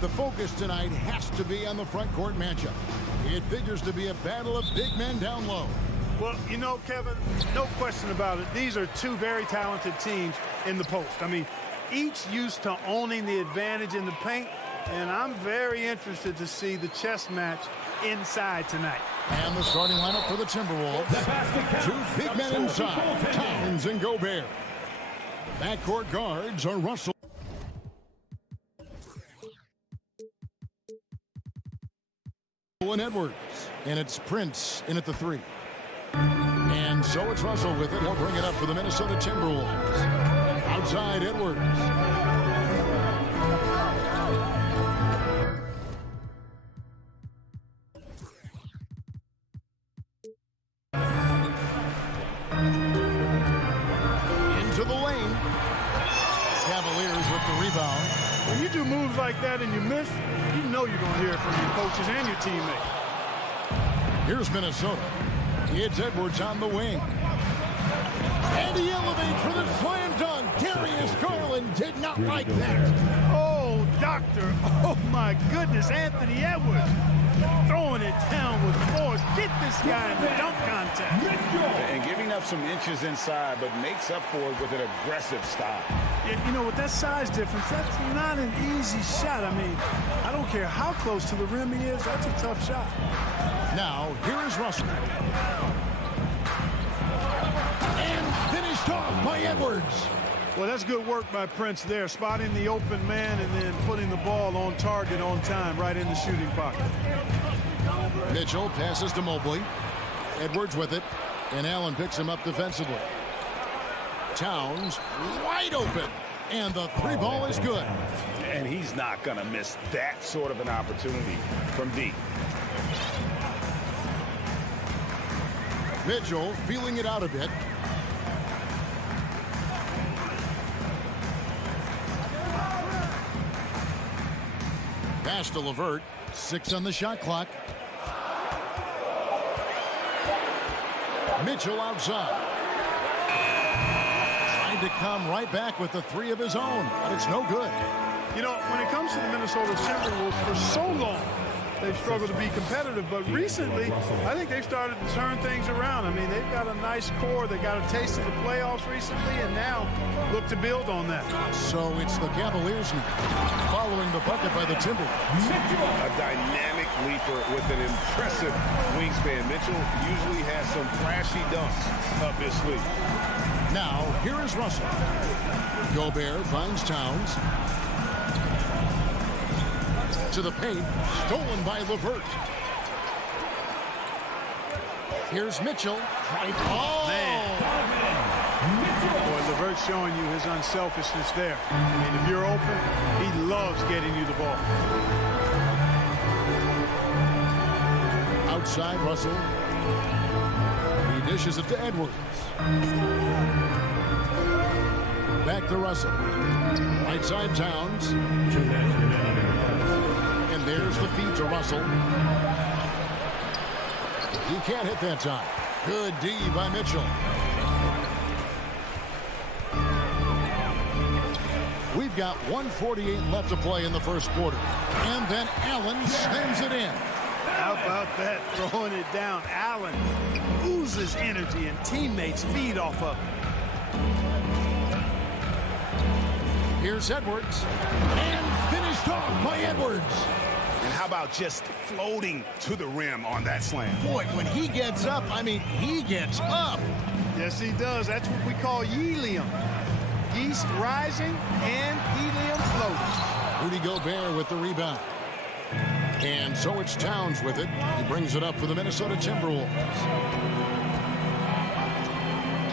The focus tonight has to be on the front court matchup. It figures to be a battle of big men down low. Well, you know, Kevin, no question about it. These are two very talented teams in the post. I mean, each used to owning the advantage in the paint, and I'm very interested to see the chess match inside tonight. And the starting lineup for the Timberwolves. Two big men inside, Towns and Gobert. Backcourt guards are Russell and Edwards. And it's Prince in at the 3. And so it's Russell with it. He'll bring it up for the Minnesota Timberwolves. Outside Edwards. Into the lane. Cavaliers with the rebound. When you do moves like that and you miss, you know you're going to hear it from your coaches and your teammates. Here's Minnesota. It's Edwards on the wing. And he elevates for the slam dunk. Darius Garland did not like that. Oh, doctor. Oh, my goodness. Anthony Edwards throwing it down with force. Get this guy in the dunk contest. And giving up some inches inside, but makes up for it with an aggressive style. Yeah, you know, with that size difference, that's not an easy shot. I mean, I don't care how close to the rim he is. That's a tough shot. Now, here is Russell. And finished off by Edwards. Well, that's good work by Prince there, spotting the open man and then putting the ball on target on time right in the shooting pocket. Mitchell passes to Mobley. Edwards with it, and Allen picks him up defensively. Towns wide open, and the 3 ball is good. And he's not going to miss that sort of an opportunity from deep. Mitchell feeling it out a bit. Pass to LeVert. 6 on the shot clock. Mitchell outside. Trying to come right back with the 3 of his own, but it's no good. You know, when it comes to the Minnesota Timberwolves, for so long, they've struggled to be competitive, but recently, I think they've started to turn things around. I mean, they've got a nice core. They got a taste of the playoffs recently, and now look to build on that. So it's the Cavaliers now, following the bucket by the Timberwolves. A dynamic leaper with an impressive wingspan. Mitchell usually has some flashy dunks up his sleeve. Now, here is Russell. Gobert finds Towns. To the paint, stolen by LeVert. Here's Mitchell. Oh! Man. Boy, LeVert showing you his unselfishness there. I mean, if you're open, he loves getting you the ball. Outside Russell. He dishes it to Edwards. Back to Russell. Right side Towns. And there's the feed to Russell. He can't hit that time. Good D by Mitchell. We've got 1:48 left to play in the first quarter. And then Allen slams it in. How about that? Throwing it down. Allen oozes energy and teammates feed off of it. Here's Edwards. And finished off by Edwards. And how about just floating to the rim on that slam? Boy, when he gets up, I mean, he gets up. Yes, he does. That's what we call helium. Yeast rising and helium floating. Rudy Gobert with the rebound. And so it's Towns with it. He brings it up for the Minnesota Timberwolves.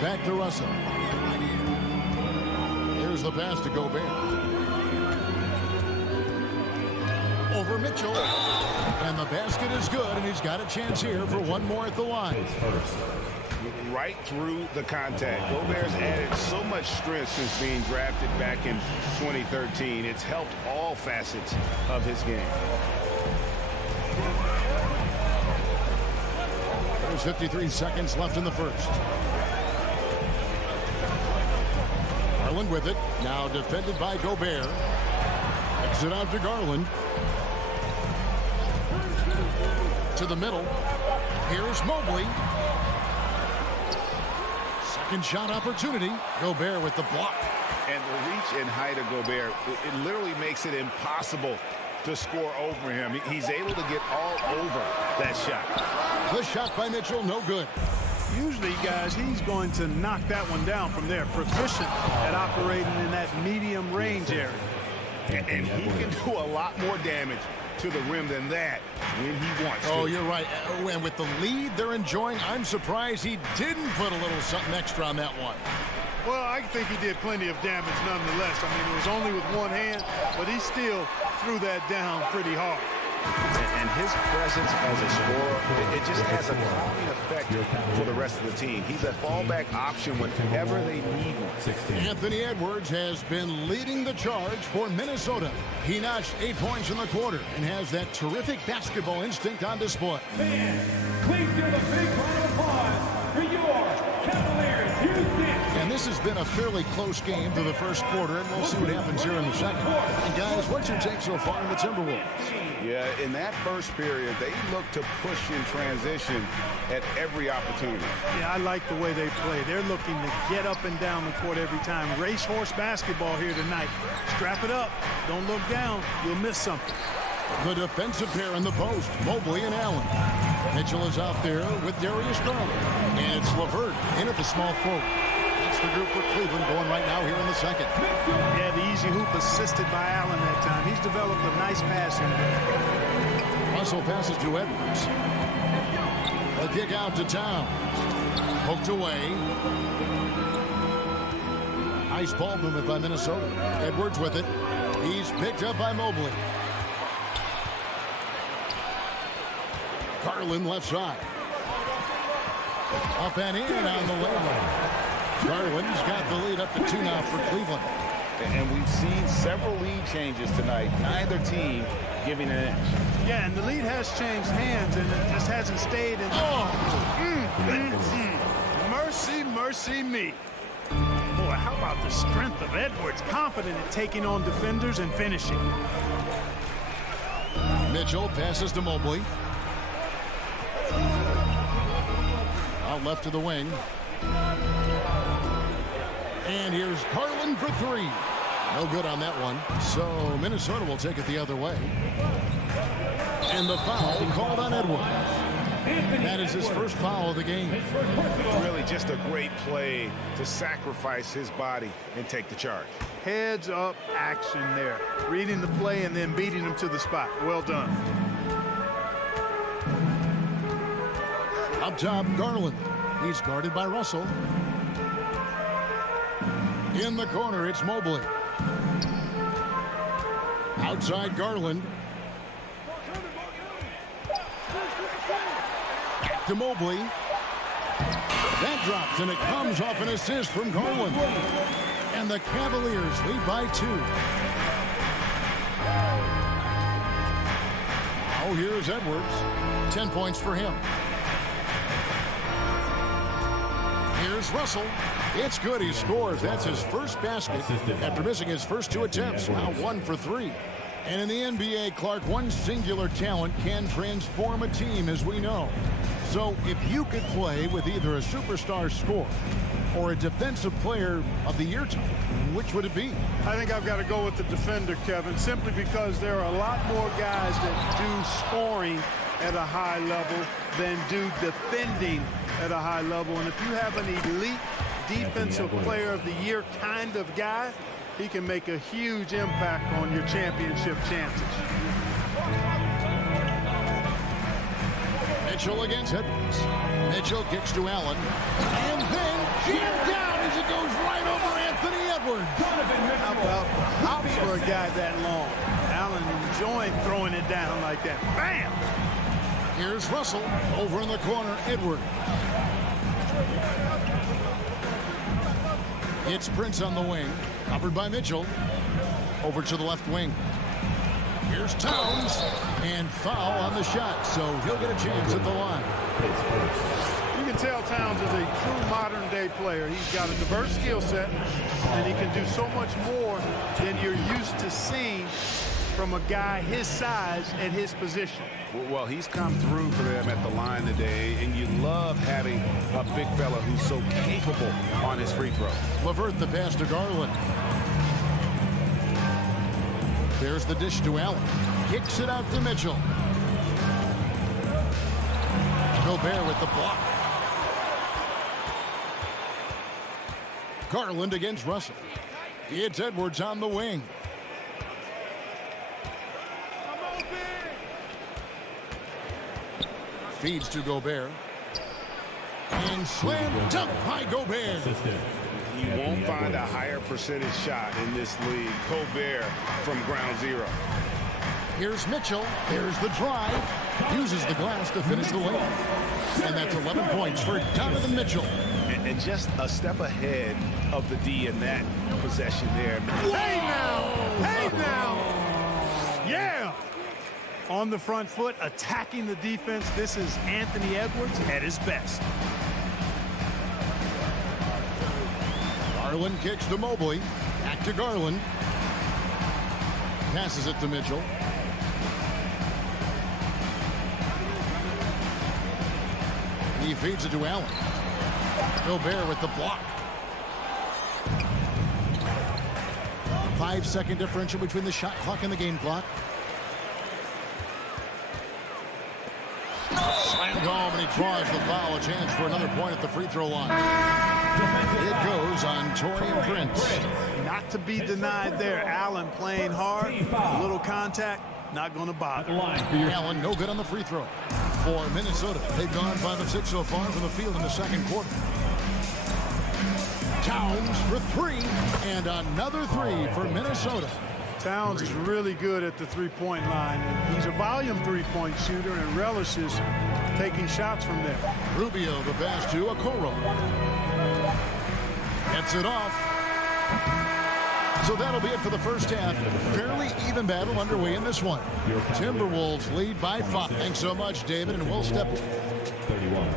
Back to Russell. Here's the pass to Gobert. Over Mitchell. And the basket is good, and he's got a chance here for one more at the line. Right through the contact. Gobert's added so much strength since being drafted back in 2013. It's helped all facets of his game. There's 53 seconds left in the first. Garland with it. Now defended by Gobert. Kicks it out to Garland. To the middle. Here's Mobley. Second shot opportunity. Gobert with the block. And the reach and height of Gobert, it literally makes it impossible to score over him. He's able to get all over that shot. The shot by Mitchell, no good. Usually, guys, he's going to knock that one down from there. Proficient at operating in that medium range area. And he can do a lot more damage to the rim than that when he wants to. Oh, you're right. And with the lead they're enjoying, I'm surprised he didn't put a little something extra on that one. Well, I think he did plenty of damage nonetheless. I mean, it was only with one hand, but he still threw that down pretty hard. And his presence as a scorer, it just has a calming effect for the rest of the team. He's a fallback option whenever they need one. Anthony Edwards has been leading the charge for Minnesota. He notched 8 points in the quarter and has that terrific basketball instinct on display. Fans, please give a big round of applause for your Cavaliers. And this has been a fairly close game to the first quarter, and we'll see what happens here in the second. And guys, what's your take so far on the Timberwolves? Yeah, in that first period, they look to push in transition at every opportunity. Yeah, I like the way they play. They're looking to get up and down the court every time. Racehorse basketball here tonight. Strap it up. Don't look down. You'll miss something. The defensive pair in the post, Mobley and Allen. Mitchell is out there with Darius Garland. And it's LeVert in at the small forward. That's the group for Cleveland going right now here in the second. Yeah, the easy hoop assisted by Allen that time. He's developed a nice passing game. Russell passes to Edwards. A kick out to Towns. Poked away. Nice ball movement by Minnesota. Edwards with it. He's picked up by Mobley. Garland left side. Up and in on the lane. Garland's got the lead up to 2 now for Cleveland. And we've seen several lead changes tonight. Neither team giving an inch. Yeah, and the lead has changed hands, and it just hasn't stayed in. Mercy, mercy me. Boy, how about the strength of Edwards? Confident in taking on defenders and finishing. Mitchell passes to Mobley. Out left to the wing. And here's Garland for 3. No good on that one. So Minnesota will take it the other way. And the foul called on Edwards. That is his first foul of the game. Really just a great play to sacrifice his body and take the charge. Heads up action there. Reading the play and then beating him to the spot. Well done. Up top, Garland. He's guarded by Russell. In the corner, it's Mobley. Outside Garland. Back to Mobley. That drops, and it comes off an assist from Garland. And the Cavaliers lead by 2. Now here's Edwards. 10 points for him. Here's Russell. It's good. He scores. That's his first basket after missing his first 2 attempts. Now 1 for 3. And in the NBA, Clark, one singular talent can transform a team, as we know. So if you could play with either a superstar scorer or a defensive player of the year title, which would it be? I think I've got to go with the defender, Kevin, simply because there are a lot more guys that do scoring at a high level than do defending at a high level. And if you have an elite defensive player of the year kind of guy, he can make a huge impact on your championship chances. Mitchell against Edwards. Mitchell kicks to Allen. And then jammed down as it goes right over Anthony Edwards. How about hops for a guy that long? Allen enjoying throwing it down like that. Bam! Here's Russell over in the corner. Edwards. It's Prince on the wing. Covered by Mitchell. Over to the left wing. Here's Towns. And foul on the shot. So he'll get a chance at the line. You can tell Towns is a true modern-day player. He's got a diverse skill set, and he can do so much more than you're used to seeing from a guy his size at his position. Well, he's come through for them at the line today, and you love having a big fella who's so capable on his free throw. Levert the pass to Garland. There's the dish to Allen. Kicks it out to Mitchell. Gobert with the block. Garland against Russell. It's Edwards on the wing. Feeds to Gobert. And slam dunk by Gobert. You won't find a higher percentage shot in this league. Gobert from ground zero. Here's Mitchell. There's the drive. Uses the glass to finish the layup. And that's 11 points for Donovan Mitchell. And just a step ahead of the D in that possession there. Hey now! Hey now! Yeah! On the front foot, attacking the defense. This is Anthony Edwards at his best. Garland kicks to Mobley. Back to Garland. Passes it to Mitchell. He feeds it to Allen. Gobert with the block. 5-second differential between the shot clock and the game clock. Slammed home, and he draws the foul. A chance for another point at the free throw line. It goes on Taurean Prince. Not to be denied there. Allen playing hard. A little contact, not going to bother. Allen no good on the free throw. For Minnesota, they've gone 5 of 6 so far from the field in the second quarter. Towns for 3, and another 3 for Minnesota. Towns is really good at the three-point line. He's a volume three-point shooter and relishes taking shots from there. Rubio the pass to Okoro. Gets it off. So that'll be it for the first half. Fairly even battle underway in this one. Timberwolves lead by 5. Thanks so much, David, and we'll step 31.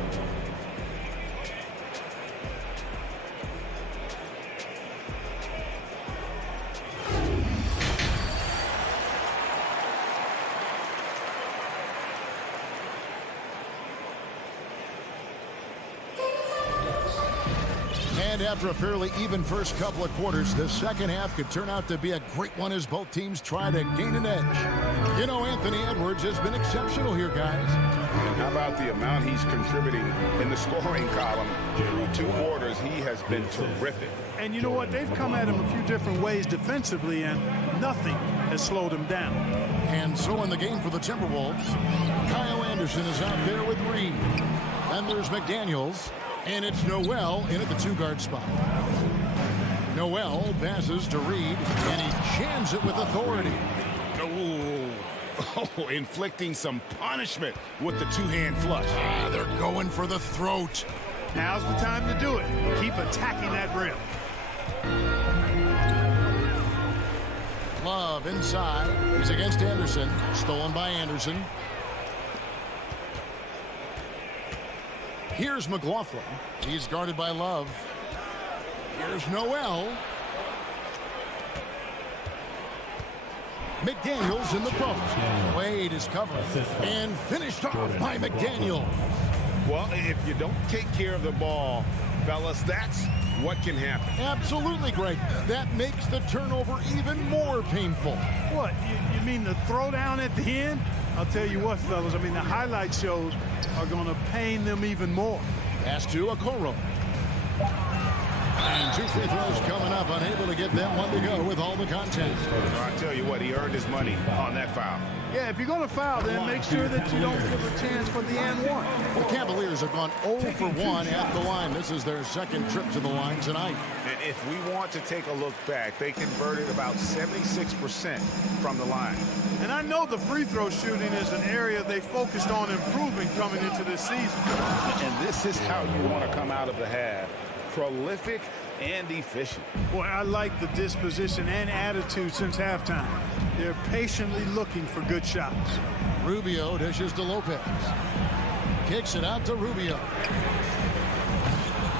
And after a fairly even first couple of quarters, the second half could turn out to be a great one as both teams try to gain an edge. You know, Anthony Edwards has been exceptional here, guys. And how about the amount he's contributing in the scoring column? Through 2 quarters, he has been terrific. And you know what? They've come at him a few different ways defensively, and nothing has slowed him down. And so in the game for the Timberwolves, Kyle Anderson is out there with Reed. Then there's McDaniels. And it's Noel in at the 2-guard spot. Noel passes to Reed, and he jams it with authority. Oh, inflicting some punishment with the 2-hand flush. They're going for the throat. Now's the time to do it. Keep attacking that rim. Love inside. He's against Anderson. Stolen by Anderson. Here's McLaughlin. He's guarded by Love. Here's Noel. McDaniels in the post. Wade is covered and finished off by McDaniel. Well, if you don't take care of the ball, fellas, that's what can happen. Absolutely, Greg. That makes the turnover even more painful. What, you mean the throwdown at the end? I'll tell you what, fellas, I mean, the highlight shows are going to pain them even more. Pass to Okoro. And 2 free throws coming up, unable to get that one to go with all the contact. I tell you what, he earned his money on that foul. Yeah, if you're going to foul, then make sure that you don't give a chance for the and one. The Cavaliers have gone 0 for 1 at the line. This is their second trip to the line tonight. And if we want to take a look back, they converted about 76% from the line. And I know the free throw shooting is an area they focused on improving coming into this season. And this is how you want to come out of the half. Prolific and efficient. Boy, I like the disposition and attitude since halftime. They're patiently looking for good shots. Rubio dishes to Lopez. Kicks it out to Rubio.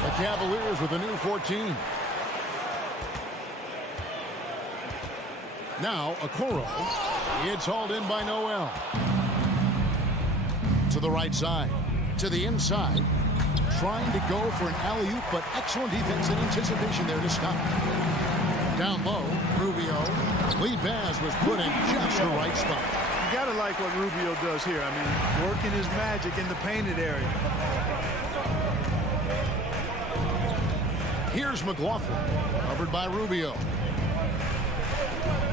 The Cavaliers with a new 14. Now, Okoro. It's hauled in by Noel. To the right side. To the inside. Trying to go for an alley-oop, but excellent defense and anticipation there to stop. Down low, Rubio. Lead pass was put in just the right spot. You got to like what Rubio does here. I mean, working his magic in the painted area. Here's McLaughlin, covered by Rubio.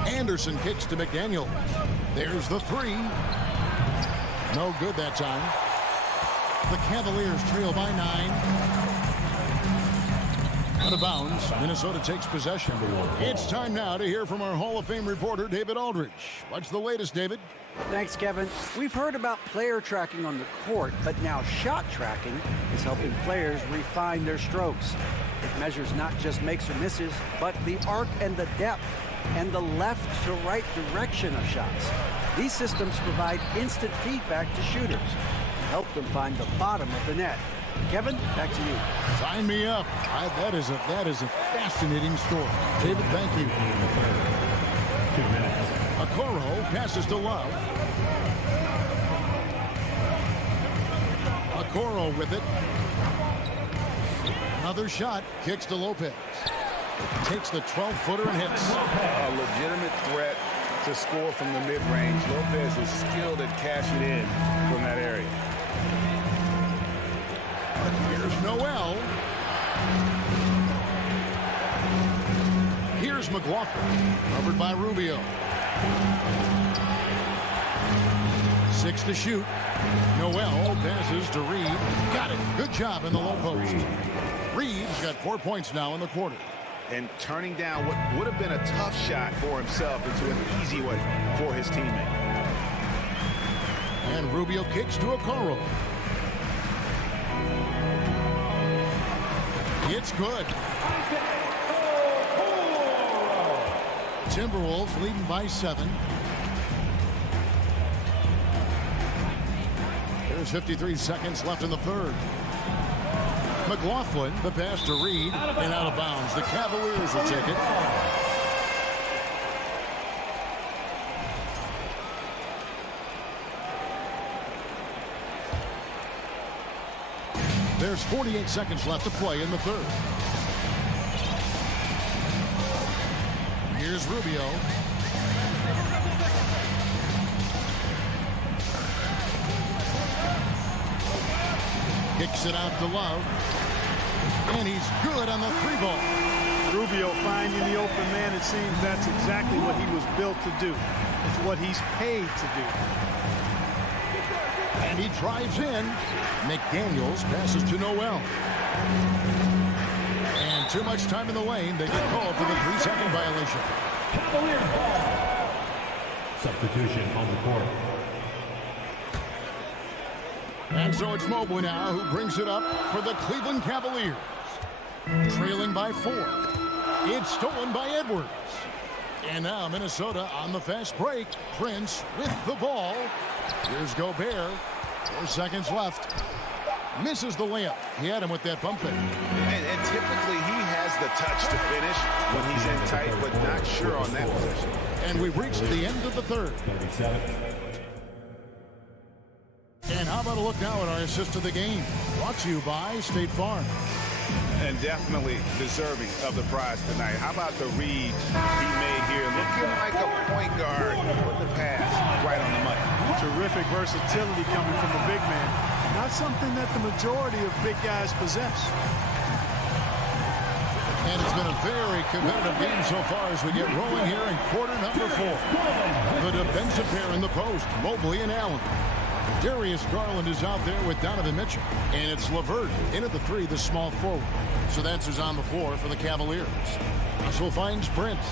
Anderson kicks to McDaniel. There's the three. No good that time. The Cavaliers trail by 9. Out of bounds. Minnesota takes possession. It's time now to hear from our Hall of Fame reporter, David Aldridge. What's the latest, David? Thanks, Kevin. We've heard about player tracking on the court, but now shot tracking is helping players refine their strokes. It measures not just makes or misses, but the arc and the depth and the left to right direction of shots. These systems provide instant feedback to shooters and help them find the bottom of the net. Kevin, back to you. Sign me up. That is a fascinating story. David, thank you. 2 minutes. Okoro passes to Love. Okoro with it. Another shot. Kicks to Lopez. Takes the 12-footer and hits. A legitimate threat to score from the mid-range. Lopez is skilled at cashing in from that area. Here's Noel. Here's McLaughlin, covered by Rubio. 6 to shoot. Noel passes to Reed. Got it. Good job in the low post. Reed's got 4 points now in the quarter. And turning down what would have been a tough shot for himself into an easy one for his teammate. And Rubio kicks to Okoro. It's good. Timberwolves leading by 7. There's 53 seconds left in the third. McLaughlin, the pass to Reed, and out of bounds. The Cavaliers will take it. There's 48 seconds left to play in the third. Here's Rubio. Kicks it out to Love. And he's good on the 3-ball. Rubio finding the open man. It seems that's exactly what he was built to do. It's what he's paid to do. And he drives in. McDaniels passes to Noel. And too much time in the lane. They get called for the 3-second violation. Cavaliers ball. Substitution on the court. And so it's Mobley now who brings it up for the Cleveland Cavaliers. Trailing by 4. It's stolen by Edwards. And now Minnesota on the fast break. Prince with the ball. Here's Gobert. 4 seconds left. Misses the layup. He had him with that bump fake. And typically he has the touch to finish when he's in tight, but not sure on that position. And we've reached the end of the third. 37. And how about a look now at our assist of the game? Brought to you by State Farm. And definitely deserving of the prize tonight. How about the read he made here? Looking like a point guard. Put the pass right on the money. Terrific versatility coming from the big man. Not something that the majority of big guys possess. And it's been a very competitive game so far as we get rolling here in quarter number 4. The defensive pair in the post, Mobley and Allen. Darius Garland is out there with Donovan Mitchell. And it's LeVert in at the 3, the small forward. So that's who's on the floor for the Cavaliers. Russell finds Prince.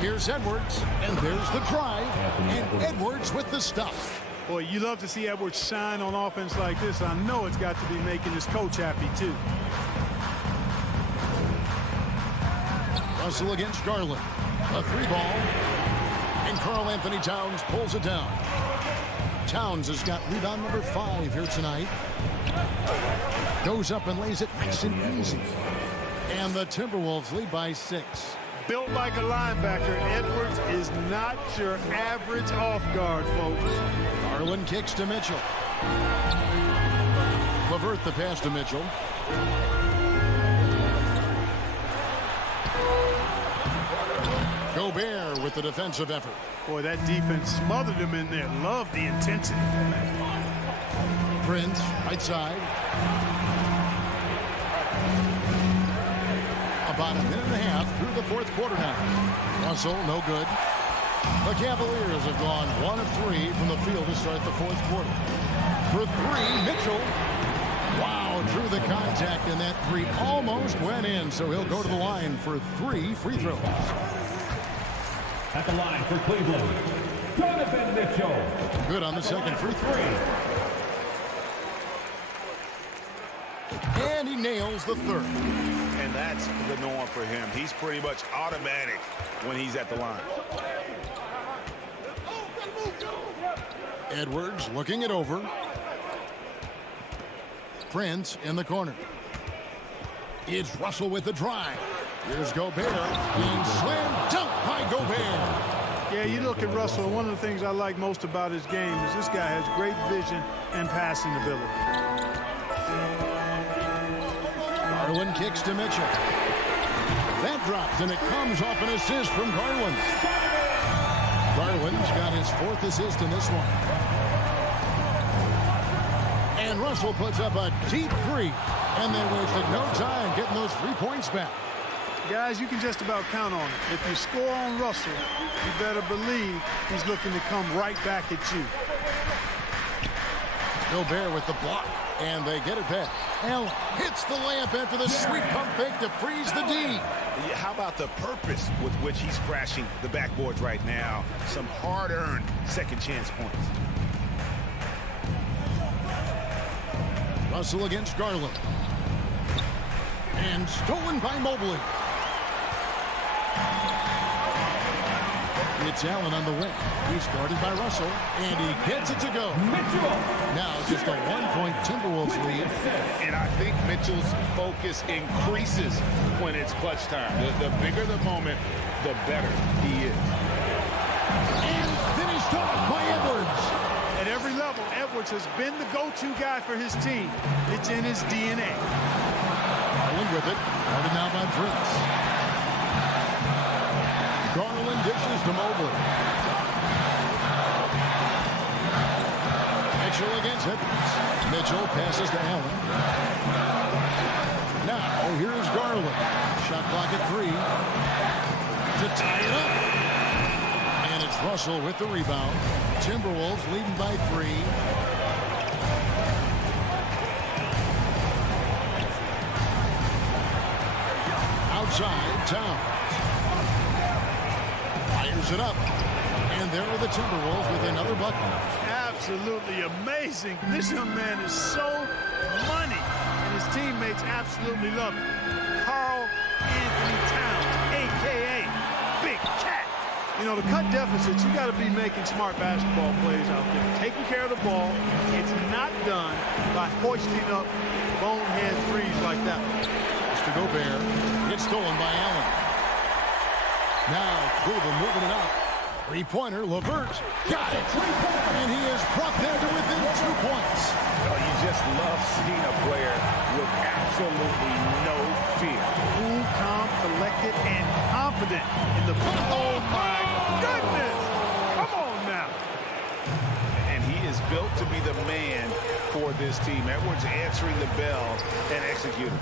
Here's Edwards, and there's the drive. And Edwards with the stuff. Boy, you love to see Edwards shine on offense like this. I know it's got to be making his coach happy, too. Russell against Garland. A 3-ball. And Karl Anthony Towns pulls it down. Towns has got rebound number 5 here tonight. Goes up and lays it nice and easy. And the Timberwolves lead by 6. Built like a linebacker, Edwards is not your average off guard, folks. Garland kicks to Mitchell. LeVert the pass to Mitchell. Gobert with the defensive effort. Boy, that defense smothered him in there. Love the intensity. Prince, right side. About a minute and a half through the fourth quarter now. Russell, no good. The Cavaliers have gone 1 of 3 from the field to start the fourth quarter. For 3, Mitchell. Wow, drew the contact, and that 3 almost went in, so he'll go to the line for 3 free throws. At the line for Cleveland, Donovan Mitchell. Good on the second free throw. And he nails the third. And that's the norm for him. He's pretty much automatic when he's at the line. Edwards looking it over. Prince in the corner. It's Russell with the drive. Here's Gobert. And slam dunk by Gobert. Yeah, you look at Russell, and one of the things I like most about his game is this guy has great vision and passing ability. Garland kicks to Mitchell. That drops, and it comes off an assist from Garland. Garland's got his 4th assist in this one. And Russell puts up a deep 3. And they wasted no time getting those 3 points back. Guys, you can just about count on it. If you score on Russell, you better believe he's looking to come right back at you. Gobert with the block, and they get it back. Allen hits the layup after the sweet pump fake to freeze the D. Yeah, how about the purpose with which he's crashing the backboards right now? Some hard-earned second chance points. Russell against Garland. And stolen by Mobley. It's Allen on the wing. He's guarded by Russell, and he gets it to go. Mitchell. Now just a 1-point Timberwolves lead. And I think Mitchell's focus increases when it's clutch time. The bigger the moment, the better he is. And finished off by Edwards. At every level, Edwards has been the go-to guy for his team. It's in his DNA. Garland with it. Guarded now by Prince. Garland dishes to Mobley. Mitchell against Edwards. Mitchell passes to Allen. Now here's Garland. Shot clock at 3. To tie it up. And it's Russell with the rebound. Timberwolves leading by 3. Outside, Towns. Fires it up. And there are the Timberwolves with another bucket. Absolutely amazing. This young man is so money, and his teammates absolutely love it. Karl Anthony Towns, a.k.a. Big Cat. You know, to cut deficits, you got to be making smart basketball plays out there. Taking care of the ball. It's not done by hoisting up bonehead threes like that. Mr. Gobert. It's stolen by Allen. Now Cleveland moving it up. Three-pointer, LeVert. Got it. And he is brought there to within 2 points. Oh, you just love seeing a player with absolutely no fear. Cool, calm, collected, and confident in the play. Oh, my goodness. Come on now. And he is built to be the man for this team. Edwards answering the bell and executing.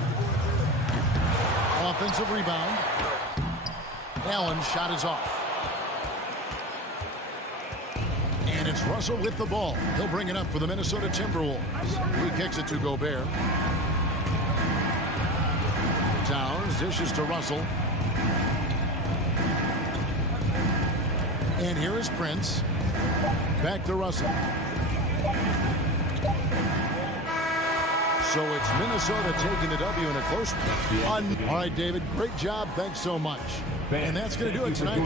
Offensive rebound. Allen's shot is off. And it's Russell with the ball. He'll bring it up for the Minnesota Timberwolves. He kicks it to Gobert. Towns dishes to Russell. And here is Prince. Back to Russell. So it's Minnesota taking the W in a close one. All right, David, great job. Thanks so much. And that's going to do it tonight.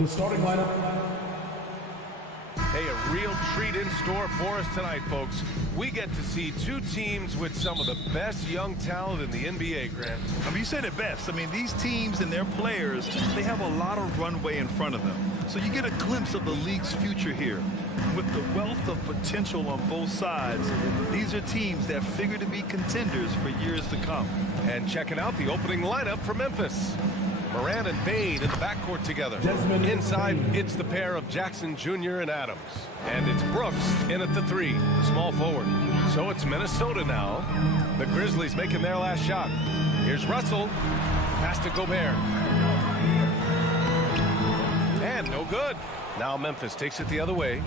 The starting lineup. Hey, a real treat in store for us tonight, folks. We get to see two teams with some of the best young talent in the NBA, Grant. I mean, you said it best. I mean, these teams and their players, they have a lot of runway in front of them. So you get a glimpse of the league's future here. With the wealth of potential on both sides, these are teams that figure to be contenders for years to come. And checking out the opening lineup for Memphis. Morant and Bane in the backcourt together. Inside, it's the pair of Jackson Jr. and Adams. And it's Brooks in at the 3, the small forward. So it's Minnesota now. The Grizzlies making their last shot. Here's Russell. Pass to Gobert. And no good. Now Memphis takes it the other way.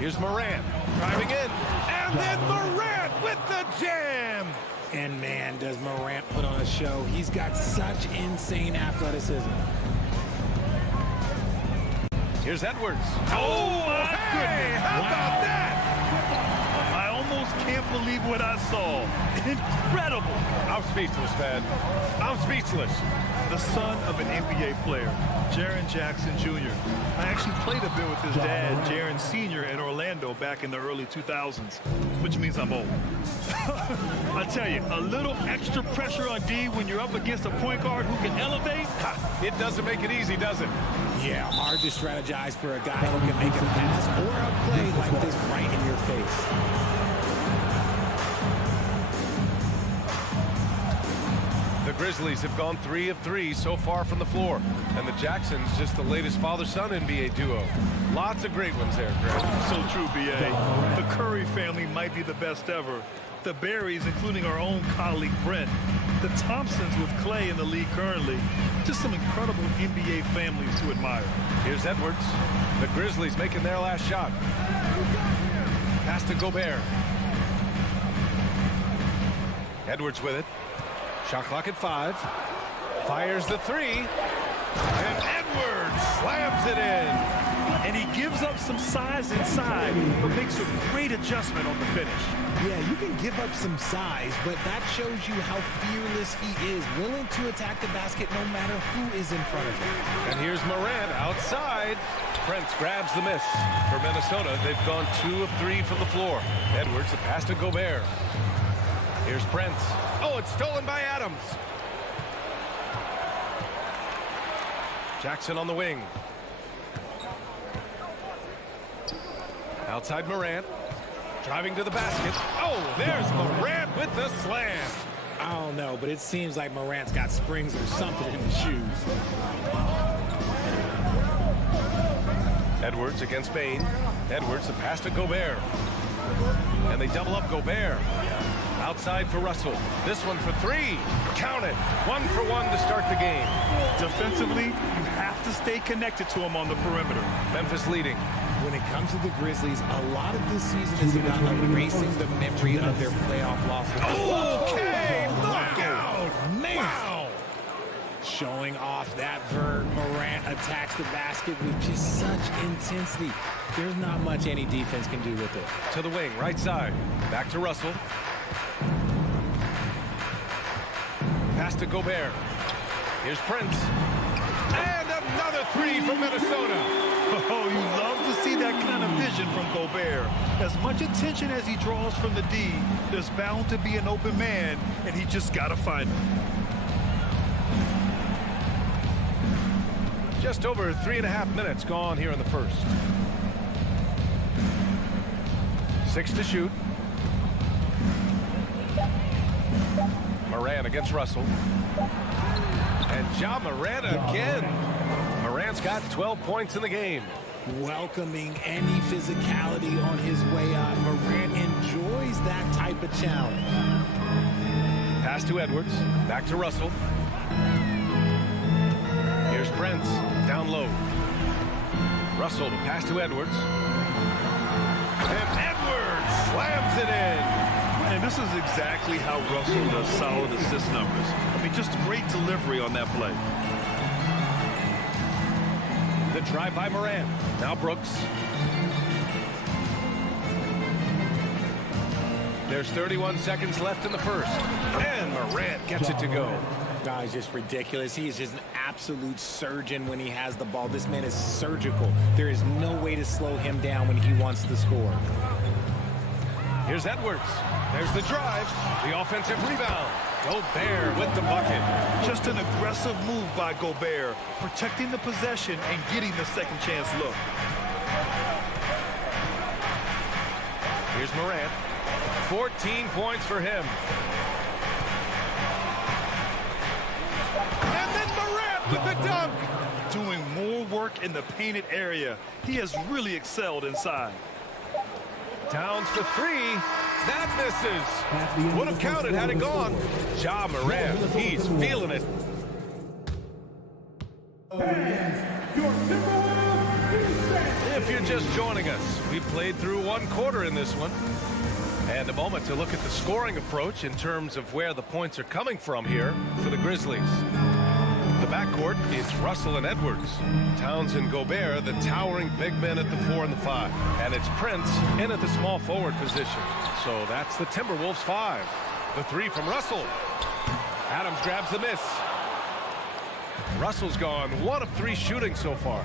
Here's Morant driving in. And then Morant with the jam. And man, does Morant put on a show. He's got such insane athleticism. Here's Edwards. Oh, my goodness. How about that? I almost can't believe what I saw. Incredible. I'm speechless, man. I'm speechless. The son of an NBA player, Jaren Jackson Jr. I actually played a bit with his dad, Jaren Sr. in Orlando back in the early 2000s, which means I'm old. I tell you, a little extra pressure on D when you're up against a point guard who can elevate. It doesn't make it easy, does it? Yeah, hard to strategize for a guy who can make a pass or a play like this right in your face. The Grizzlies have gone 3 of 3 so far from the floor. And the Jacksons just the latest father-son NBA duo. Lots of great ones there, Greg. So true, B.A. The Curry family might be the best ever. The Berries, including our own colleague Brent. The Thompsons with Clay in the league currently. Just some incredible NBA families to admire. Here's Edwards. The Grizzlies making their last shot. Pass to Gobert. Edwards with it. Shot clock at 5. Fires the 3. And Edwards slams it in. And he gives up some size inside, but makes a great adjustment on the finish. Yeah, you can give up some size, but that shows you how fearless he is, willing to attack the basket no matter who is in front of him. And here's Morant outside. Prince grabs the miss. For Minnesota, they've gone 2 of 3 from the floor. Edwards, the pass to Gobert. Here's Prince. Oh, it's stolen by Adams. Jackson on the wing. Outside Morant. Driving to the basket. Oh, there's Morant with the slam. I don't know, but it seems like Morant's got springs or something in his shoes. Edwards against Bane. Edwards, the pass to Gobert. And they double up Gobert. Outside for Russell. This one for 3. Count it. 1 for 1 to start the game. Defensively, you have to stay connected to him on the perimeter. Memphis leading. When it comes to the Grizzlies, a lot of this season is about erasing the memory of their playoff losses. Okay, knockout. Man. Wow. Showing off that vert, Morant attacks the basket with just such intensity. There's not much any defense can do with it. To the wing, right side. Back to Russell. Pass to Gobert. Here's Prince. And another 3 from Minnesota. Oh, you love to see that kind of vision from Gobert. As much attention as he draws from the D, there's bound to be an open man, and he just got to find him. Just over 3.5 minutes gone here in the first. 6 to shoot. Morant against Russell. And Ja Morant again. Morant's got 12 points in the game. Welcoming any physicality on his way out. Morant enjoys that type of challenge. Pass to Edwards. Back to Russell. Here's Prince. Down low. Russell to pass to Edwards. And Edwards slams it in. And this is exactly how Russell does solid assist numbers. I mean, just great delivery on that play. The drive by Morant. Now Brooks. There's 31 seconds left in the first. And Morant gets it to go. Guys, just ridiculous. He is just an absolute surgeon when he has the ball. This man is surgical. There is no way to slow him down when he wants to score. Here's Edwards. There's the drive. The offensive rebound. Gobert with the bucket. Just an aggressive move by Gobert, protecting the possession and getting the second chance look. Here's Morant. 14 points for him. And then Morant with the dunk. Doing more work in the painted area. He has really excelled inside. Towns for three. That misses. Would have counted had it gone. Ja Morant, he's feeling it. If you're just joining us, we played through one quarter in this one. And a moment to look at the scoring approach in terms of where the points are coming from here for the Grizzlies. The backcourt, it's Russell and Edwards. Towns and Gobert, the towering big men at the 4 and the 5. And it's Prince in at the small forward position. So that's the Timberwolves 5. The 3 from Russell. Adams grabs the miss. Russell's gone 1 of 3 shooting so far.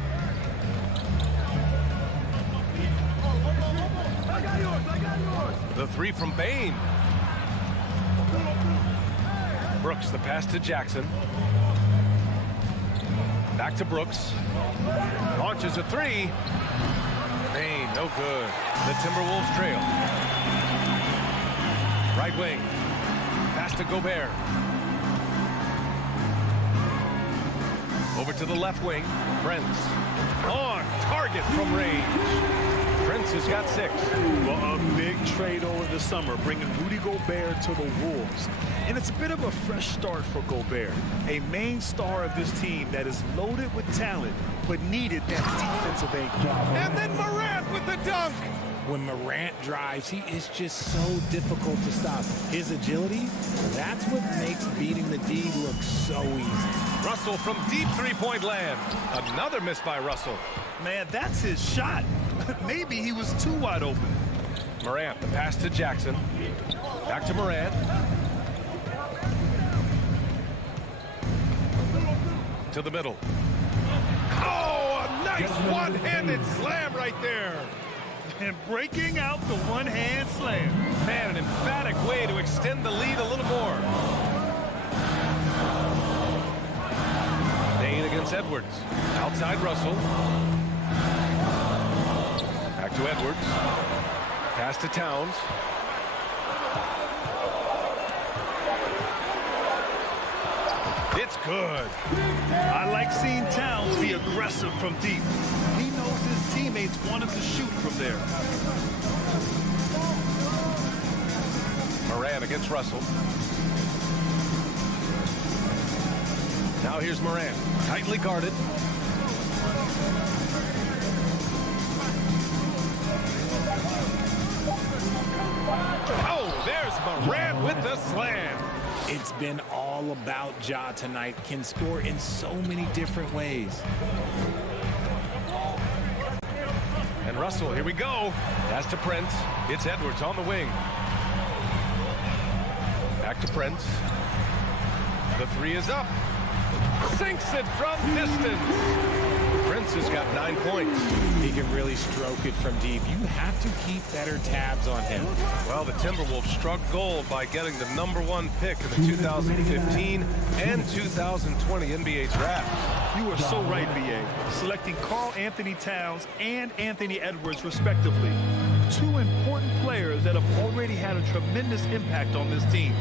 The 3 from Bane. Brooks, the pass to Jackson. Back to Brooks. Launches a 3. Bane, no good. The Timberwolves trail. Right wing. Pass to Gobert. Over to the left wing. Prince. On target from range. Prince has got 6. Well, a big trade over the summer, bringing Rudy Gobert to the Wolves. And it's a bit of a fresh start for Gobert, a main star of this team that is loaded with talent, but needed that defensive anchor. And then Morant with the dunk. When Morant drives, he is just so difficult to stop. His agility, that's what makes beating the D look so easy. Russell from deep three-point land. Another miss by Russell. Man, that's his shot. Maybe he was too wide open. Morant, the pass to Jackson. Back to Morant. To the middle. Oh, a nice one-handed slam right there. And breaking out the one-hand slam. Man, an emphatic way to extend the lead a little more. Bane against Edwards. Outside Russell. Back to Edwards. Pass to Towns. It's good. I like seeing Towns be aggressive from deep. He knows his teammates want him to shoot from there. Morant against Russell. Now here's Morant. Tightly guarded. Oh, there's Morant with the slam. It's been all about Ja tonight. Can score in so many different ways. And Russell, here we go. Pass to Prince. It's Edwards on the wing. Back to Prince. The 3 is up. Sinks it from distance. Prince has got 9 points. He can really stroke it from deep. You have to keep better tabs on him. Well, the Timberwolves struck gold by getting the #1 pick in the 2015 and 2020 NBA draft. You are so right, B.A. Selecting Karl Anthony Towns and Anthony Edwards, respectively. 2 important players that have already had a tremendous impact on this team.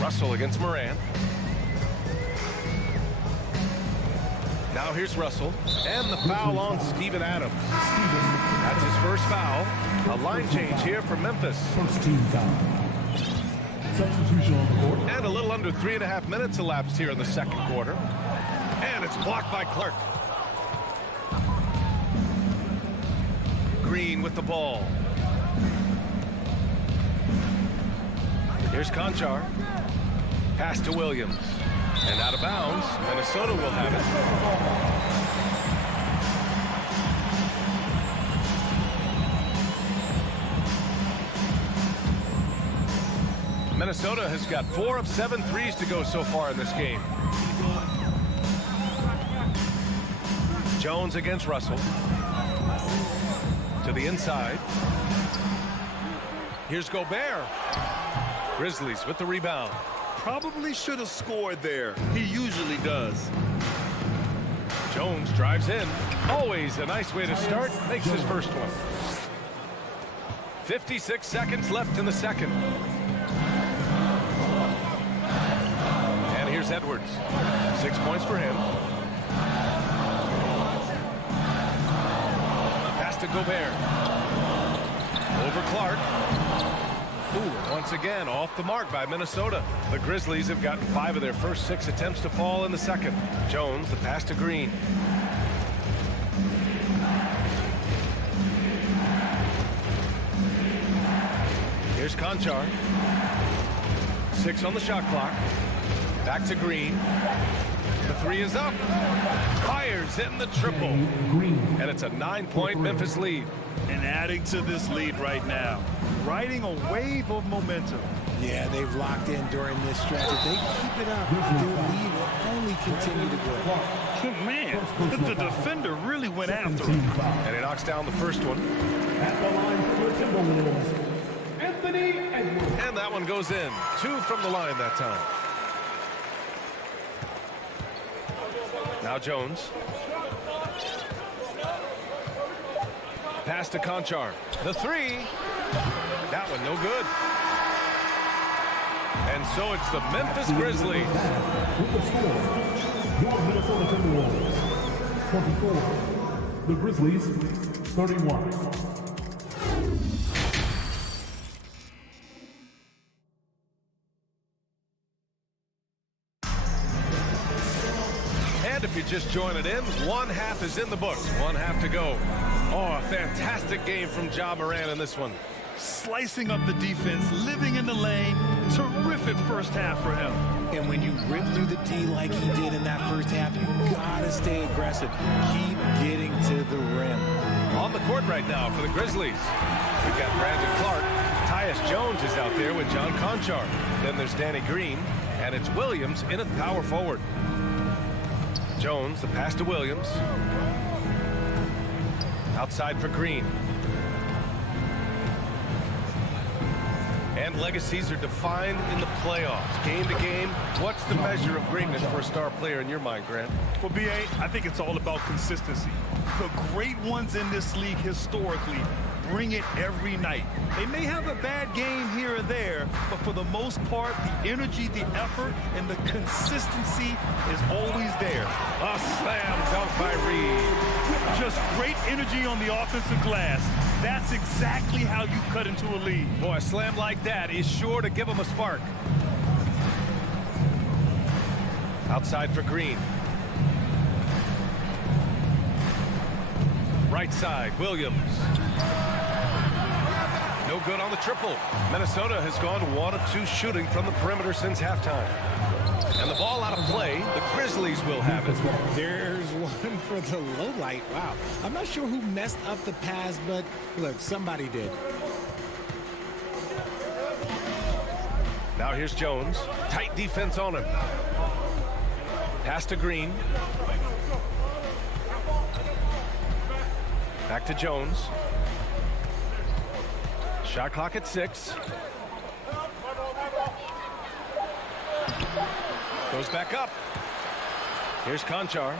Russell against Morant. Now here's Russell. And the foul on Steven Adams. That's his first foul. A line change here for Memphis. First team foul. Substitution on the court. And a little under 3.5 minutes elapsed here in the second quarter. And it's blocked by Clark. Green with the ball. Here's Conchar. Pass to Williams. And out of bounds. Minnesota will have it. Minnesota has got 4 of 7 threes to go so far in this game. Jones against Russell. To the inside. Here's Gobert. Grizzlies with the rebound. Probably should have scored there. He usually does. Jones drives in. Always a nice way to start. Makes his first one. 56 seconds left in the second. And here's Edwards. 6 points for him. Pass to Gobert. Over Clark. Ooh, once again, off the mark by Minnesota. The Grizzlies have gotten 5 of their first 6 attempts to fall in the second. Jones, the pass to Green. Here's Conchar. 6 on the shot clock. Back to Green. The 3 is up. Fires in the triple. And it's a 9-point Memphis lead. And adding to this lead right now. Riding a wave of momentum. Yeah, they've locked in during this stretch. If they keep it up, their lead will only continue to grow. Man, the defender really went after him. And he knocks down the first one. At the line for the Timberwolves, Anthony Edwards. And that one goes in. 2 from the line that time. Now Jones. Pass to Conchar. The 3. That one no good. And so it's the Memphis Grizzlies. With the score, your Minnesota Timberwolves 24, the Grizzlies 31. And if you just join it in, 1 half is in the books. 1 half to go. Oh, a fantastic game from Ja Morant in this one. Slicing up the defense, living in the lane. Terrific first half for him. And when you rip through the D like he did in that first half, you gotta stay aggressive. Keep getting to the rim. On the court right now for the Grizzlies. We've got Brandon Clark. Tyus Jones is out there with John Conchar. Then there's Danny Green. And it's Williams in at power forward. Jones, the pass to Williams. Outside for Green. And legacies are defined in the playoffs. Game to game, what's the measure of greatness for a star player in your mind, Grant? Well, B.A., I think it's all about consistency. The great ones in this league historically bring it every night. They may have a bad game here or there, but for the most part, the energy, the effort, and the consistency is always there. A slam dunk by Reed. Just great energy on the offensive glass. That's exactly how you cut into a lead. Boy, a slam like that is sure to give him a spark. Outside for Green. Right side, Williams. No good on the triple. Minnesota has gone 1 of 2 shooting from the perimeter since halftime. And the ball out of play, the Grizzlies will have it. There's one for the low light. Wow. I'm not sure who messed up the pass, but look, somebody did. Now here's Jones. Tight defense on him. Pass to Green. Back to Jones. Shot clock at 6. Goes back up. Here's Conchar.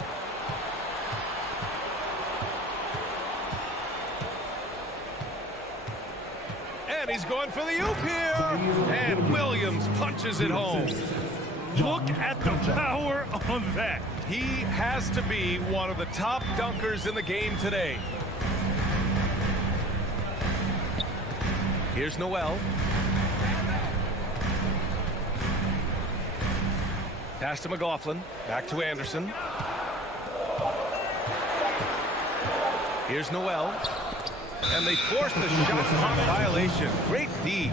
And he's going for the oop here. And Williams punches it home. Look at the power on that. He has to be one of the top dunkers in the game today. Here's Noel. Pass to McLaughlin. Back to Anderson. Here's Noel. And they force the shot clock violation. Great D.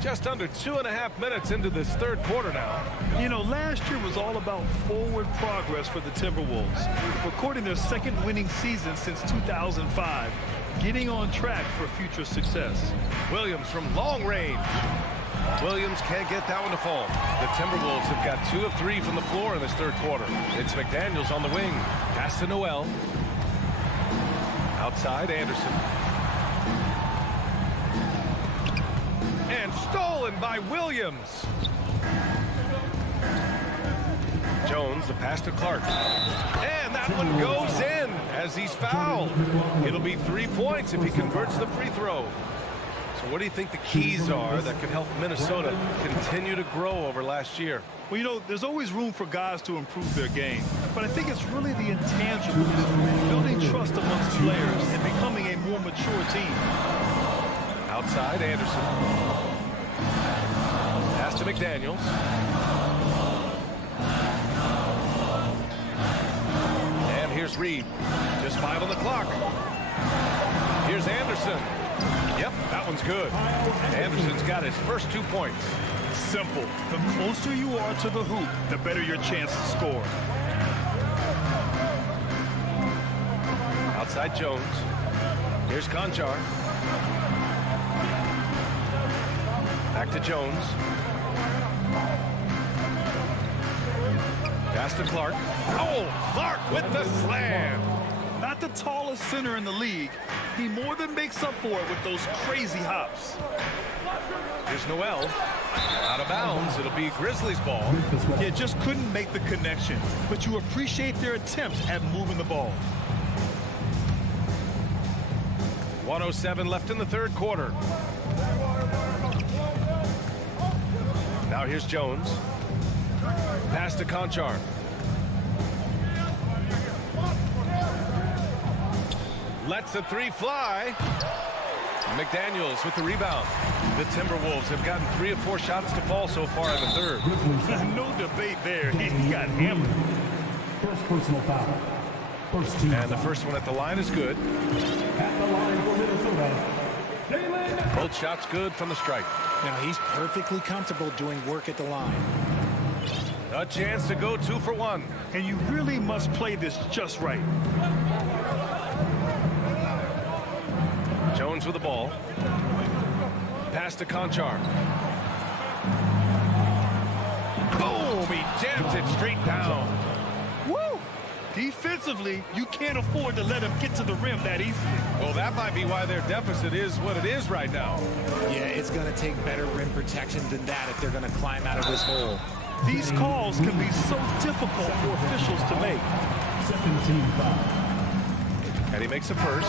Just just under 2.5 minutes into this third quarter now. You know, last year was all about forward progress for the Timberwolves, recording their second winning season since 2005, getting on track for future success. Williams from long range. Williams can't get that one to fall. The Timberwolves have got 2 of 3 from the floor in this third quarter. It's McDaniels on the wing. Pass to Noel. Outside, Anderson. And stolen by Williams. Jones, the pass to Clark. And that one goes in as he's fouled. It'll be 3 points if he converts the free throw. So what do you think the keys are that could help Minnesota continue to grow over last year? Well, you know, there's always room for guys to improve their game. But I think it's really the intangibles, building trust amongst players and becoming a more mature team. Outside, Anderson. Pass to McDaniels. And here's Reed. Just 5 on the clock. Here's Anderson. Yep, that one's good. Anderson's got his first 2 points. Simple. The closer you are to the hoop, the better your chance to score. Outside Jones. Here's Conchar. Back to Jones. Pass to Clark. Oh, Clark with the slam. Not the tallest center in the league. He more than makes up for it with those crazy hops. Here's Noel. Out of bounds. It'll be Grizzlies ball. Yeah, just couldn't make the connection. But you appreciate their attempt at moving the ball. 1:07 left in the third quarter. Now here's Jones. Pass to Conchar. Lets the 3 fly. McDaniels with the rebound. The Timberwolves have gotten 3 of 4 shots to fall so far in the third. No debate there. He got hammered. First personal foul. First team. And the first one at the line is good. At the line for Minnesota. Both shots good from the strike. Now he's perfectly comfortable doing work at the line. A chance to go 2 for 1. And you really must play this just right. Jones with the ball. Pass to Conchar. Boom! He jams it straight down. Woo! Defensively, you can't afford to let him get to the rim that easily. Well, that might be why their deficit is what it is right now. Yeah, it's going to take better rim protection than that if they're going to climb out of this hole. These calls can be so difficult for officials to make. Second team foul. And he makes a first.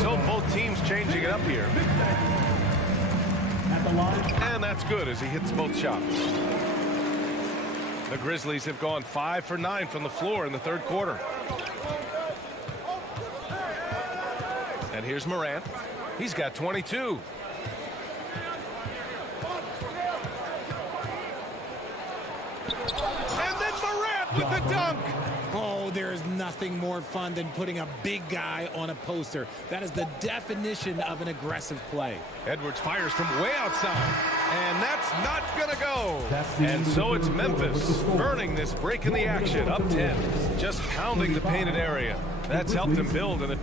So both teams changing it up here. At the line. And that's good as he hits both shots. The Grizzlies have gone 5 for 9 from the floor in the third quarter. And here's Morant. He's got 22. And then Morant with the dunk. Oh, there is nothing more fun than putting a big guy on a poster. That is the definition of an aggressive play. Edwards fires from way outside. And that's not going to go. And so it's Memphis burning this break in the action. Up 10. Just pounding the painted area. That's helped them build in it.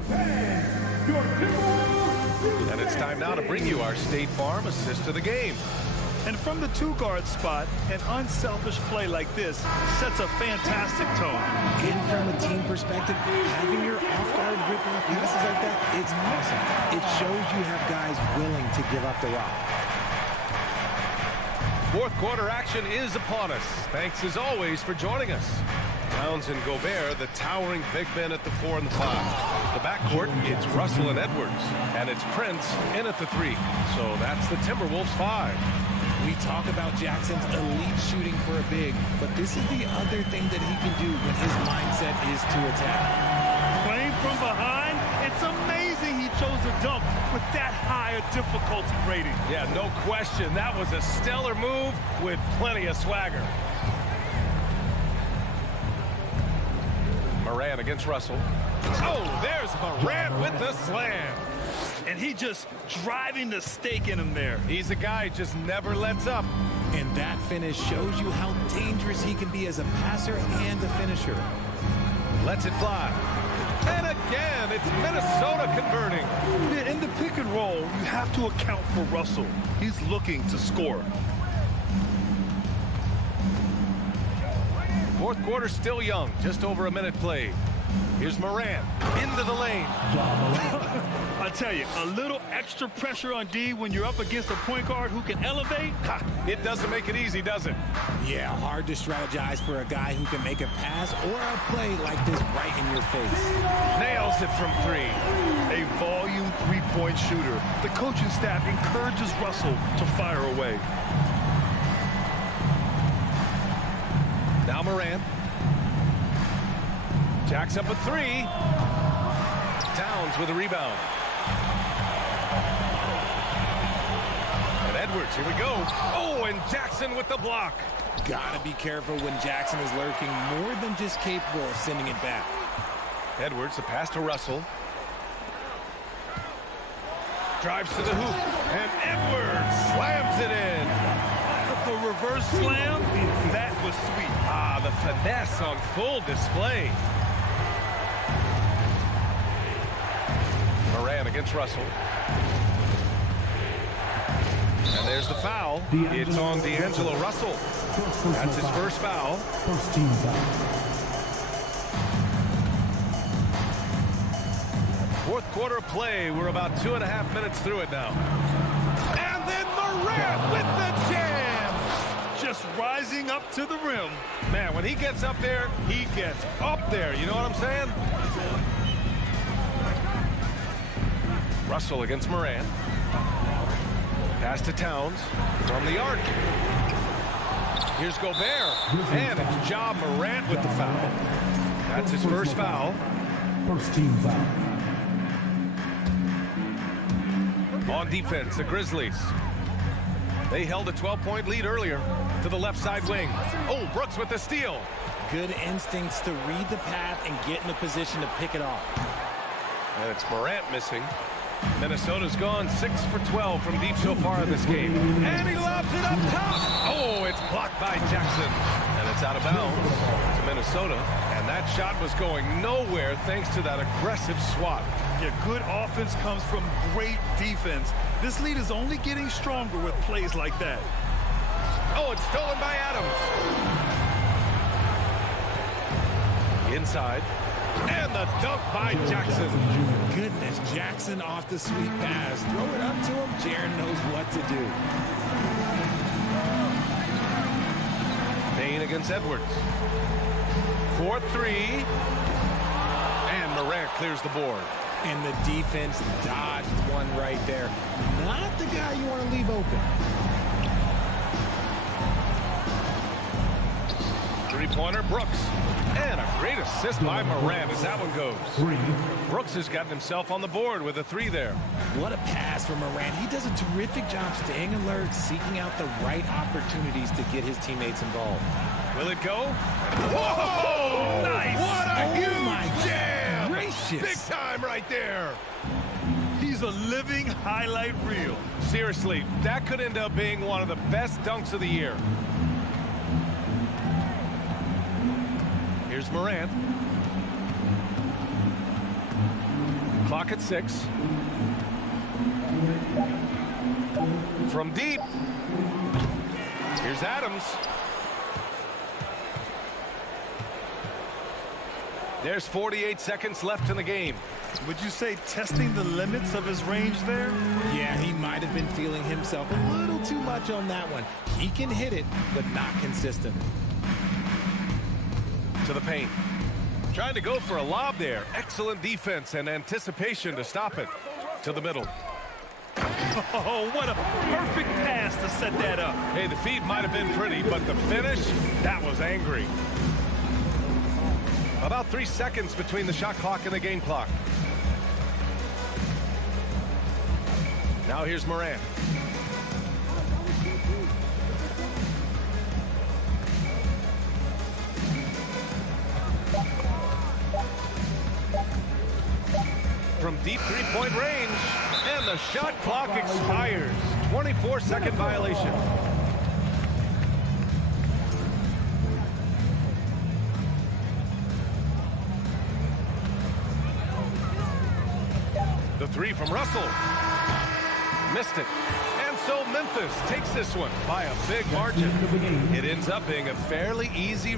And it's time now to bring you our State Farm assist of the game. And from the 2-guard spot, an unselfish play like this sets a fantastic tone. And from a team perspective, having your off-guard rip-off passes like that, it's awesome. It shows you have guys willing to give up the rock. Fourth quarter action is upon us. Thanks as always for joining us. Towns and Gobert, the towering big men at the 4 and the 5. The backcourt, it's Russell and Edwards. And it's Prince in at the 3. So that's the Timberwolves 5. We talk about Jackson's elite shooting for a big, but this is the other thing that he can do when his mindset is to attack. Playing from behind, it's amazing he chose to dunk with that high a difficulty rating. Yeah, no question. That was a stellar move with plenty of swagger. Morant against Russell. Oh, there's Morant with the slam. and he just driving the stake in him there. He's a guy who just never lets up. And that finish shows you how dangerous he can be as a passer and a finisher. Lets it fly. And again, it's Minnesota converting. Yeah, in the pick and roll, you have to account for Russell. He's looking to score. Fourth quarter still young, just over a minute played. Here's Morant into the lane. I tell you, a little extra pressure on D when you're up against a point guard who can elevate. It doesn't make it easy, does it? Yeah, hard to strategize for a guy who can make a pass or a play like this right in your face. Nails it from three. A volume three-point shooter. The coaching staff encourages Russell to fire away. Now Morant. Jacks up a three. Towns with a rebound. And Edwards, here we go. Oh, and Jackson with the block. Gotta be careful when Jackson is lurking, more than just capable of sending it back. Edwards, the pass to Russell. Drives to the hoop. And Edwards slams it in. The reverse slam, that was sweet. Ah, the finesse on full display. Morant against Russell. And there's the foul. It's on D'Angelo Russell. That's his first foul. First team foul. Fourth quarter play. We're about 2.5 minutes through it now. And then Morant with the jam. Just rising up to the rim. Man, when he gets up there, he gets up there. You know what I'm saying? Russell against Morant. Pass to Towns from the arc. Here's Gobert. And it's Ja Morant with the foul. That's his first foul. First team foul. On defense, the Grizzlies. They held a 12-point lead earlier to the left side wing. Oh, Brooks with the steal. Good instincts to read the path and get in a position to pick it off. And it's Morant missing. Minnesota's gone 6 for 12 from deep so far in this game. And he lobs it up top. Oh, it's blocked by Jackson. And it's out of bounds to Minnesota. And that shot was going nowhere thanks to that aggressive swat. Yeah, good offense comes from great defense. This lead is only getting stronger with plays like that. Oh, it's stolen by Adams. Inside. And the dunk by Jackson. Goodness, Jackson off the sweet pass. Throw it up to him. Jaren knows what to do. Payne against Edwards. 4-3. And Morant clears the board. And the defense dodged one right there. Not the guy you want to leave open. Three-pointer, Brooks. And a great assist by Morant as that one goes. Brooks has gotten himself on the board with a three there. What a pass from Morant. He does a terrific job staying alert, seeking out the right opportunities to get his teammates involved. Will it go? Whoa! Nice! What a my huge jam! gracious. Big time right there. He's a living highlight reel. Seriously, that could end up being one of the best dunks of the year. Here's Morant. Clock at 6. From deep. Here's Adams. There's 48 seconds left in the game. Would you say testing the limits of his range there? Yeah, he might have been feeling himself a little too much on that one. He can hit it, but not consistent. To the paint. Trying to go for a lob there. Excellent defense and anticipation to stop it. To the middle. Oh, what a perfect pass to set that up. Hey, the feed might have been pretty, but the finish, that was angry. About 3 seconds between the shot clock and the game clock. Now here's Morant. From deep three-point range. And the shot clock expires. 24-second violation. The three from Russell. Missed it. And so Memphis takes this one by a big margin. It ends up being a fairly easy.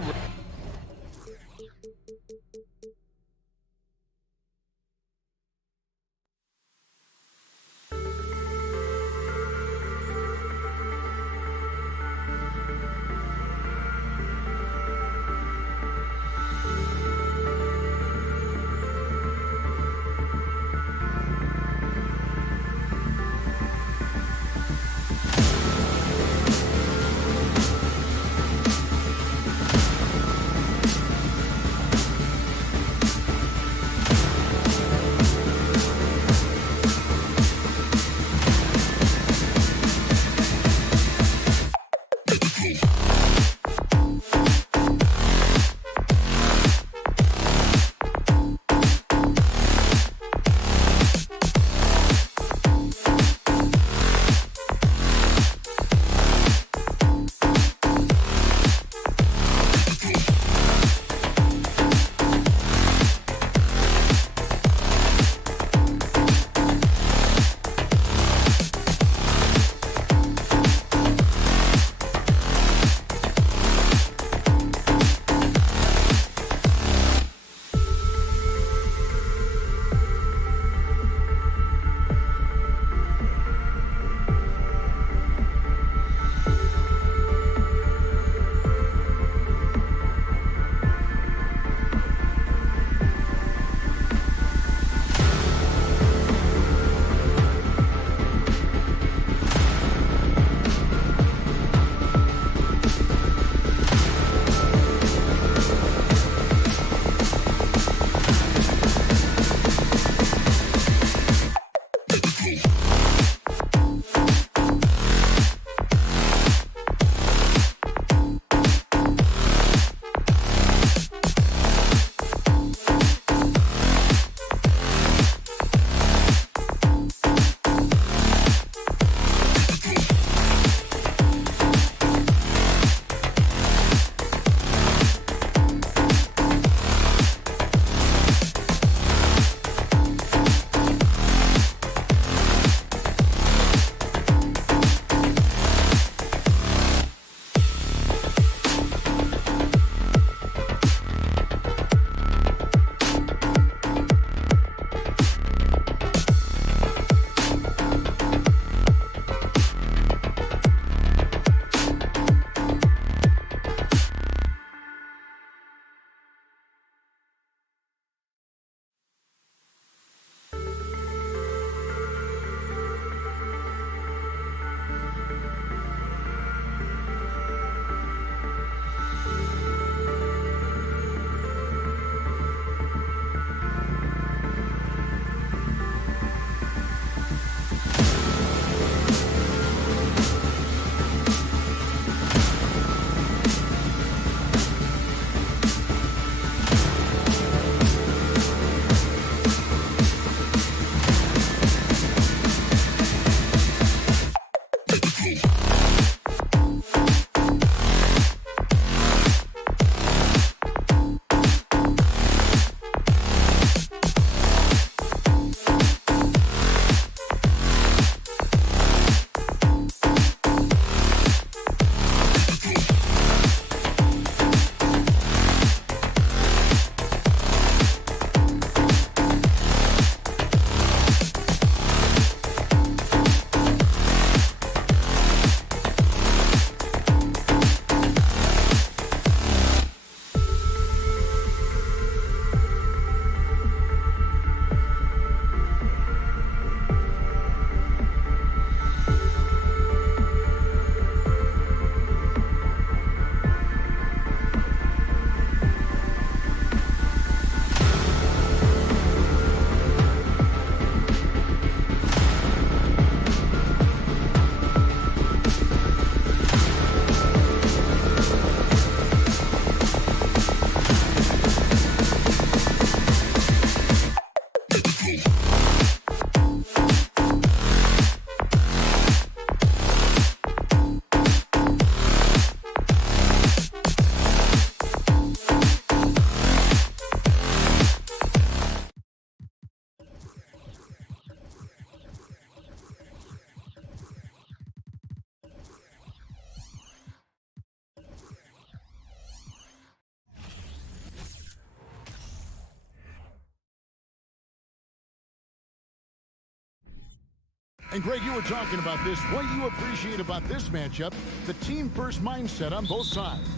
And Greg, you were talking about this. What you appreciate about this matchup, the team-first mindset on both sides.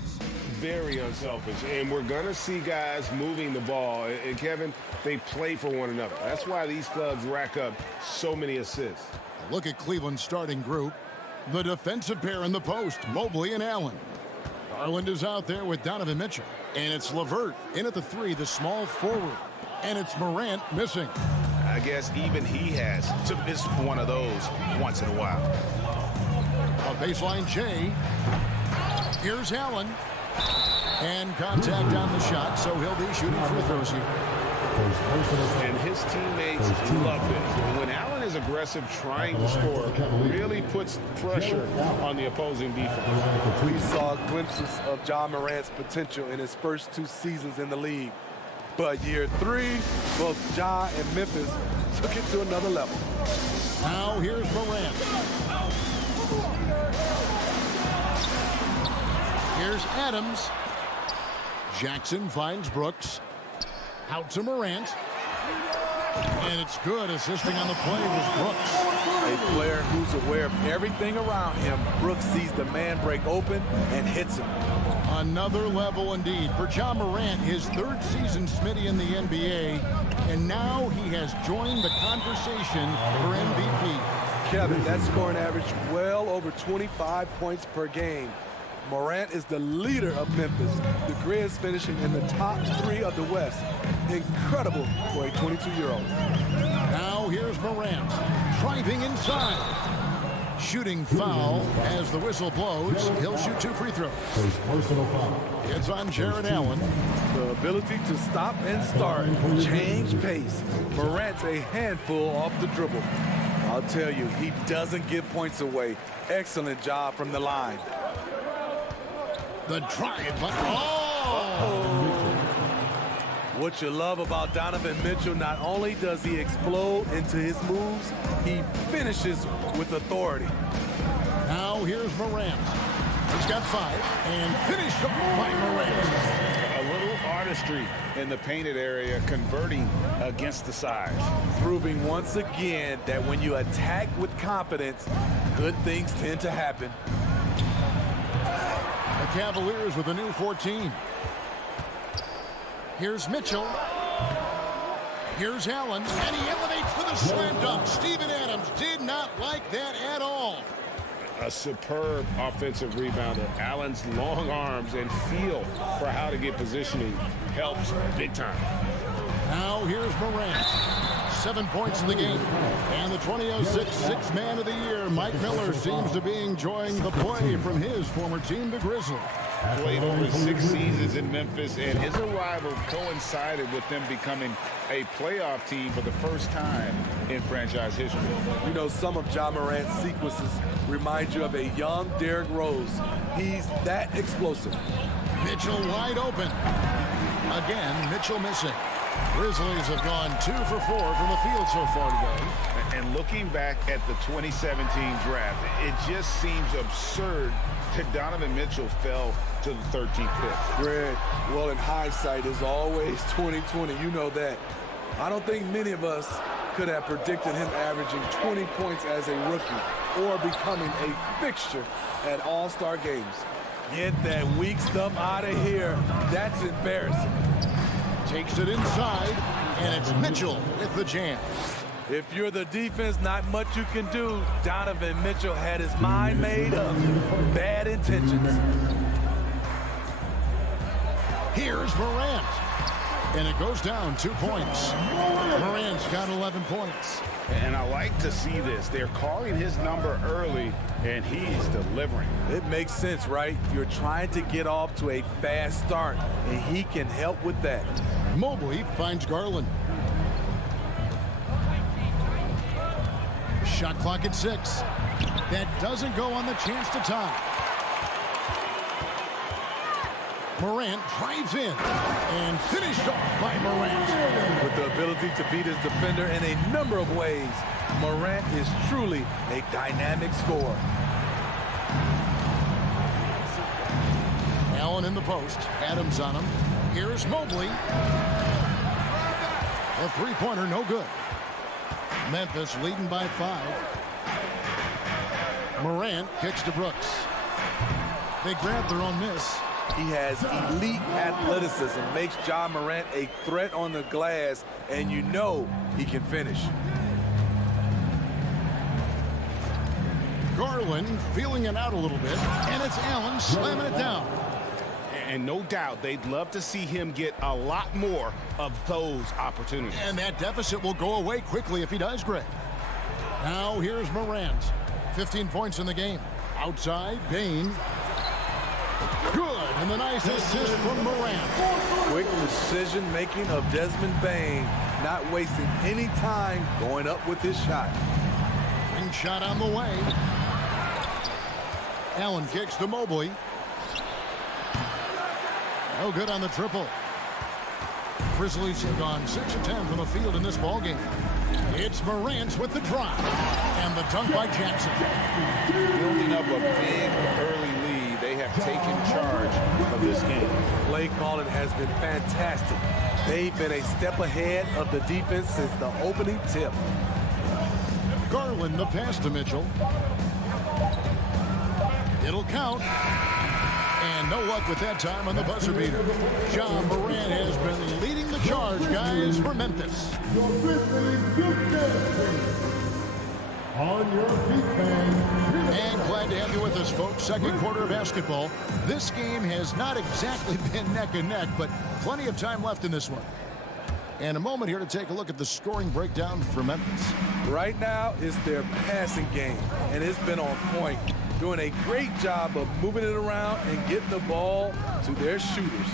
Very unselfish, and we're going to see guys moving the ball. And Kevin, they play for one another. That's why these clubs rack up so many assists. Look at Cleveland's starting group. The defensive pair in the post, Mobley and Allen. Garland is out there with Donovan Mitchell. And it's LeVert in at the 3, the small forward. And it's Morant missing. I guess even he has to miss one of those once in a while. A baseline J. Here's Allen. And contact on the shot, so he'll be shooting free throws here. And his teammates love it. When Allen is aggressive trying to score, really puts pressure on the opposing defense. We saw glimpses of Ja Morant's potential in his first 2 seasons in the league. But year 3, both Ja and Memphis took it to another level. Now here's Morant. Here's Adams. Jackson finds Brooks. Out to Morant. And it's good. Assisting on the play was Brooks. A player who's aware of everything around him. Brooks sees the man break open and hits him. Another level indeed for Ja Morant, his 3rd season Smitty in the NBA. And now he has joined the conversation for MVP. Kevin, that scoring average well over 25 points per game. Morant is the leader of Memphis. The Grizz finishing in the top 3 of the West. Incredible for a 22-year-old. Now here's Morant, driving inside. Shooting foul as the whistle blows. He'll shoot 2 free throws. Personal foul. It's on Jared Allen. The ability to stop and start, change pace. Morant's a handful off the dribble. I'll tell you, he doesn't give points away. Excellent job from the line. The drive, but oh! What you love about Donovan Mitchell, not only does he explode into his moves, he finishes with authority. Now here's Morant. He's got 5 and finished by Morant. A little artistry in the painted area, converting against the size. Proving once again that when you attack with confidence, good things tend to happen. The Cavaliers with a new 14. Here's Mitchell. Here's Allen, and he elevates for the slam dunk. Steven Adams did not like that at all. A superb offensive rebounder. Allen's long arms and feel for how to get positioning helps big time. Now here's Morant. 7 points in the game. And the 2006 Sixth Man of the Year, Mike Miller, seems to be enjoying the play from his former team, the Grizzlies. Played over 6 seasons in Memphis, and his arrival coincided with them becoming a playoff team for the first time in franchise history. You know, some of Ja Morant's sequences remind you of a young Derrick Rose. He's that explosive. Mitchell wide open. Again, Mitchell missing. Grizzlies have gone 2 for 4 from the field so far today. And looking back at the 2017 draft, it just seems absurd that Donovan Mitchell fell to the 13th pick. Greg, well, in hindsight is always 20/20. You know that. I don't think many of us could have predicted him averaging 20 points as a rookie or becoming a fixture at all-star games. Get that weak stuff out of here. That's embarrassing. Takes it inside, and it's Mitchell with the jam. If you're the defense, not much you can do. Donovan Mitchell had his mind made up. Bad intentions. Here's Morant. And it goes down 2 points. Morant's got 11 points. And I like to see this. They're calling his number early, and he's delivering. It makes sense, right? You're trying to get off to a fast start, and he can help with that. Mobley finds Garland. Shot clock at 6. That doesn't go on the chance to tie. Morant drives in and finished off by Morant. With the ability to beat his defender in a number of ways, Morant is truly a dynamic scorer. Allen in the post. Adams on him. Here's Mobley. A three-pointer, no good. Memphis leading by 5. Morant kicks to Brooks. They grab their own miss. He has elite athleticism, makes Ja Morant a threat on the glass, and you know he can finish. Garland feeling it out a little bit, and it's Allen slamming it down. And no doubt they'd love to see him get a lot more of those opportunities. And that deficit will go away quickly if he does, Greg. Now here's Morant. 15 points in the game. Outside, Bain. Good, and the nice assist from Morant. Quick decision-making of Desmond Bain, not wasting any time going up with his shot. Ring shot on the way. Allen kicks to Mobley. No good on the triple. Grizzlies have gone 6 of 10 from the field in this ballgame. It's Morant with the drive. And the dunk by Jackson. Building up a big early lead, they have taken charge of this game. Play calling has been fantastic. They've been a step ahead of the defense since the opening tip. Garland the pass to Mitchell. It'll count. And no luck with that time on the buzzer beater. Ja Morant has been leading the charge, guys, for Memphis. On your feet, fans. And glad to have you with us, folks. Second quarter of basketball. This game has not exactly been neck and neck, but plenty of time left in this one. And a moment here to take a look at the scoring breakdown for Memphis. Right now, it's their passing game, and it's been on point. Doing a great job of moving it around and getting the ball to their shooters.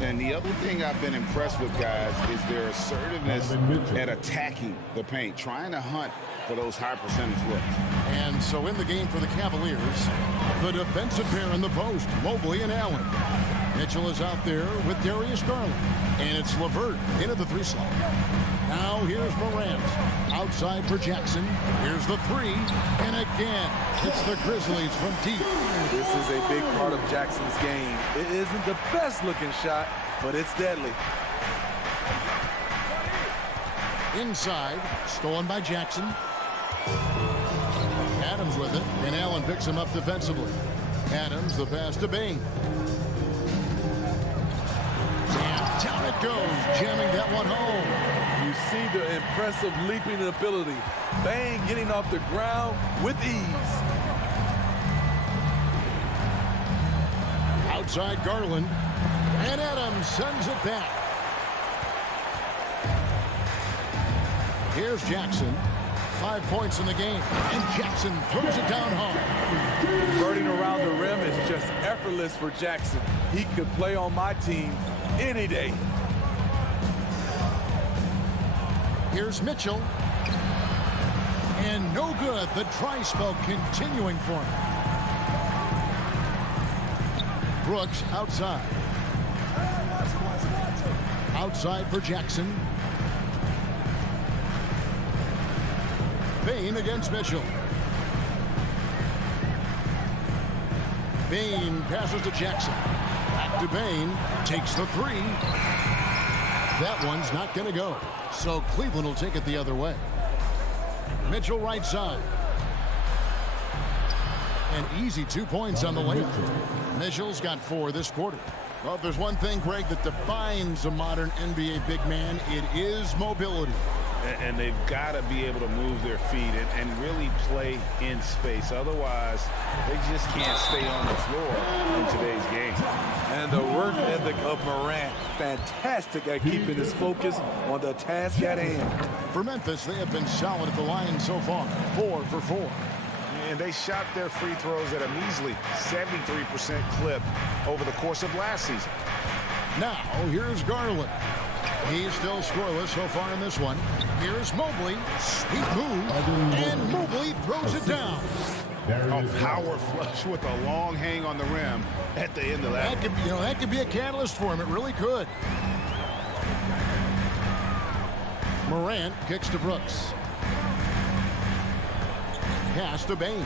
And the other thing I've been impressed with, guys, is their assertiveness at attacking the paint, trying to hunt for those high percentage looks. And so in the game for the Cavaliers, the defensive pair in the post, Mobley and Allen. Mitchell is out there with Darius Garland. And it's LeVert into the 3 slot. Now here's Morant. Outside for Jackson. Here's the 3. And again, it's the Grizzlies from deep. This is a big part of Jackson's game. It isn't the best looking shot, but it's deadly. Inside, stolen by Jackson. Adams with it, and Allen picks him up defensively. Adams, the pass to Bain. And down it goes, jamming that one home. You see the impressive leaping ability. Bain getting off the ground with ease. Outside Garland, and Adams sends it back. Here's Jackson. 5 points in the game, and Jackson throws it down hard. Converting around the rim is just effortless for Jackson. He could play on my team any day. Here's Mitchell. And no good. The dry spell continuing for him. Brooks outside. Outside for Jackson. Bain against Mitchell. Bain passes to Jackson. Back to Bain. Takes the 3. That one's not going to go. So Cleveland will take it the other way. Mitchell right side. An easy 2 points on the layup. Mitchell's got 4 this quarter. Well, if there's one thing, Greg, that defines a modern NBA big man, it is mobility. And they've got to be able to move their feet and really play in space. Otherwise, they just can't stay on the floor in today's game. And the work ethic of Morant, fantastic at keeping his focus on the task at hand. For Memphis, they have been solid at the line so far. 4 for 4. And they shot their free throws at a measly 73% clip over the course of last season. Now, here's Garland. He's still scoreless so far in this one. Here's Mobley. Sweet move. And Mobley throws it down. A power flush with a long hang on the rim at the end of that. That could be a catalyst for him. It really could. Morant kicks to Brooks. Pass to Bain.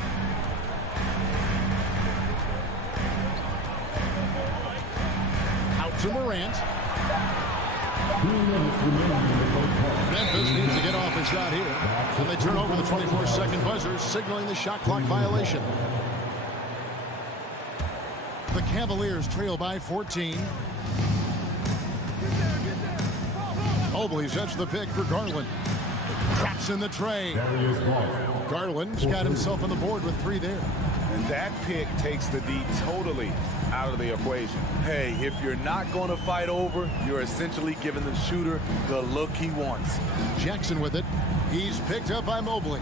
Out to Morant. Memphis needs to get off a shot here. And they turn over the 24-second buzzer, signaling the shot clock violation. The Cavaliers trail by 14. Mobley sets the pick for Garland. Drops in the tray. Garland's got himself on the board with 3 there. And that pick takes the D totally out of the equation. Hey, if you're not going to fight over, you're essentially giving the shooter the look he wants. Jackson with it. He's picked up by Mobley.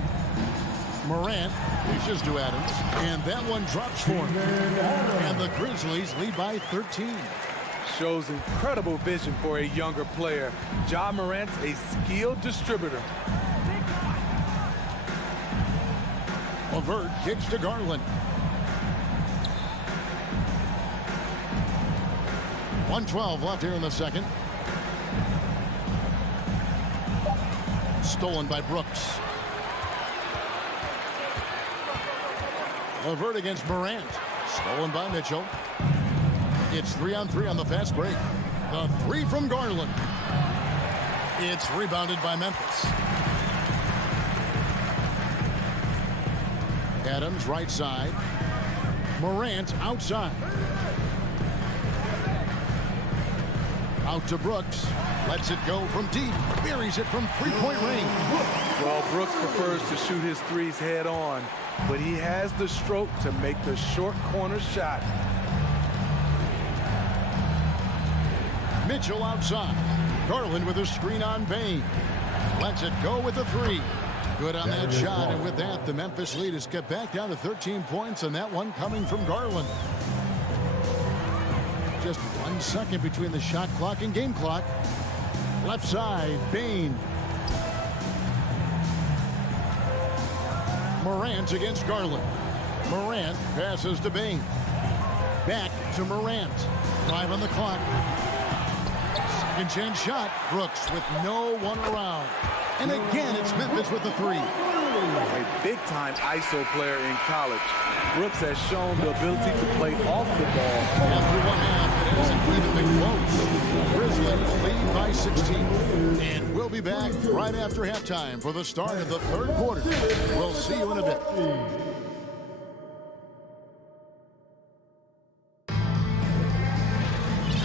Morant reaches to Adams, and that one drops for him. And the Grizzlies lead by 13. Shows incredible vision for a younger player. Ja Morant's a skilled distributor. LeVert kicks to Garland. 1:12 left here in the second. Stolen by Brooks. LeVert against Morant. Stolen by Mitchell. It's 3-on-3 on the fast break. The 3 from Garland. It's rebounded by Memphis. Adams right side. Morant outside. Out to Brooks. Lets it go from deep. Buries it from 3-point range. Well, Brooks prefers to shoot his threes head on, but he has the stroke to make the short corner shot. Mitchell outside. Garland with a screen on Bain. Lets it go with a 3. Good on that shot, and with that, the Memphis lead is cut back down to 13 points, and that one coming from Garland. Just 1 second between the shot clock and game clock. Left side, Bain. Morant against Garland. Morant passes to Bain. Back to Morant. 5 on the clock. Second chance shot. Brooks with no one around. And again, it's Memphis with the 3. A big-time ISO player in college. Brooks has shown the ability to play off the ball. After 1 half, it hasn't even been close. Grizzlies lead by 16. And we'll be back right after halftime for the start of the 3rd quarter. We'll see you in a bit.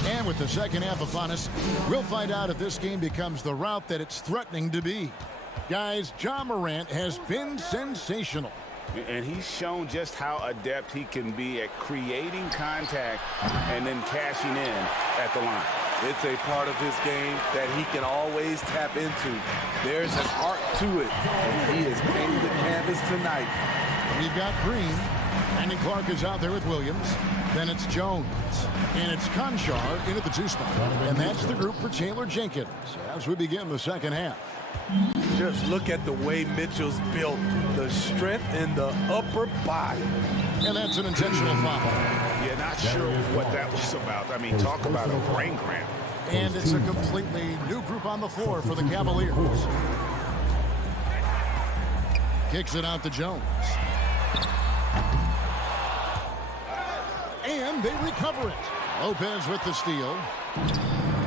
And with the second half upon us, we'll find out if this game becomes the route that it's threatening to be. Guys, Ja Morant has been sensational. And he's shown just how adept he can be at creating contact and then cashing in at the line. It's a part of his game that he can always tap into. There's an art to it, and he is painting the canvas tonight. We've got Green. Brandon Clark is out there with Williams. Then it's Jones. And it's Conchar into the 2 spot. And that's the group for Taylor Jenkins as we begin the second half. Just look at the way Mitchell's built, the strength in the upper body. And that's an intentional foul. Yeah, not sure what that was about. I mean, talk about a brain cramp. And it's a completely new group on the floor for the Cavaliers. Kicks it out to Jones. And they recover it. Lopez with the steal.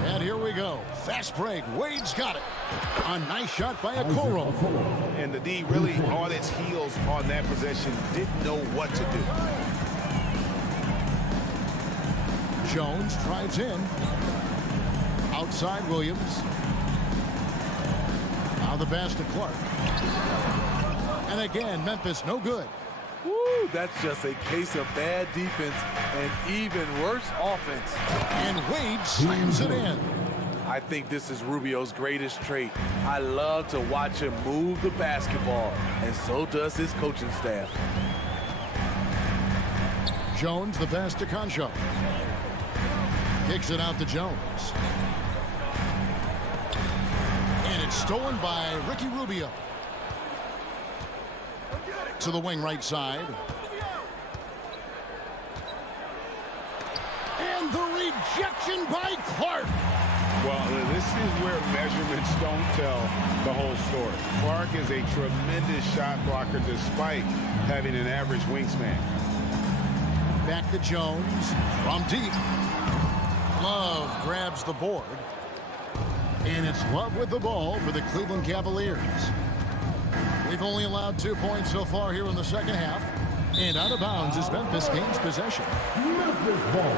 And here we go. Fast break. Wade's got it. A nice shot by Okoro. And the D really on its heels on that possession. Didn't know what to do. Jones drives in. Outside Williams. Now the pass to Clark. And again, Memphis no good. Woo, that's just a case of bad defense and even worse offense. And Wade slams it in. I think this is Rubio's greatest trait. I love to watch him move the basketball, and so does his coaching staff. Jones, the pass to Conchar. Kicks it out to Jones. And it's stolen by Ricky Rubio. To the wing right side. And the rejection by Clark. Well, this is where measurements don't tell the whole story. Clark is a tremendous shot blocker despite having an average wingspan. Back to Jones from deep. Love grabs the board. And it's Love with the ball for the Cleveland Cavaliers. We've only allowed 2 points so far here in the second half. And out of bounds as Memphis gains possession. Memphis ball.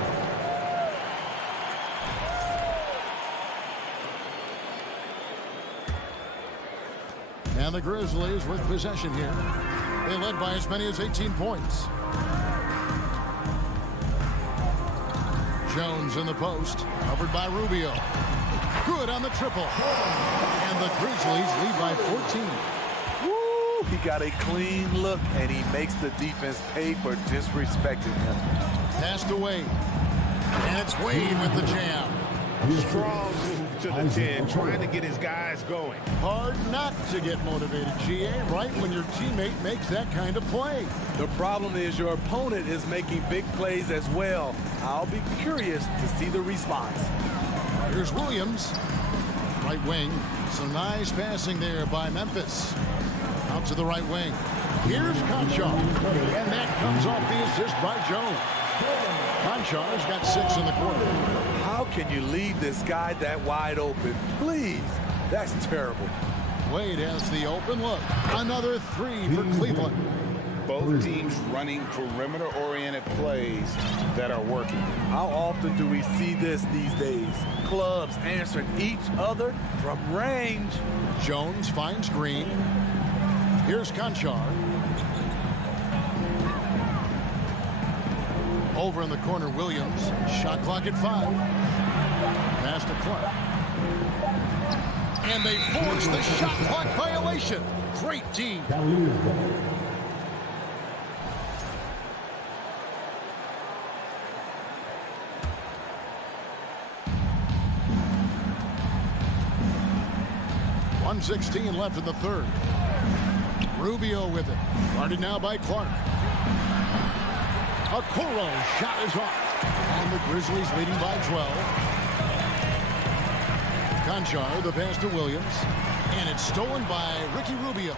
And the Grizzlies with possession here. They led by as many as 18 points. Jones in the post, covered by Rubio. Good on the triple. And the Grizzlies lead by 14. Woo! He got a clean look, and he makes the defense pay for disrespecting him. Passed away. And it's Wade with the jam. Strong move to the 10, trying to get his guys going. Hard not to get motivated, GA, right when your teammate makes that kind of play. The problem is your opponent is making big plays as well. I'll be curious to see the response. Here's Williams. Right wing. Some nice passing there by Memphis. Out to the right wing. Here's Conchar. And that comes off the assist by Jones. Conchar's got 6 in the quarter. How can you leave this guy that wide open? Please. That's terrible. Wade has the open look. Another 3 for Cleveland. Both teams running perimeter-oriented plays that are working. How often do we see this these days? Clubs answering each other from range. Jones finds Green. Here's Conchar. Over in the corner, Williams. Shot clock at 5. Pass to Clark. And they force the shot clock violation. Great team. Cavaliers ball. .116 left in the third. Rubio with it. Guarded now by Clark. Okoro shot is off. And the Grizzlies leading by 12. Conchar, the pass to Williams. And it's stolen by Ricky Rubio.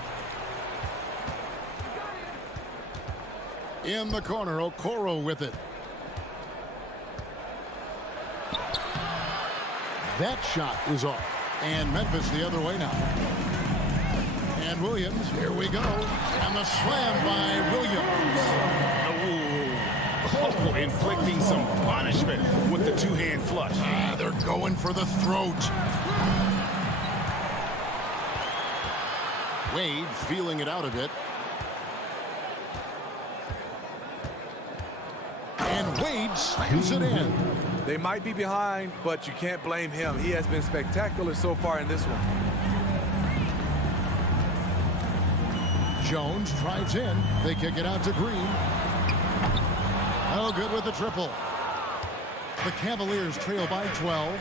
In the corner, Okoro with it. That shot is off. And Memphis the other way now. And Williams, here we go. And the slam by Williams. Oh, inflicting some punishment with the two-hand flush. They're going for the throat. Wade feeling it out a bit. And Wade slams it in. They might be behind, but you can't blame him. He has been spectacular so far in this one. Jones drives in. They kick it out to Green. Oh, good with the triple. The Cavaliers trail by 12.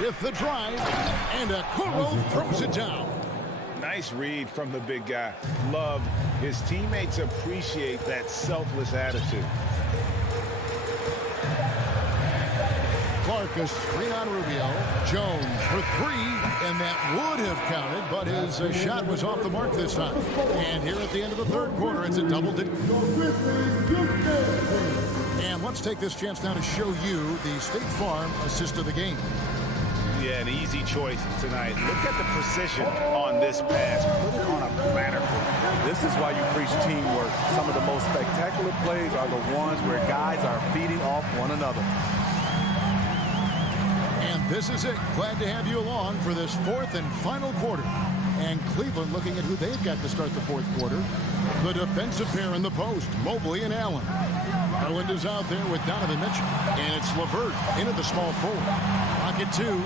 With the drive, and Okoro throws it down. Nice read from the big guy. Love. His teammates appreciate that selfless attitude. Clark, a screen on Rubio. Jones for 3, and that would have counted, but his shot was off the mark this time. And here at the end of the third quarter, it's a double digit. And let's take this chance now to show you the State Farm assist of the game. Yeah, an easy choice tonight. Look at the precision on this pass. Put it on a platter. This is why you preach teamwork. Some of the most spectacular plays are the ones where guys are feeding off one another. And this is it. Glad to have you along for this fourth and final quarter. And Cleveland looking at who they've got to start the fourth quarter. The defensive pair in the post, Mobley and Allen. Garland is out there with Donovan Mitchell. And it's LeVert into the small forward. Pocket 2.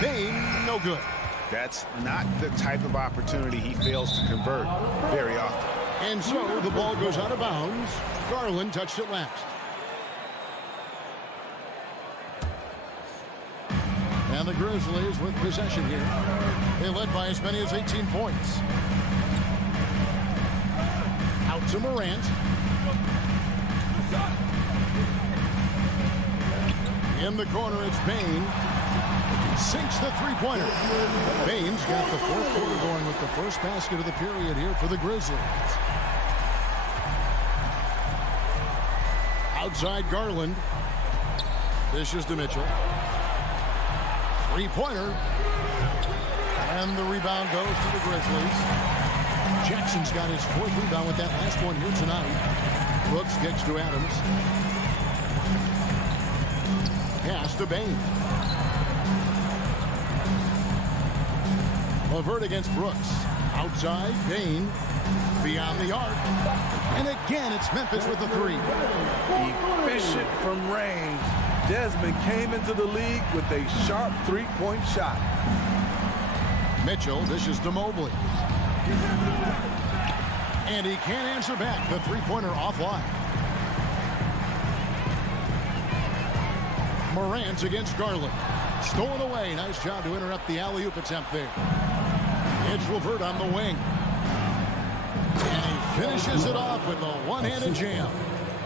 Bain, no good. That's not the type of opportunity he fails to convert very often. And so the ball goes out of bounds. Garland touched it last. And the Grizzlies with possession here. They led by as many as 18 points. Out to Morant. In the corner, it's Bain. Sinks the three-pointer. Bain's got the fourth quarter going with the first basket of the period here for the Grizzlies. Outside Garland. Dishes to Mitchell. Three-pointer. And the rebound goes to the Grizzlies. Jackson's got his 4th rebound with that last one here tonight. Brooks kicks to Adams. Pass to Bain. LeVert against Brooks. Outside, Bain. Beyond the arc. And again, it's Memphis with the 3. Efficient from range. Desmond came into the league with a sharp three-point shot. Mitchell dishes to Mobley. And he can't answer back. The three-pointer offline. Morant against Garland. Stolen away. Nice job to interrupt the alley-oop attempt there. It's LeVert on the wing. And he finishes it off with a one-handed jam.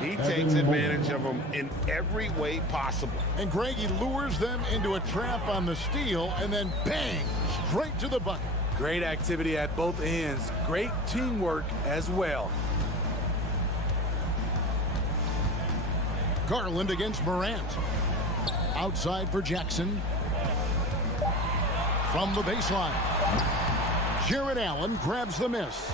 He takes advantage of them in every way possible. And Greg, he lures them into a trap on the steal, and then bang, straight to the bucket. Great activity at both ends. Great teamwork as well. Garland against Morant. Outside for Jackson. From the baseline. Jared Allen grabs the miss.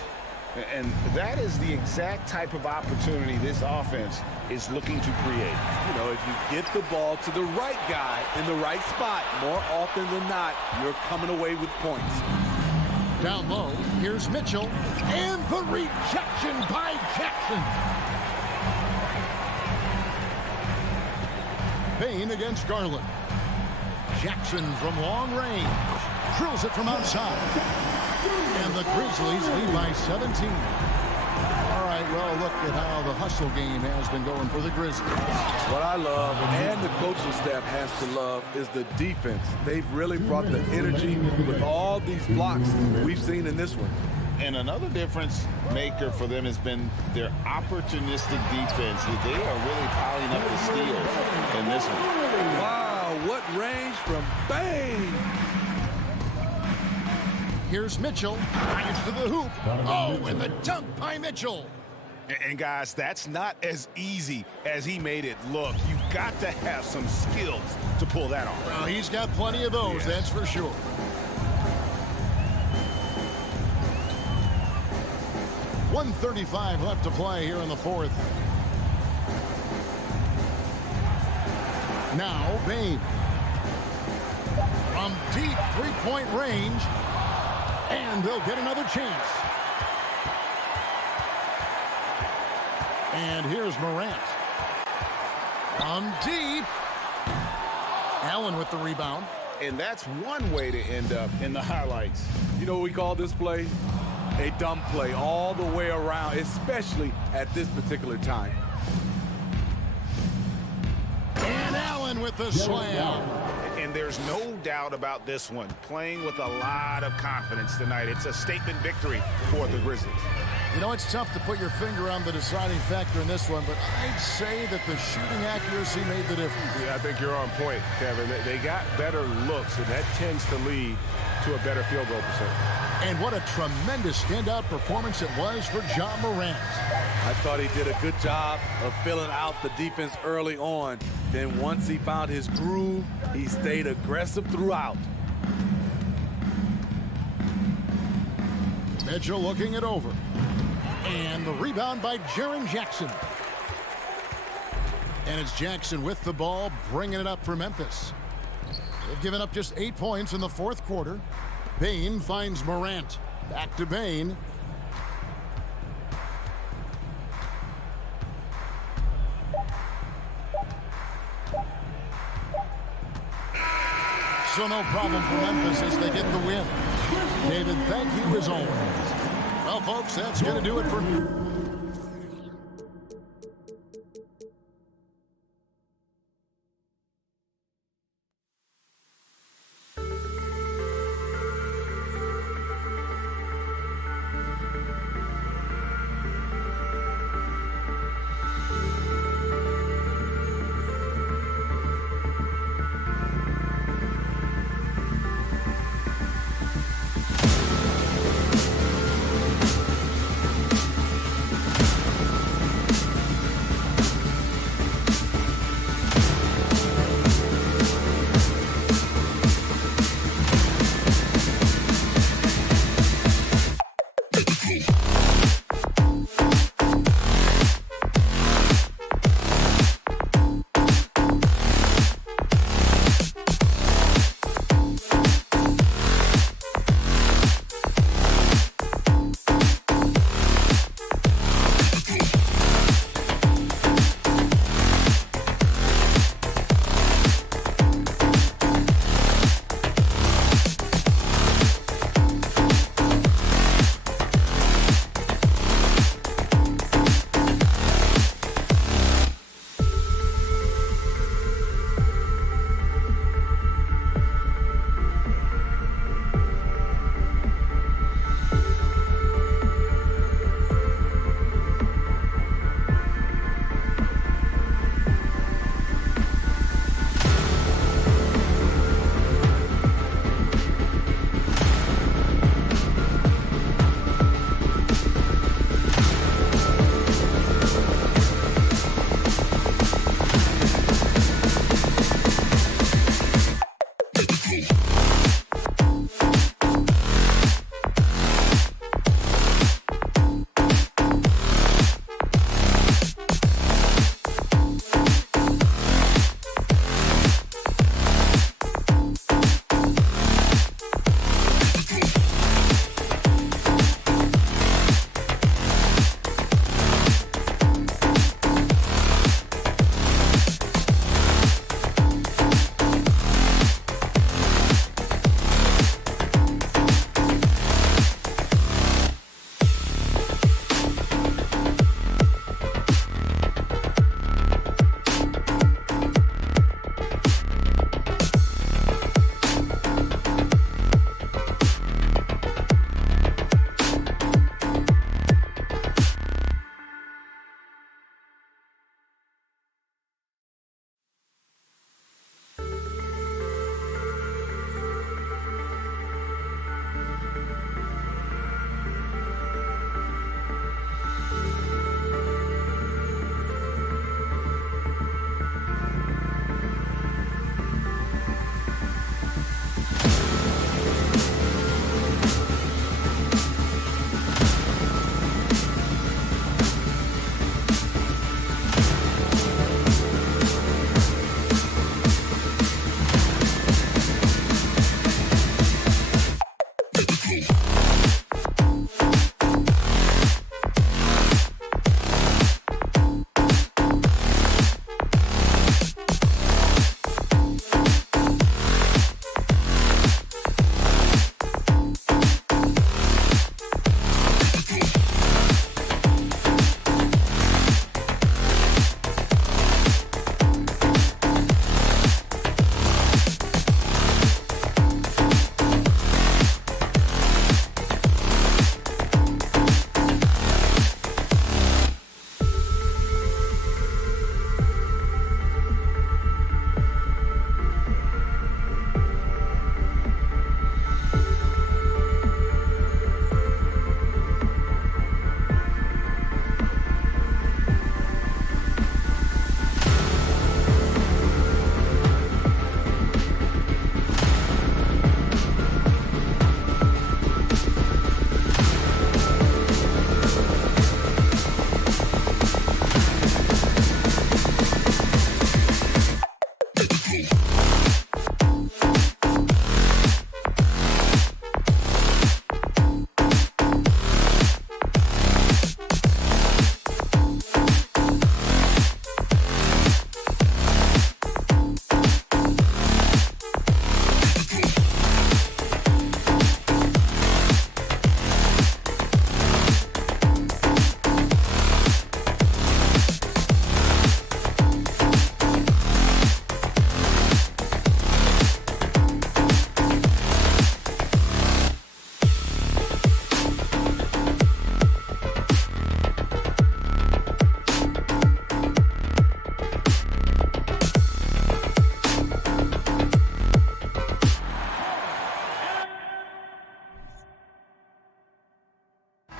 And that is the exact type of opportunity this offense is looking to create. You know, if you get the ball to the right guy in the right spot, more often than not, you're coming away with points. Down low, here's Mitchell. And the rejection by Jackson. Bain against Garland. Jackson from long range. Drills it from outside. And the Grizzlies lead by 17. All right, well, look at how the hustle game has been going for the Grizzlies. What I love, and the coaching staff has to love, is the defense. They've really brought the energy with all these blocks we've seen in this one. And another difference maker for them has been their opportunistic defense. They are really piling up the steals in this one. Wow, what range from Bain! Here's Mitchell. Drives to the hoop. Oh, and the dunk by Mitchell. And guys, that's not as easy as he made it look. You've got to have some skills to pull that off. Well, he's got plenty of those, that's for sure. .135 left to play here in the 4th. Now, Bain. From deep three-point range. And they'll get another chance. And here's Morant. From deep. Allen with the rebound. And that's one way to end up in the highlights. You know what we call this play? A dumb play all the way around, especially at this particular time. And Allen with the slam. And there's no doubt about this one. Playing with a lot of confidence tonight. It's a statement victory for the Grizzlies. You know, it's tough to put your finger on the deciding factor in this one, but I'd say that the shooting accuracy made the difference. Yeah, I think you're on point, Kevin. They got better looks, and that tends to lead to a better field goal percentage. And what a tremendous standout performance it was for Ja Morant. I thought he did a good job of filling out the defense early on. Then once he found his groove, he stayed aggressive throughout. Mitchell looking it over. And the rebound by Jaren Jackson. And it's Jackson with the ball, bringing it up for Memphis. They've given up just 8 points in the 4th quarter. Bain finds Morant. Back to Bain. So no problem for Memphis as they get the win. David, thank you as always. Well, folks, that's going to do it for...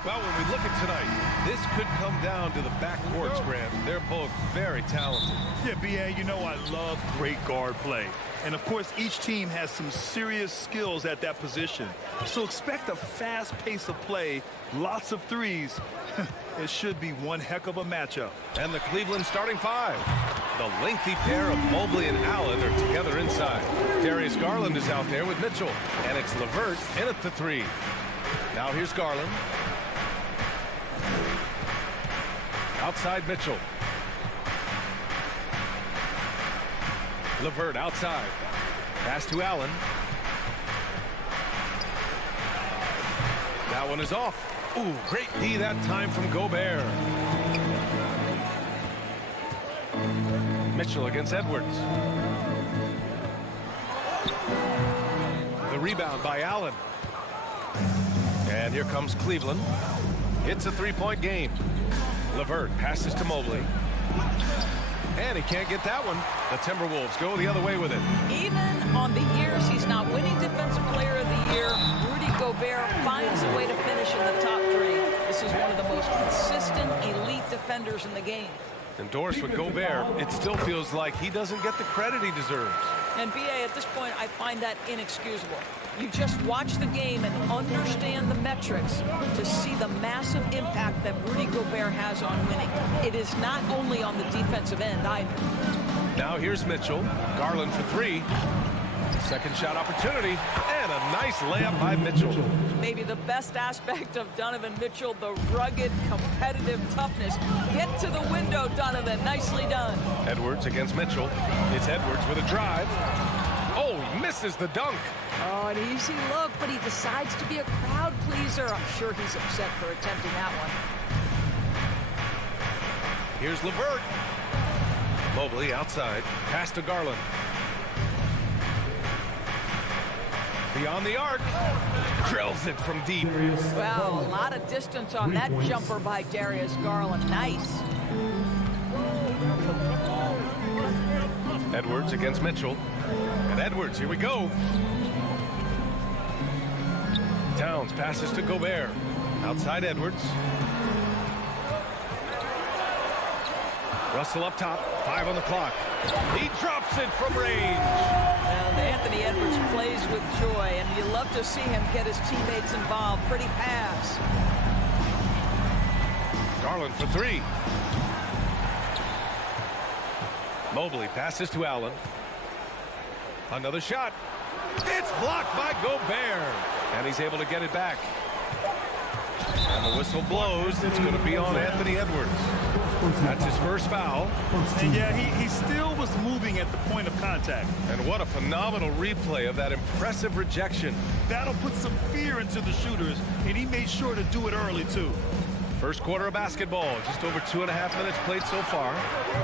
Well, when we look at tonight, this could come down to the backcourts, Grant. They're both very talented. Yeah, B.A., you know I love great guard play. And, of course, each team has some serious skills at that position. So expect a fast pace of play, lots of threes. It should be one heck of a matchup. And the Cleveland starting five. The lengthy pair of Mobley and Allen are together inside. Darius Garland is out there with Mitchell. And it's LeVert in at the three. Now here's Garland. Outside Mitchell. LeVert outside. Pass to Allen. That one is off. Ooh, great D that time from Gobert. Mitchell against Edwards. The rebound by Allen. And here comes Cleveland. It's a three-point game. LeVert passes to Mobley. And he can't get that one. The Timberwolves go the other way with it. Even on the years he's not winning Defensive Player of the Year, Rudy Gobert finds a way to finish in the top three. This is one of the most consistent elite defenders in the game. Endorsed with Gobert, it still feels like he doesn't get the credit he deserves. And B.A., at this point, I find that inexcusable. You just watch the game and understand the metrics to see the massive impact that Rudy Gobert has on winning. It is not only on the defensive end either. Now here's Mitchell. Garland for three. Second shot opportunity. And a nice layup by Mitchell. Maybe the best aspect of Donovan Mitchell, the rugged, competitive toughness. Get to the window, Donovan. Nicely done. Edwards against Mitchell. It's Edwards with a drive. Oh, he misses the dunk. Oh, an easy look, but he decides to be a crowd pleaser. I'm sure he's upset for attempting that one. Here's LeVert. Mobley outside. Pass to Garland. Beyond the arc. Drills it from deep. Well, a lot of distance on that jumper by Darius Garland. Nice. Edwards against Mitchell. And Edwards, here we go. Towns passes to Gobert. Outside Edwards. Russell up top. 5 on the clock. He drops it from range. And Anthony Edwards plays with joy, and you love to see him get his teammates involved. Pretty pass. Garland for three. Mobley passes to Allen. Another shot. It's blocked by Gobert. And he's able to get it back. And the whistle blows. It's going to be on Anthony Edwards. That's his first foul. And yeah, he still was moving at the point of contact. And what a phenomenal replay of that impressive rejection. That'll put some fear into the shooters, and he made sure to do it early, too. First quarter of basketball, just over 2.5 minutes played so far.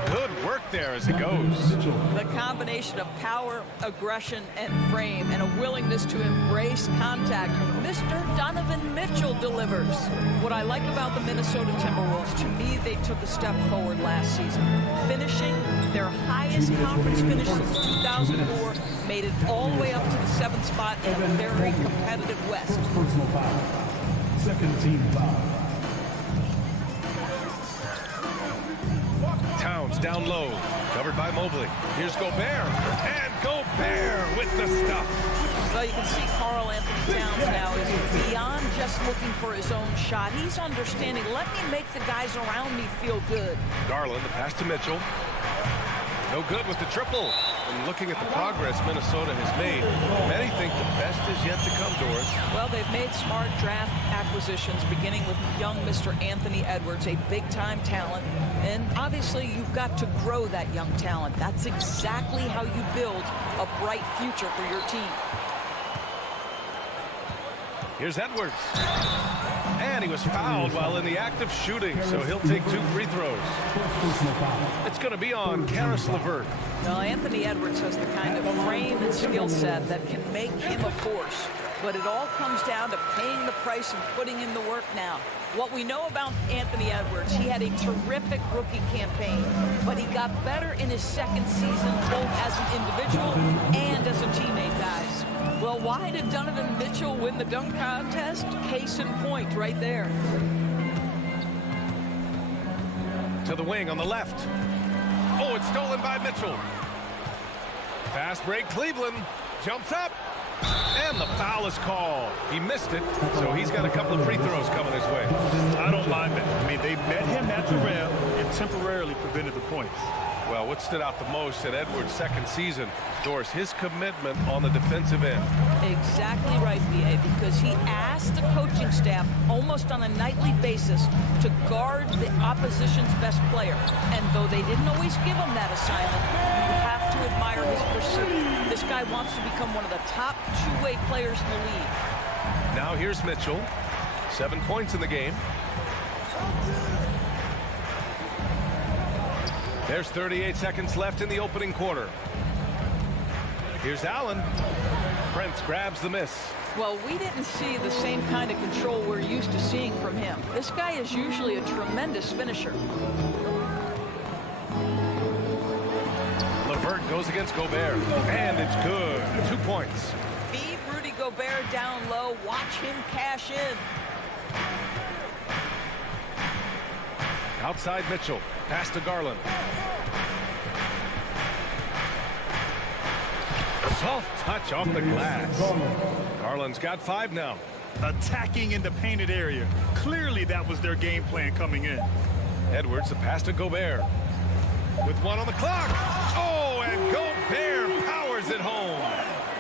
Good work there as it goes. The combination of power, aggression, and frame, and a willingness to embrace contact. Mr. Donovan Mitchell delivers. What I like about the Minnesota Timberwolves, to me, they took a step forward last season. Finishing their highest conference finish since 2004, made it all the way up to the 7th spot in a very competitive West. Personal foul. Second team foul. Towns down low, covered by Mobley. Here's Gobert, and Gobert with the stuff. Well, you can see Karl Anthony Towns now is beyond just looking for his own shot. He's understanding, let me make the guys around me feel good. Garland, the pass to Mitchell. No good with the triple. And looking at the progress Minnesota has made, many think the best is yet to come, Doris. Well, they've made smart draft acquisitions, beginning with young Mr. Anthony Edwards, a big-time talent. And obviously, you've got to grow that young talent. That's exactly how you build a bright future for your team. Here's Edwards. And he was fouled while in the act of shooting, so he'll take 2 free throws. It's going to be on Karis LeVert. Well, Anthony Edwards has the kind of frame and skill set that can make him a force. But it all comes down to paying the price and putting in the work now. What we know about Anthony Edwards, he had a terrific rookie campaign, but he got better in his second season, both as an individual and as a teammate, guys. Well, why did Donovan Mitchell win the dunk contest? Case in point right there. To the wing on the left. Oh, it's stolen by Mitchell. Fast break, Cleveland. Jumps up. And the foul is called. He missed it, so he's got a couple of free throws coming his way. I don't mind that. I mean, they met him at the rim and temporarily prevented the points. Well, what stood out the most at Edwards' second season, Doris, his commitment on the defensive end. Exactly right, B.A., because he asked the coaching staff almost on a nightly basis to guard the opposition's best player. And though they didn't always give him that assignment, you have to admire his pursuit. This guy wants to become one of the top two-way players in the league. Now here's Mitchell. 7 points in the game. There's 38 seconds left in the opening quarter. Here's Allen. Prince grabs the miss. Well, we didn't see the same kind of control we're used to seeing from him. This guy is usually a tremendous finisher. LeVert goes against Gobert, and it's good. 2 points. Feed Rudy Gobert down low. Watch him cash in. Outside Mitchell. Pass to Garland. Soft touch off the glass. Garland's got 5 now. Attacking in the painted area. Clearly that was their game plan coming in. Edwards, the pass to Gobert. With 1 on the clock. Oh, and Gobert powers it home.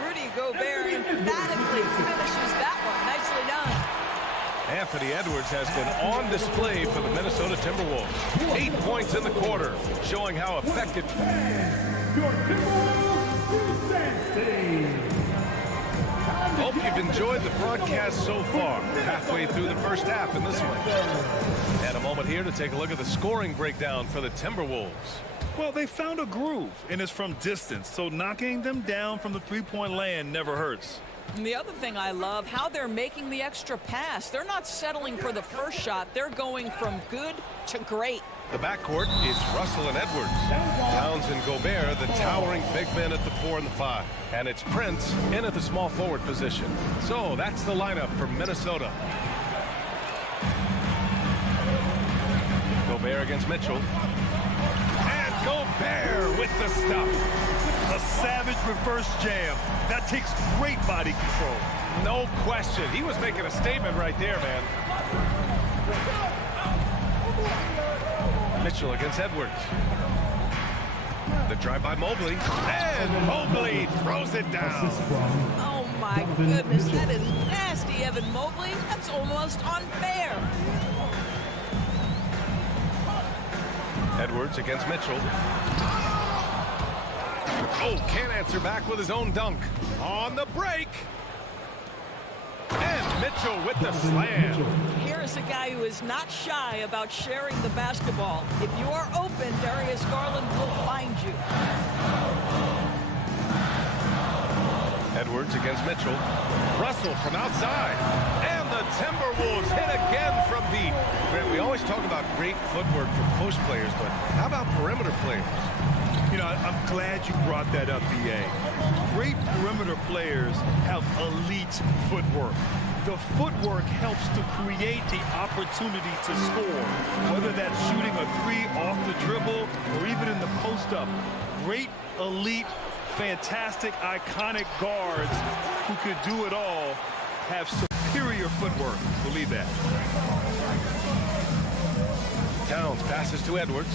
Rudy Gobert emphatically finishes that one. Nicely done. Anthony Edwards has been on display for the Minnesota Timberwolves. 8 points in the quarter, showing how effective. Hope you've enjoyed the broadcast so far. Halfway through the first half in this one. And a moment here to take a look at the scoring breakdown for the Timberwolves. Well, they found a groove, and it's from distance, so knocking them down from the three-point land never hurts. And the other thing I love, how they're making the extra pass. They're not settling for the first shot. They're going from good to great. The backcourt is Russell and Edwards. Towns and Gobert, the towering big men at the 4 and the 5. And it's Prince in at the small forward position. So that's the lineup for Minnesota. Gobert against Mitchell. And Gobert with the stuff. A savage reverse jam. That takes great body control. No question. He was making a statement right there, man. Mitchell against Edwards. The drive by Mobley. And Mobley throws it down. Oh, my goodness. That is nasty, Evan Mobley. That's almost unfair. Edwards against Mitchell. Oh, can't answer back with his own dunk. On the break. And Mitchell with the slam. Here is a guy who is not shy about sharing the basketball. If you are open, Darius Garland will find you. Edwards against Mitchell. Russell from outside. And the Timberwolves hit again from deep. Grant, we always talk about great footwork for post players, but how about perimeter players? You know, I'm glad you brought that up, B.A. Great perimeter players have elite footwork. The footwork helps to create the opportunity to score, whether that's shooting a 3 off the dribble or even in the post-up. Great, elite, fantastic, iconic guards who could do it all have superior footwork. Believe that. Towns passes to Edwards.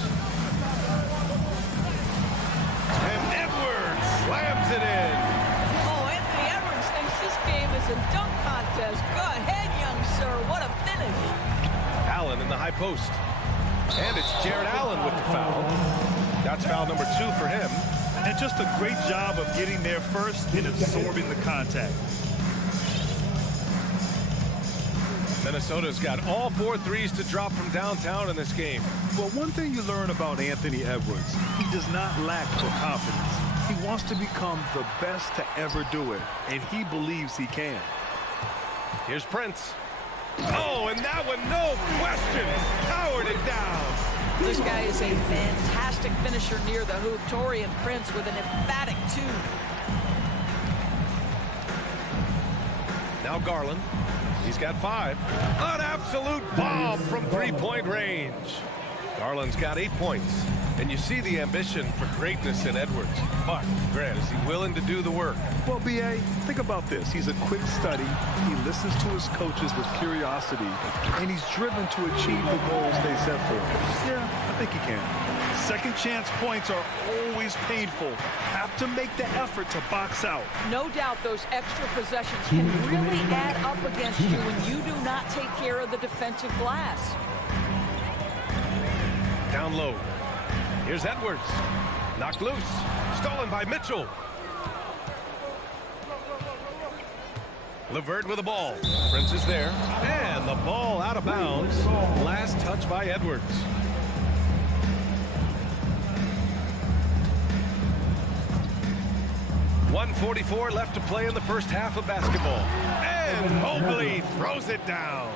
And Edwards a dunk contest. Go ahead, young sir. What a finish. Allen in the high post. And it's Jared Allen with the foul. That's foul number 2 for him. And just a great job of getting there first and absorbing the contact. Minnesota's got all 4 threes to drop from downtown in this game. Well, one thing you learn about Anthony Edwards, he does not lack for confidence. He wants to become the best to ever do it, and he believes he can. Here's Prince. Oh, and that one, no question, powered it down. This guy is a fantastic finisher near the hoop. Taurean Prince with an emphatic 2. Now Garland. He's got 5. An absolute bomb from 3-point range. Garland's got 8 points. And you see the ambition for greatness in Edwards. But, Grant, is he willing to do the work? Well, B.A., think about this. He's a quick study. He listens to his coaches with curiosity. And he's driven to achieve the goals they set for him. Yeah, I think he can. Second chance points are always painful. Have to make the effort to box out. No doubt those extra possessions can really add up against you when you do not take care of the defensive glass. Down low. Here's Edwards. Knocked loose. Stolen by Mitchell. LeVert with the ball. Prince is there. And the ball out of bounds. Last touch by Edwards. .144 left to play in the first half of basketball. And Mobley throws it down.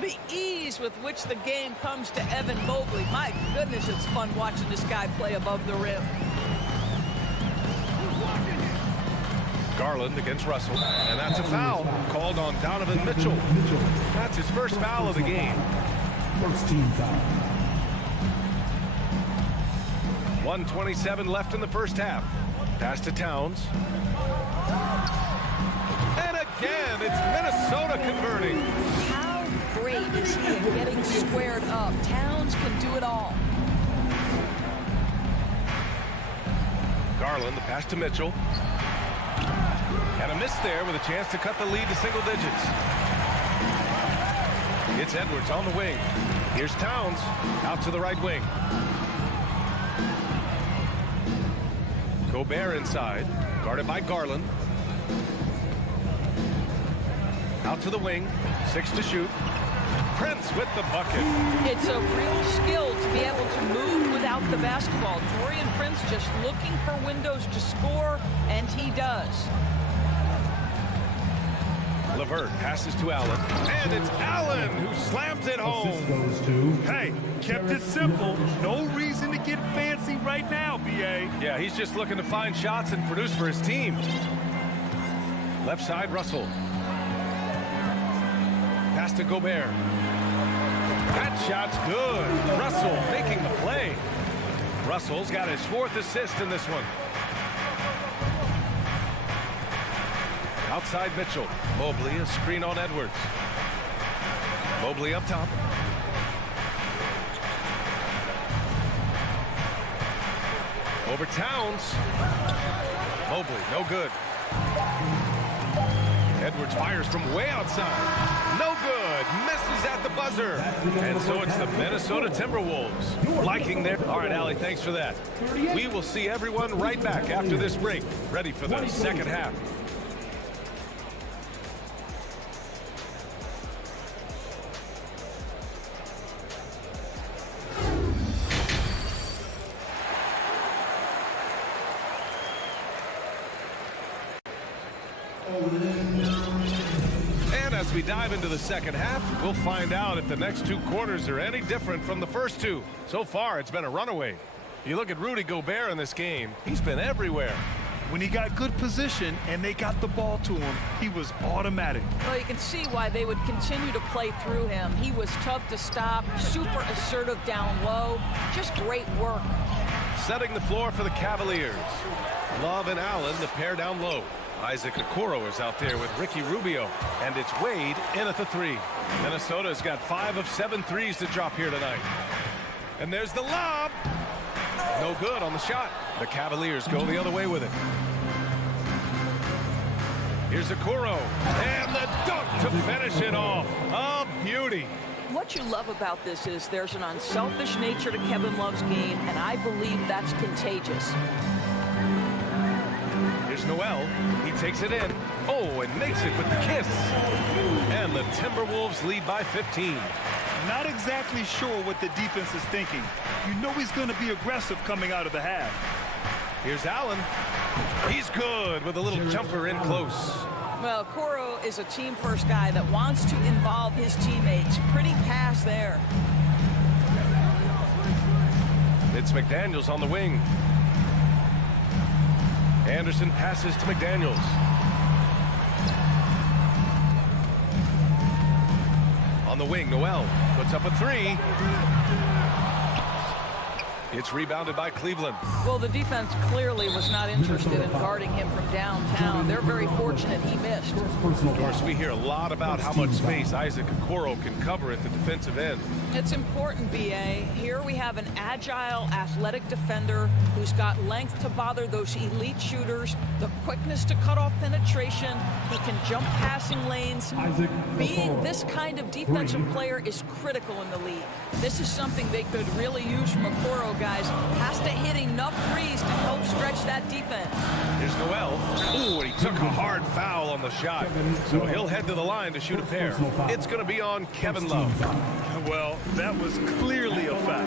The ease with which the game comes to Evan Mobley. My goodness, it's fun watching this guy play above the rim. Garland against Russell. And that's a foul called on Donovan Mitchell. That's his first foul of the game. First team foul. 1:27 left in the first half. Pass to Towns. And again, it's Minnesota converting. How great is he at getting squared up? Towns can do it all. Garland, the pass to Mitchell. And a miss there with a chance to cut the lead to single digits. It's Edwards on the wing. Here's Towns out to the right wing. Gobert inside, guarded by Garland. Out to the wing, 6 to shoot. Prince with the bucket. It's a real skill to be able to move without the basketball. Taurean Prince just looking for windows to score, and he does. LeVert passes to Allen, and it's Allen who slams it home. Hey, kept it simple. No reason to get fancy right now, B.A. Yeah, he's just looking to find shots and produce for his team. Left side, Russell. Pass to Gobert. That shot's good. Russell making the play. Russell's got his 4th assist in this one. Outside Mitchell. Mobley, a screen on Edwards. Mobley up top. Over Towns. Mobley, no good. Edwards fires from way outside. No good. Misses at the buzzer. And so it's the Minnesota Timberwolves liking their... All right, Allie, thanks for that. We will see everyone right back after this break. Ready for the second half. And as we dive into the second half, we'll find out if the next 2 quarters are any different from the first 2. So far, it's been a runaway. You look at Rudy Gobert in this game, he's been everywhere. When he got good position and they got the ball to him, he was automatic. Well, you can see why they would continue to play through him. He was tough to stop, super assertive down low. Just great work. Setting the floor for the Cavaliers. Love and Allen, the pair down low. Isaac Okoro is out there with Ricky Rubio. And it's Wade in at the 3. Minnesota's got 5 of 7 threes to drop here tonight. And there's the lob. No good on the shot. The Cavaliers go the other way with it. Here's Okoro, and the dunk to finish it off. A beauty. What you love about this is there's an unselfish nature to Kevin Love's game, and I believe that's contagious. Here's Noel. He takes it in. Oh, and makes it with the kiss. And the Timberwolves lead by 15. Not exactly sure what the defense is thinking. You know he's going to be aggressive coming out of the half. Here's Allen. He's good with a little jumper in close. Well, Okoro is a team-first guy that wants to involve his teammates. Pretty pass there. It's McDaniels on the wing. Anderson passes to McDaniels. On the wing, Noel puts up a three. It's rebounded by Cleveland. Well, the defense clearly was not interested in guarding him from downtown. They're very fortunate he missed. Of course, we hear a lot about how much space Isaac Okoro can cover at the defensive end. It's important, B.A. Here we have an agile, athletic defender who's got length to bother those elite shooters, the quickness to cut off penetration. He can jump passing lanes. Being this kind of defensive player is critical in the league. This is something they could really use from Okoro, guys. Has to hit enough threes to help stretch that defense. Here's Noel. Ooh, and he took a hard foul on the shot. So he'll head to the line to shoot a pair. It's going to be on Kevin Love. Well, that was clearly a foul.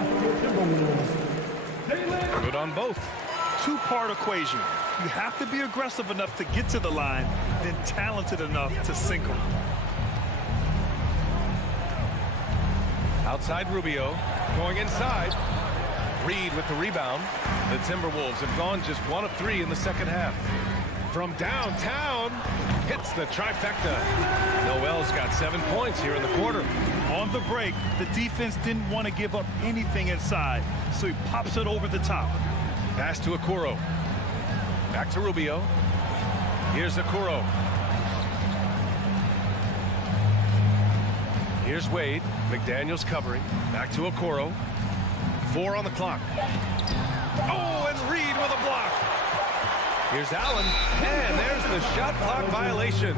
Good on both. Two-part equation. You have to be aggressive enough to get to the line, then talented enough to sink them. Outside Rubio, going inside. Reed with the rebound. The Timberwolves have gone just 1 of 3 in the second half. From downtown, hits the trifecta. Noel's got 7 points here in the quarter. On the break, the defense didn't want to give up anything inside, so he pops it over the top. Pass to Okoro. Back to Rubio. Here's Okoro. Here's Wade. McDaniels covering. Back to Okoro. 4 on the clock. Oh, and Reed with a block. Here's Allen. And there's the shot clock violation.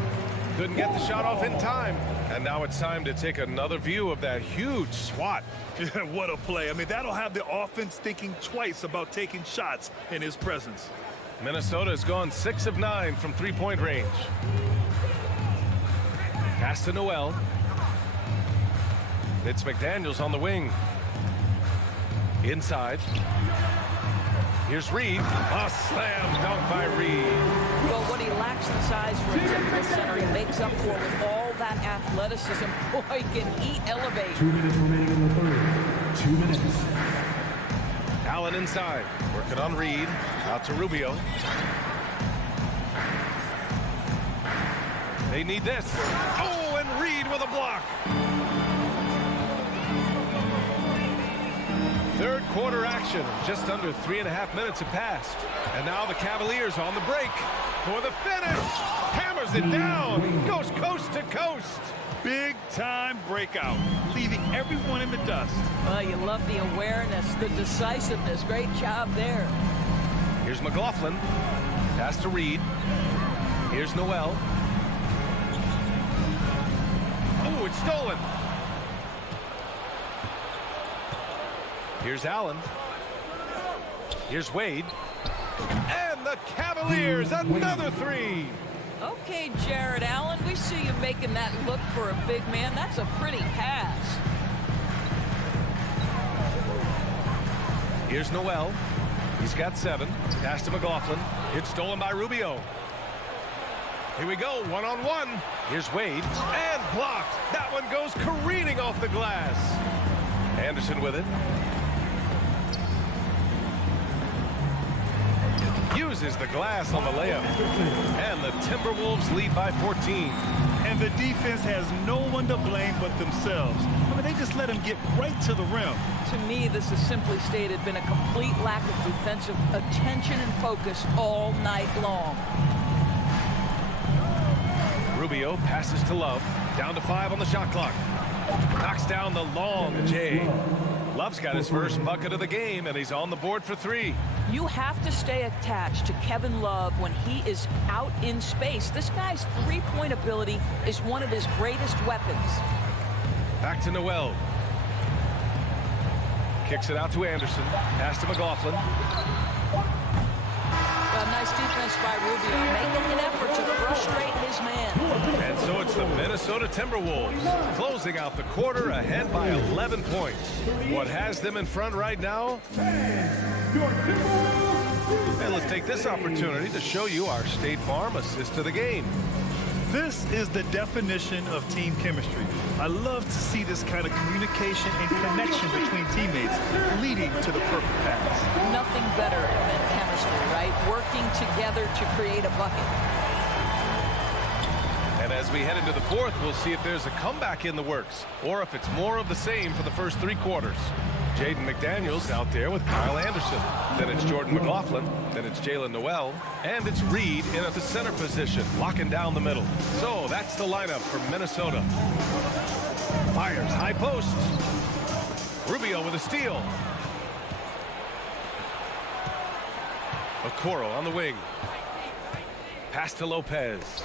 Couldn't get the shot off in time. And now it's time to take another view of that huge swat. Yeah, what a play. I mean, that'll have the offense thinking twice about taking shots in his presence. Minnesota has gone 6 of 9 from three-point range. Pass to Noel. It's McDaniels on the wing. Inside. Here's Reed. A slam dunk by Reed. Well, what he lacks in size for a typical center, he makes up for with all that athleticism. Boy, can he elevate. 2 minutes remaining in the third. 2 minutes. Allen inside. Working on Reed. Out to Rubio. They need this. Oh, and Reed with a block. Third quarter action. Just under 3.5 minutes have passed. And now the Cavaliers on the break for the finish. Hammers it down. Goes coast to coast. Big time breakout, leaving everyone in the dust. Well, you love the awareness, the decisiveness. Great job there. Here's McLaughlin. Pass to Reed. Here's Noel. Oh, it's stolen. Here's Allen. Here's Wade. And the Cavaliers, another three. Okay, Jared Allen, we see you making that look for a big man. That's a pretty pass. Here's Noel. He's got 7. Pass to McLaughlin. It's stolen by Rubio. Here we go, one-on-one. Here's Wade. And blocked. That one goes careening off the glass. Anderson with it. Uses the glass on the layup. And the Timberwolves lead by 14. And the defense has no one to blame but themselves. I mean, they just let him get right to the rim. To me, this has simply stated been a complete lack of defensive attention and focus all night long. Rubio passes to Love. Down to 5 on the shot clock. Knocks down the long J. Love's got his first bucket of the game, and he's on the board for 3. You have to stay attached to Kevin Love when he is out in space. This guy's three-point ability is one of his greatest weapons. Back to Noel. Kicks it out to Anderson. Pass to McLaughlin. A nice defense by Rubio, making an effort to frustrate his man. And so it's the Minnesota Timberwolves closing out the quarter ahead by 11 points. What has them in front right now? And let's take this opportunity to show you our State Farm assist to the game. This is the definition of team chemistry. I love to see this kind of communication and connection between teammates leading to the perfect pass. Nothing better than chemistry, right? Working together to create a bucket. And as we head into the fourth, we'll see if there's a comeback in the works or if it's more of the same for the first three quarters. Jaden McDaniels out there with Kyle Anderson. Then it's Jordan McLaughlin. Then it's Jalen Noel. And it's Reed in at the center position, locking down the middle. So that's the lineup for Minnesota. Fires high post. Rubio with a steal. Okoro on the wing. Pass to Lopez.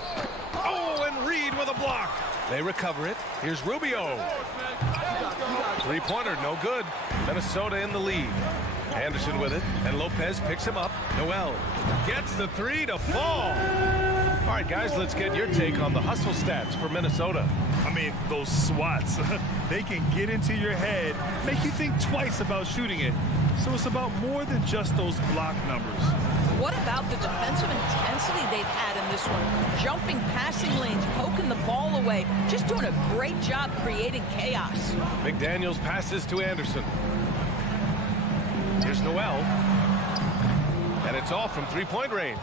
Oh, and Reed with a block. They recover it. Here's Rubio. Three-pointer, no good. Minnesota in the lead. Anderson with it, and Lopez picks him up. Noel gets the three to fall. All right, guys, let's get your take on the hustle stats for Minnesota. I mean, those swats, they can get into your head, make you think twice about shooting it. So it's about more than just those block numbers. What about the defensive intensity they've had in this one? Jumping passing lanes, poking the ball away, just doing a great job creating chaos. McDaniels passes to Anderson. Here's Noel. And it's all from three-point range.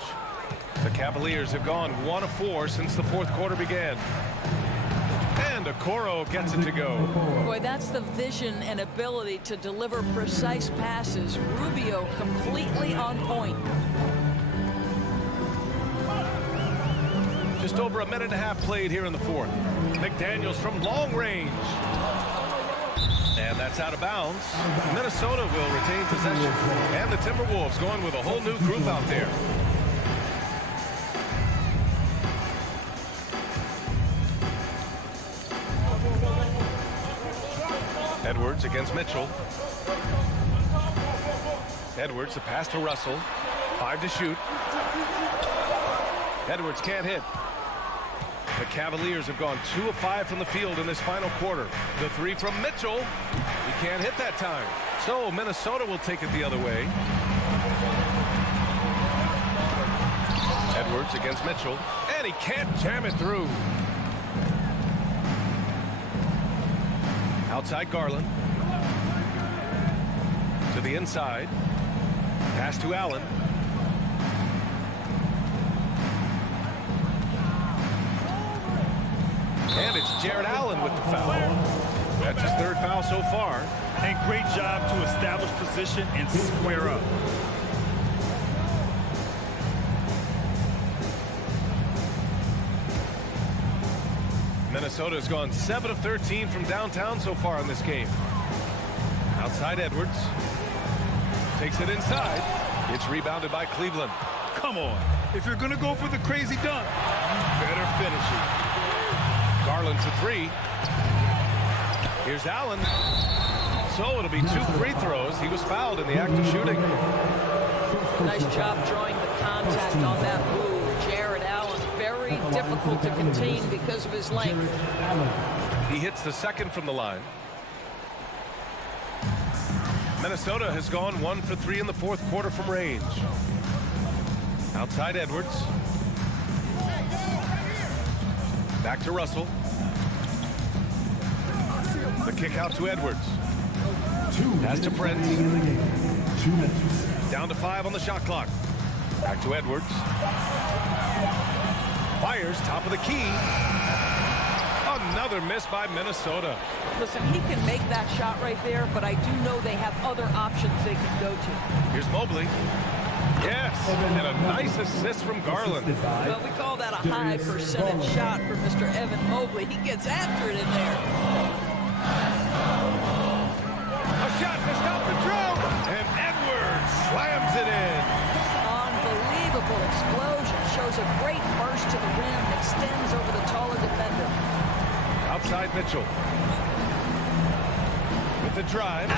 The Cavaliers have gone 1 of 4 since the fourth quarter began. And Okoro gets it to go. Boy, that's the vision and ability to deliver precise passes. Rubio completely on point. Just over a minute and a half played here in the fourth. McDaniels from long range. And that's out of bounds. Minnesota will retain possession. And the Timberwolves going with a whole new group out there. Edwards against Mitchell. Edwards, the pass to Russell. 5 to shoot. Edwards can't hit. The Cavaliers have gone 2 of 5 from the field in this final quarter. The three from Mitchell. He can't hit that time. So Minnesota will take it the other way. Edwards against Mitchell. And he can't jam it through. Outside Garland. To the inside. Pass to Allen. And it's Jared Allen with the foul. That's his third foul so far. And great job to establish position and square up. Minnesota has gone 7 of 13 from downtown so far in this game. Outside Edwards. Takes it inside. It's rebounded by Cleveland. Come on. If you're going to go for the crazy dunk, better finish it. Garland to 3. Here's Allen. So it'll be 2 free throws. He was fouled in the act of shooting. Nice job drawing the contact on that move. Jared Allen, very difficult to contain because of his length. He hits the second from the line. Minnesota has gone 1 for 3 in the fourth quarter from range. Outside Edwards. Back to Russell. The kick out to Edwards. Pass to Prince. 2 minutes. Down to 5 on the shot clock. Back to Edwards. Fires top of the key. Another miss by Minnesota. Listen, he can make that shot right there, but I do know they have other options they can go to. Here's Mobley. Yes, and a nice assist from Garland. Well, we call that a high percentage shot for Mr. Evan Mobley. He gets after it in there. A shot to stop the drought, and Edwards slams it in. explosion. Shows a great burst to the rim. Extends over the taller defender. Outside Mitchell. With the drive.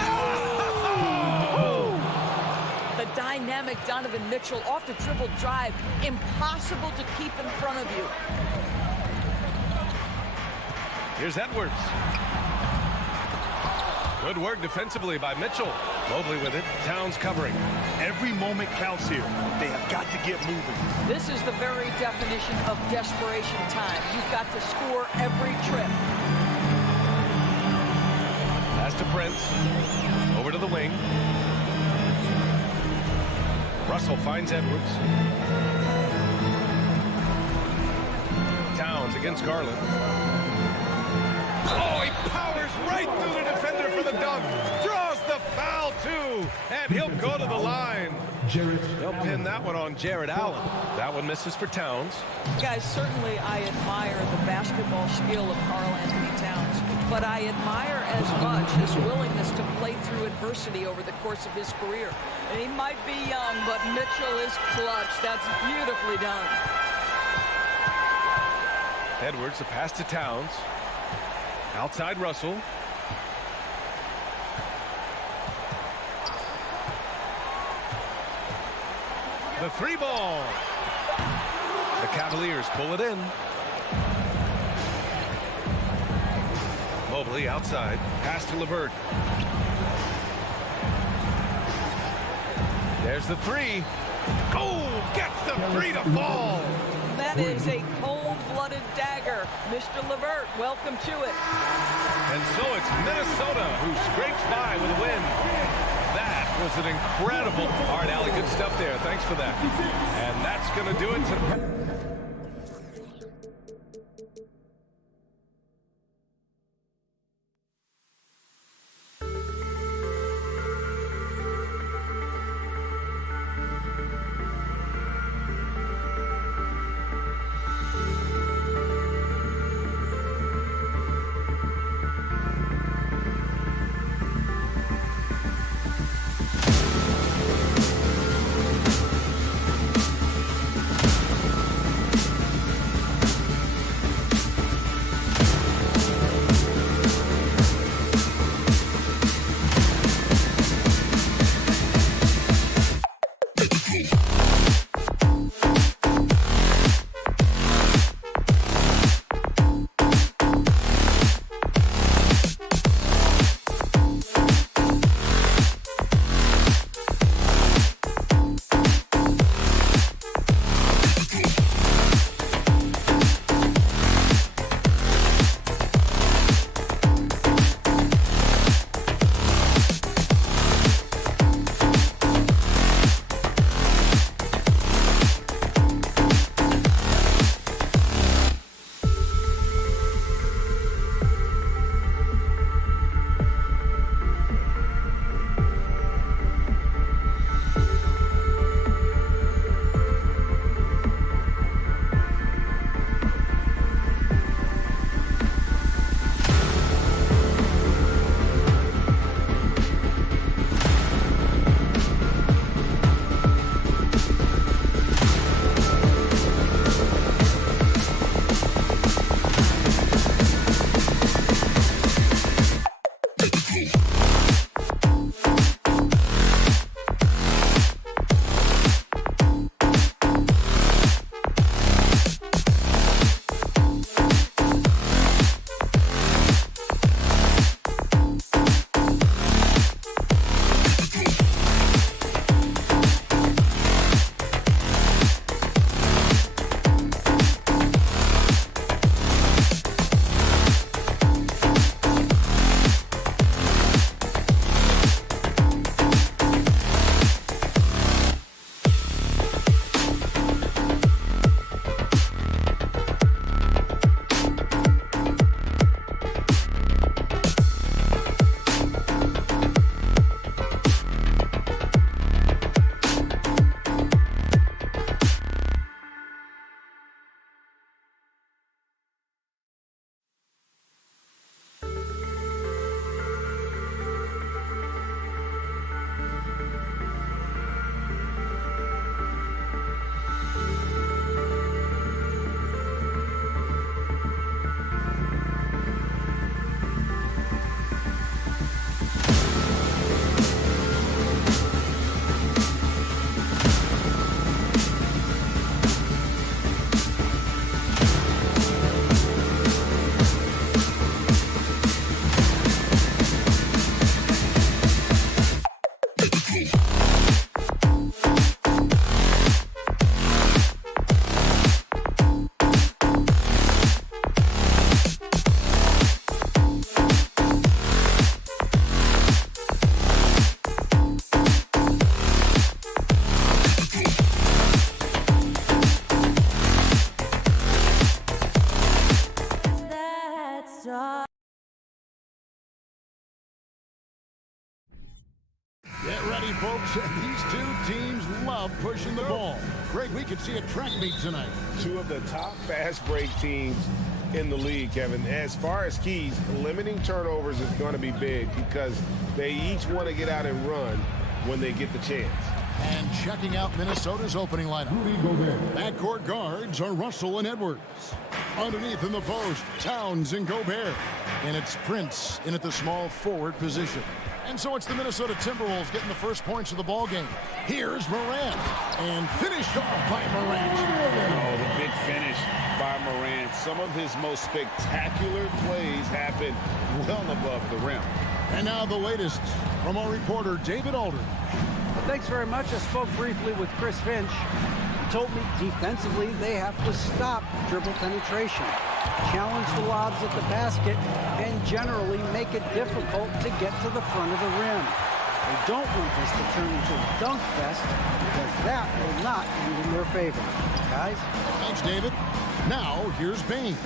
The dynamic Donovan Mitchell off the dribble drive. Impossible to keep in front of you. Here's Edwards. Good work defensively by Mitchell. Mobley with it. Towns covering. Every moment counts here. They have got to get moving. This is the very definition of desperation time. You've got to score every trip. Pass to Prince. Over to the wing. Russell finds Edwards. Towns against Garland. Oh, he powers right through the defender for the dunk. Draws the foul, too. And he'll go to the line. They'll pin that one on Jared Allen. That one misses for Towns. Guys, certainly I admire the basketball skill of Karl Anthony Towns, but I admire as much his willingness to play through adversity over the course of his career. And he might be young, but Mitchell is clutch. That's beautifully done. Edwards, the pass to Towns. Outside Russell. The three ball. The Cavaliers pull it in. Mobley outside. Pass to LeVert. There's the three. Oh, gets the three to fall. That is a cold-blooded dagger. Mr. LeVert, welcome to it. And so it's Minnesota who scrapes by with a win. That was an incredible. All right, Allie, good stuff there. Thanks for that. And that's going to do it tonight. folks, and these two teams love pushing the ball. Greg, we could see a track meet tonight. Two of the top fast break teams in the league, Kevin. As far as keys, limiting turnovers is going to be big because they each want to get out and run when they get the chance. And checking out Minnesota's opening lineup. Backcourt guards are Russell and Edwards. Underneath in the post, Towns and Gobert. And it's Prince in at the small forward position. And so it's the Minnesota Timberwolves getting the first points of the ball game. Here's Morant. And finished off by Morant. Oh, the big finish by Morant. Some of his most spectacular plays happen well above the rim. And now the latest from our reporter, David Aldridge. Thanks very much. I spoke briefly with Chris Finch. He told me defensively they have to stop dribble penetration, challenge the lobs at the basket, and generally make it difficult to get to the front of the rim. They don't want this to turn into a dunk fest because that will not end in their favor. Guys? Thanks, David. Now, here's Bane.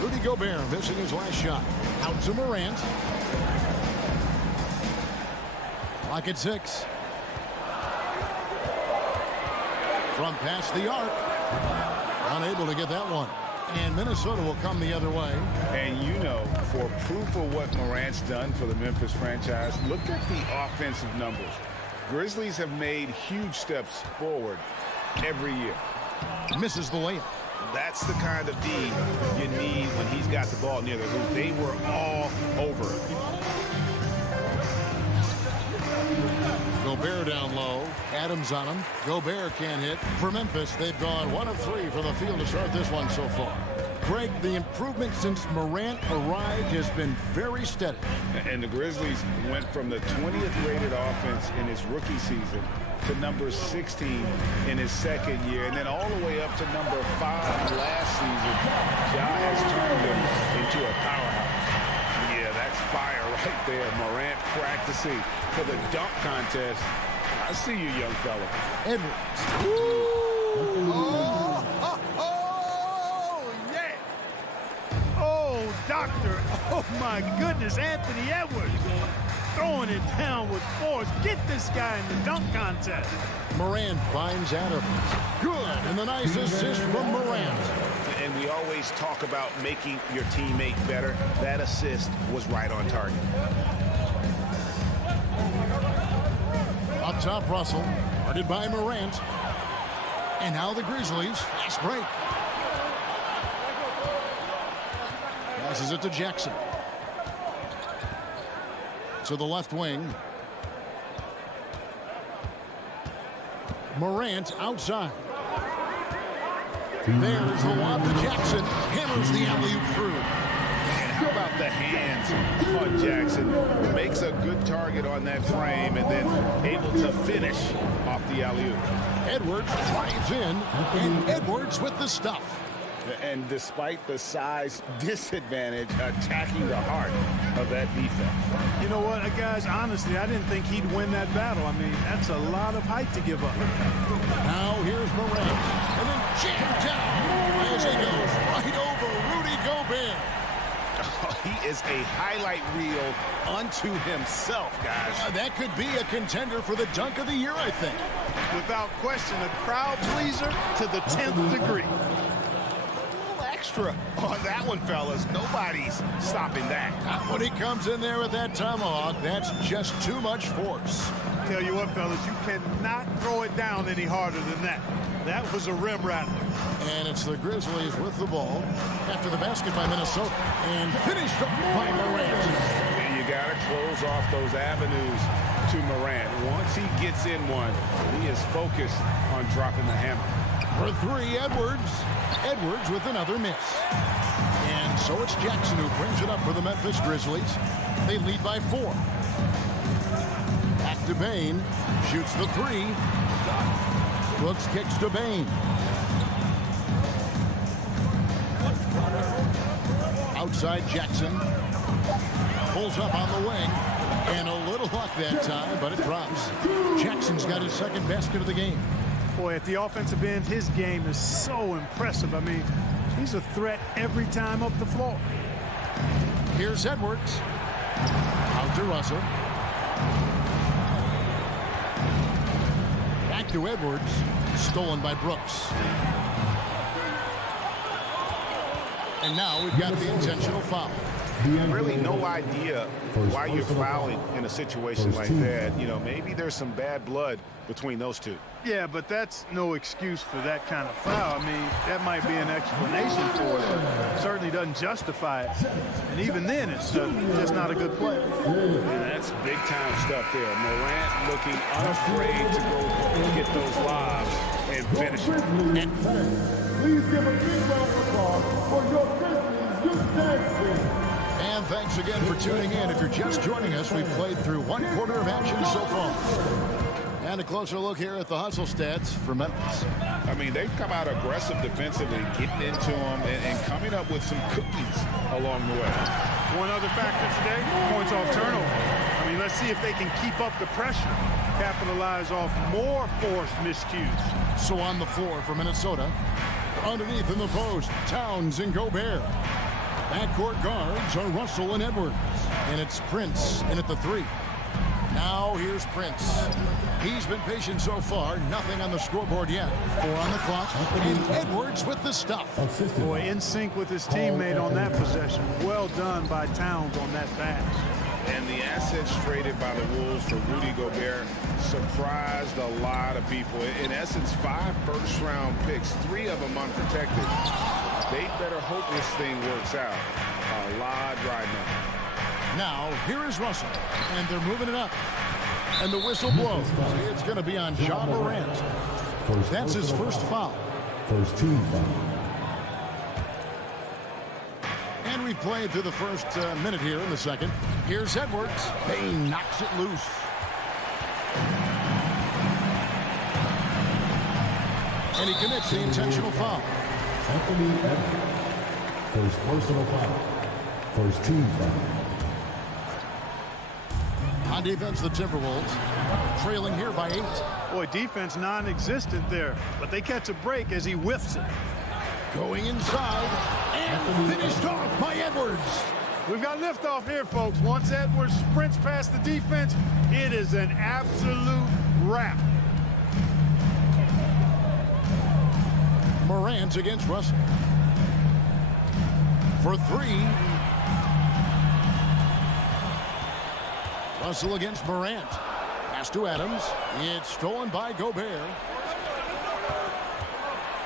Rudy Gobert missing his last shot. Out to Morant. Clock at 6. From past the arc. Unable to get that one. And Minnesota will come the other way. And you know, for proof of what Morant's done for the Memphis franchise, look at the offensive numbers. Grizzlies have made huge steps forward every year. Misses the layup. That's the kind of D you need when he's got the ball near the hoop. They were all over it. Gobert down low. Adams on him. Gobert can't hit. For Memphis, they've gone 1 of 3 from the field to start this one so far. Greg, the improvement since Morant arrived has been very steady. And the Grizzlies went from the 20th rated offense in his rookie season to number 16 in his second year, and then all the way up to number 5 last season. Ja has turned them into a powerhouse. Yeah, that's fire right there. Morant practicing for the dunk contest. I see you, young fella. Edwards. Yeah. Oh, doctor. Oh, my goodness, Anthony Edwards. Throwing it down with force. Get this guy in the dunk contest. Morant finds Adams. Good, and the nice assist from Morant. And we always talk about making your teammate better. That assist was right on target. Up top, Russell. Guarded by Morant. And now the Grizzlies. Fast break. Passes it to Jackson. To the left wing. Morant outside. There's the lob to Jackson. Hammers the alley-oop through. And how about the hands on Jackson? Makes a good target on that frame and then able to finish off the alley-oop. Edwards drives in, and Edwards with the stuff. And despite the size disadvantage, attacking the heart of that defense. You know what, guys, honestly, I didn't think he'd win that battle. I mean, that's a lot of height to give up. Now here's Morant, and then jammed down as he goes right over Rudy Gobert. Oh, he is a highlight reel unto himself, guys. That could be a contender for the dunk of the year, I think. Without question, a crowd pleaser to the 10th degree. Extra on that one, fellas. Nobody's stopping that. Not when he comes in there with that tomahawk. That's just too much force. Tell you what, fellas, you cannot throw it down any harder than that. That was a rim rattler. And it's the Grizzlies with the ball after the basket by Minnesota. And finished up by Morant. And you got to close off those avenues to Morant. Once he gets in one, he is focused on dropping the hammer. For 3, Edwards. Edwards with another miss. And so it's Jackson who brings it up for the Memphis Grizzlies. They lead by 4. Back to Bane. Shoots the 3. Brooks kicks to Bane. Outside Jackson. Pulls up on the wing. And a little luck that time, but it drops. Jackson's got his second basket of the game. Boy, at the offensive end, his game is so impressive. I mean, he's a threat every time up the floor. Here's Edwards. Out to Russell. Back to Edwards. Stolen by Brooks. And now we've got the intentional foul. Really no idea why you're fouling in a situation like that. You know, maybe there's some bad blood between those two. Yeah, but that's no excuse for that kind of foul. I mean, that might be an explanation for it, but certainly doesn't justify it. And even then, it's just not a good play. Yeah, that's big-time stuff there. Morant looking unafraid to go get those lobs and finish it. Please give a big round of applause for your Grizzlies youth dance team. And thanks again for tuning in. If you're just joining us, we've played through one quarter of action so far. And a closer look here at the hustle stats for Memphis. I mean, they've come out aggressive defensively, getting into them and coming up with some cookies along the way. One other factor today, points off turnover. I mean, let's see if they can keep up the pressure, capitalize off more forced miscues. So on the floor for Minnesota, underneath in the post, Towns and Gobert. Backcourt guards are Russell and Edwards. And it's Prince in at the 3. Now here's Prince. He's been patient so far. Nothing on the scoreboard yet. 4 on the clock. And Edwards with the stuff. Boy, in sync with his teammate on that possession. Well done by Towns on that pass. And the assets traded by the Wolves for Rudy Gobert surprised a lot of people. In essence, 5 first-round picks, 3 of them unprotected. They better hope this thing works out. A lot right now. Now, here is Russell, and they're moving it up. And the whistle blows. It's going to be on Ja Morant. That's his first foul. First team foul. And we've played through the first minute here in the second. Here's Edwards. Payne knocks it loose. And he commits the intentional foul. Anthony Edwards. First personal foul. First team foul. On defense, the Timberwolves trailing here by 8. Boy, defense non-existent there, but they catch a break as he whiffs it. Going inside and finished off by Edwards. We've got liftoff here, folks. Once Edwards sprints past the defense, it is an absolute wrap. Morant against Russell. For 3. Russell against Morant. Pass to Adams. It's stolen by Gobert.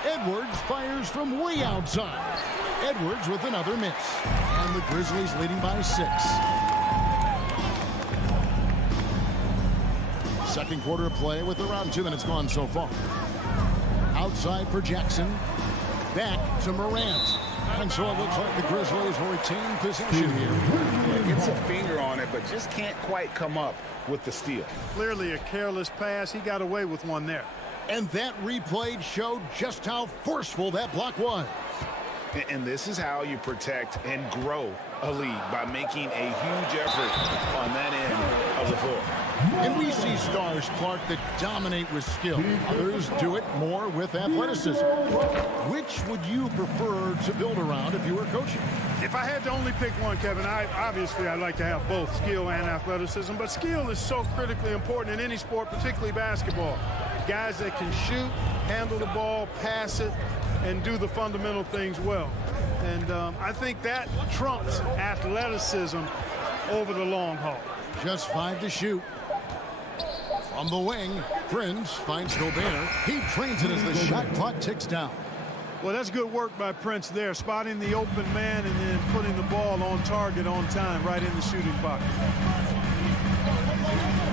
Edwards fires from way outside. Edwards with another miss. And the Grizzlies leading by 6. Second quarter of play with around 2 minutes gone so far. Outside for Jackson. Back to Morant. And so it looks like the Grizzlies will retain possession here. Gets a finger on it, but just can't quite come up with the steal. Clearly a careless pass. He got away with one there. And that replay showed just how forceful that block was. And this is how you protect and grow a lead, by making a huge effort on that end of the floor. And we see stars, Clark, that dominate with skill. Others do it more with athleticism. Which would you prefer to build around if you were coaching? If I had to only pick one, Kevin, obviously I'd like to have both skill and athleticism, but skill is so critically important in any sport, particularly basketball. Guys that can shoot, handle the ball, pass it, and do the fundamental things well. And I think that trumps athleticism over the long haul. Just 5 to shoot. From the wing, Prince finds Gobert. He trains it as the shot clock ticks down. Well, that's good work by Prince there, spotting the open man and then putting the ball on target on time, right in the shooting pocket.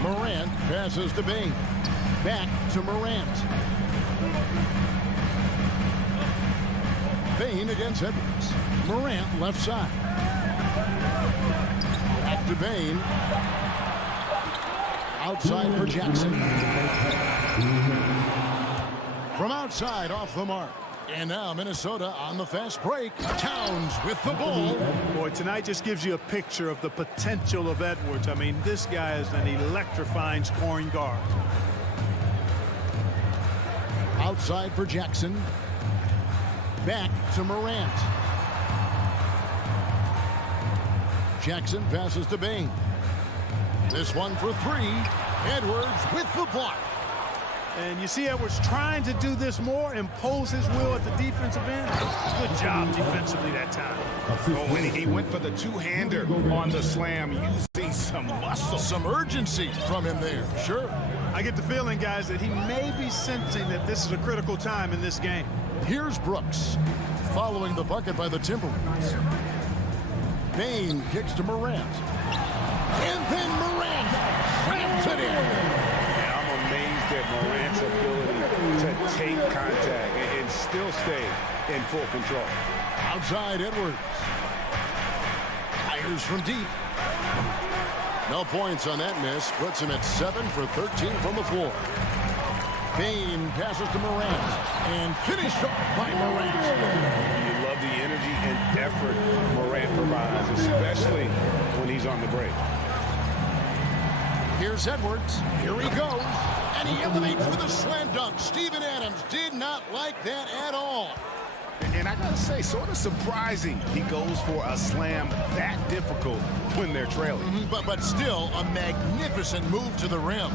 Morant passes to Bane. Back to Morant. Bane against Edwards. Morant left side. Back to Bane. Outside for Jackson. From outside, off the mark. And now Minnesota on the fast break. Towns with the ball. Boy, tonight just gives you a picture of the potential of Edwards. I mean, this guy is an electrifying scoring guard. Outside for Jackson. Back to Morant. Jackson passes to Bane. This one for 3. Edwards with the block. And you see Edwards trying to do this more, impose his will at the defensive end. Good job defensively that time. Oh, and he went for the two-hander on the slam, using some muscle. Some urgency from him there, sure. I get the feeling, guys, that he may be sensing that this is a critical time in this game. Here's Brooks, following the bucket by the Timberwolves. Bain kicks to Morant. And then Morant slams it in. I'm amazed at Morant's ability to take contact and still stay in full control. Outside Edwards. Fires from deep. No points on that miss. Puts him at 7 for 13 from the floor. Bain passes to Morant. And finished off by Morant. You love the energy and effort Morant provides, especially when he's on the break. Here's Edwards. Here he goes. And he eliminates with a slam dunk. Steven Adams did not like that at all. And I gotta say, sort of surprising he goes for a slam that difficult when they're trailing. But still a magnificent move to the rim.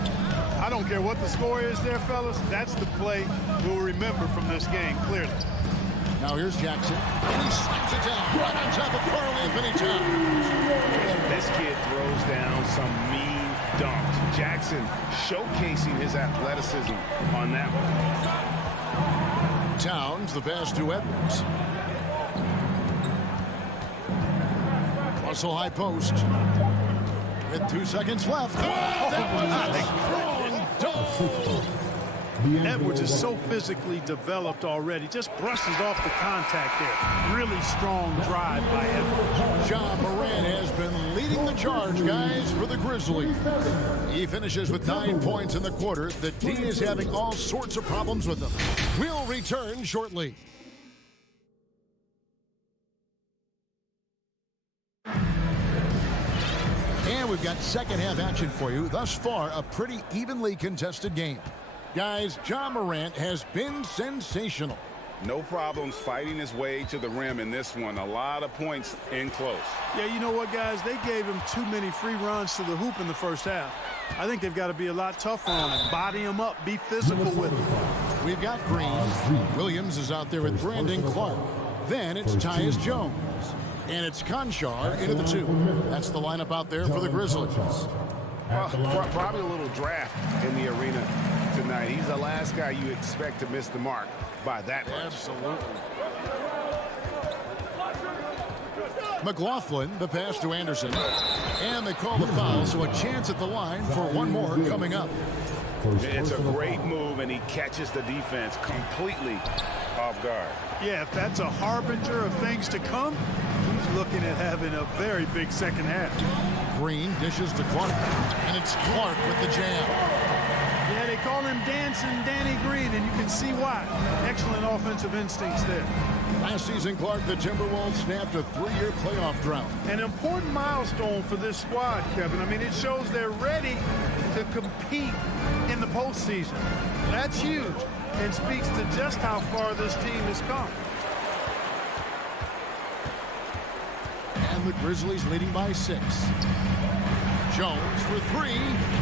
I don't care what the score is there, fellas. That's the play we'll remember from this game, clearly. Now here's Jackson. And he slams it down right on top of Karl Anthony Towns. This kid throws down some mean dunks. Jackson showcasing his athleticism on that one. Towns, the pass to Edwards. Russell high post. With 2 seconds left. That was a strong dunk. Edwards is so physically developed already. Just brushes off the contact there. Really strong drive by Edwards. John Morant has been leading the charge, guys, for the Grizzlies. He finishes with 9 points in the quarter. The D is having all sorts of problems with them. We'll return shortly. And we've got second half action for you. Thus far, a pretty evenly contested game. Guys, John Morant has been sensational. No problems fighting his way to the rim in this one. A lot of points in close. Yeah, you know what, guys? They gave him too many free runs to the hoop in the first half. I think they've got to be a lot tougher on him. Body him up. Be physical with him. We've got Green. Williams is out there with Brandon Clark. Then it's Tyus Jones. And it's Conchar into the 2. That's the lineup out there for the Grizzlies. Probably a little draft in the arena tonight. He's the last guy you expect to miss the mark by that much. Absolutely. McLaughlin, the pass to Anderson. And they call the foul, so a chance at the line for one more coming up. It's a great move, and he catches the defense completely off guard. Yeah, if that's a harbinger of things to come, he's looking at having a very big second half. Green dishes to Clark, and it's Clark with the jam. Yeah, they call him Dancing Danny Green, and you can see why. Excellent offensive instincts there. Last season, Clark, the Timberwolves snapped a 3-year playoff drought. An important milestone for this squad, Kevin. I mean, it shows they're ready to compete in the postseason. That's huge and speaks to just how far this team has come. And the Grizzlies leading by 6. Jones for 3,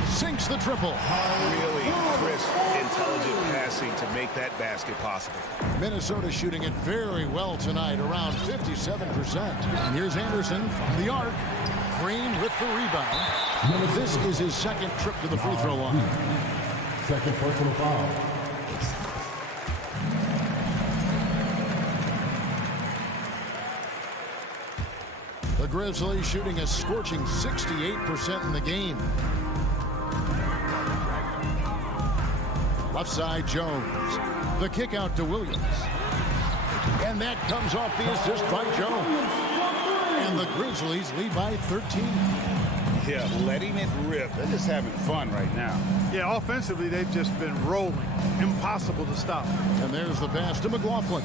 sinks the triple. Really crisp, intelligent passing to make that basket possible. Minnesota shooting it very well tonight, around 57%. And here's Anderson from the arc. Green with the rebound. This is his second trip to the free throw line. Second personal foul. The Grizzlies shooting a scorching 68% in the game. Left side, Jones. The kick out to Williams. And that comes off the assist by Jones. And the Grizzlies lead by 13. Yeah, letting it rip. They're just having fun right now. Yeah, offensively, they've just been rolling. Impossible to stop. And there's the pass to McLaughlin.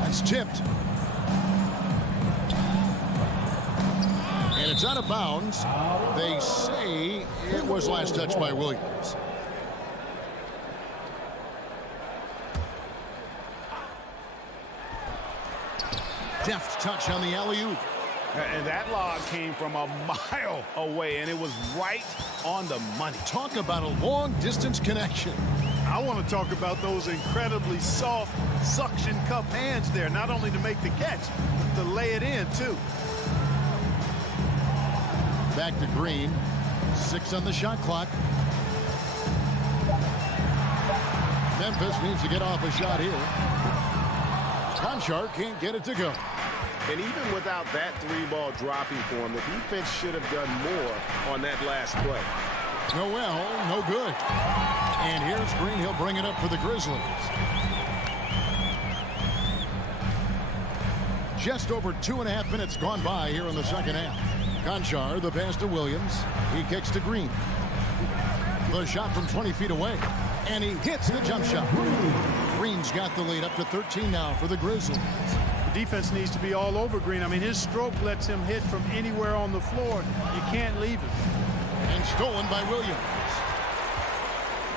That's tipped. And it's out of bounds. They say it was last touched by Williams. Deft touch on the alley-oop. And that lob came from a mile away, and it was right on the money. Talk about a long-distance connection. I want to talk about those incredibly soft suction cup hands there, not only to make the catch, but to lay it in, too. Back to Green. 6 on the shot clock. Memphis needs to get off a shot here. Conchar can't get it to go. And even without that 3-ball dropping for him, the defense should have done more on that last play. Noel, no good. And here's Green. He'll bring it up for the Grizzlies. Just over 2.5 minutes gone by here in the second half. Conchar, the pass to Williams. He kicks to Green. The shot from 20 feet away. And he hits the jump shot. Green's got the lead up to 13 now for the Grizzlies. The defense needs to be all over Green. I mean, his stroke lets him hit from anywhere on the floor. You can't leave him. And stolen by Williams.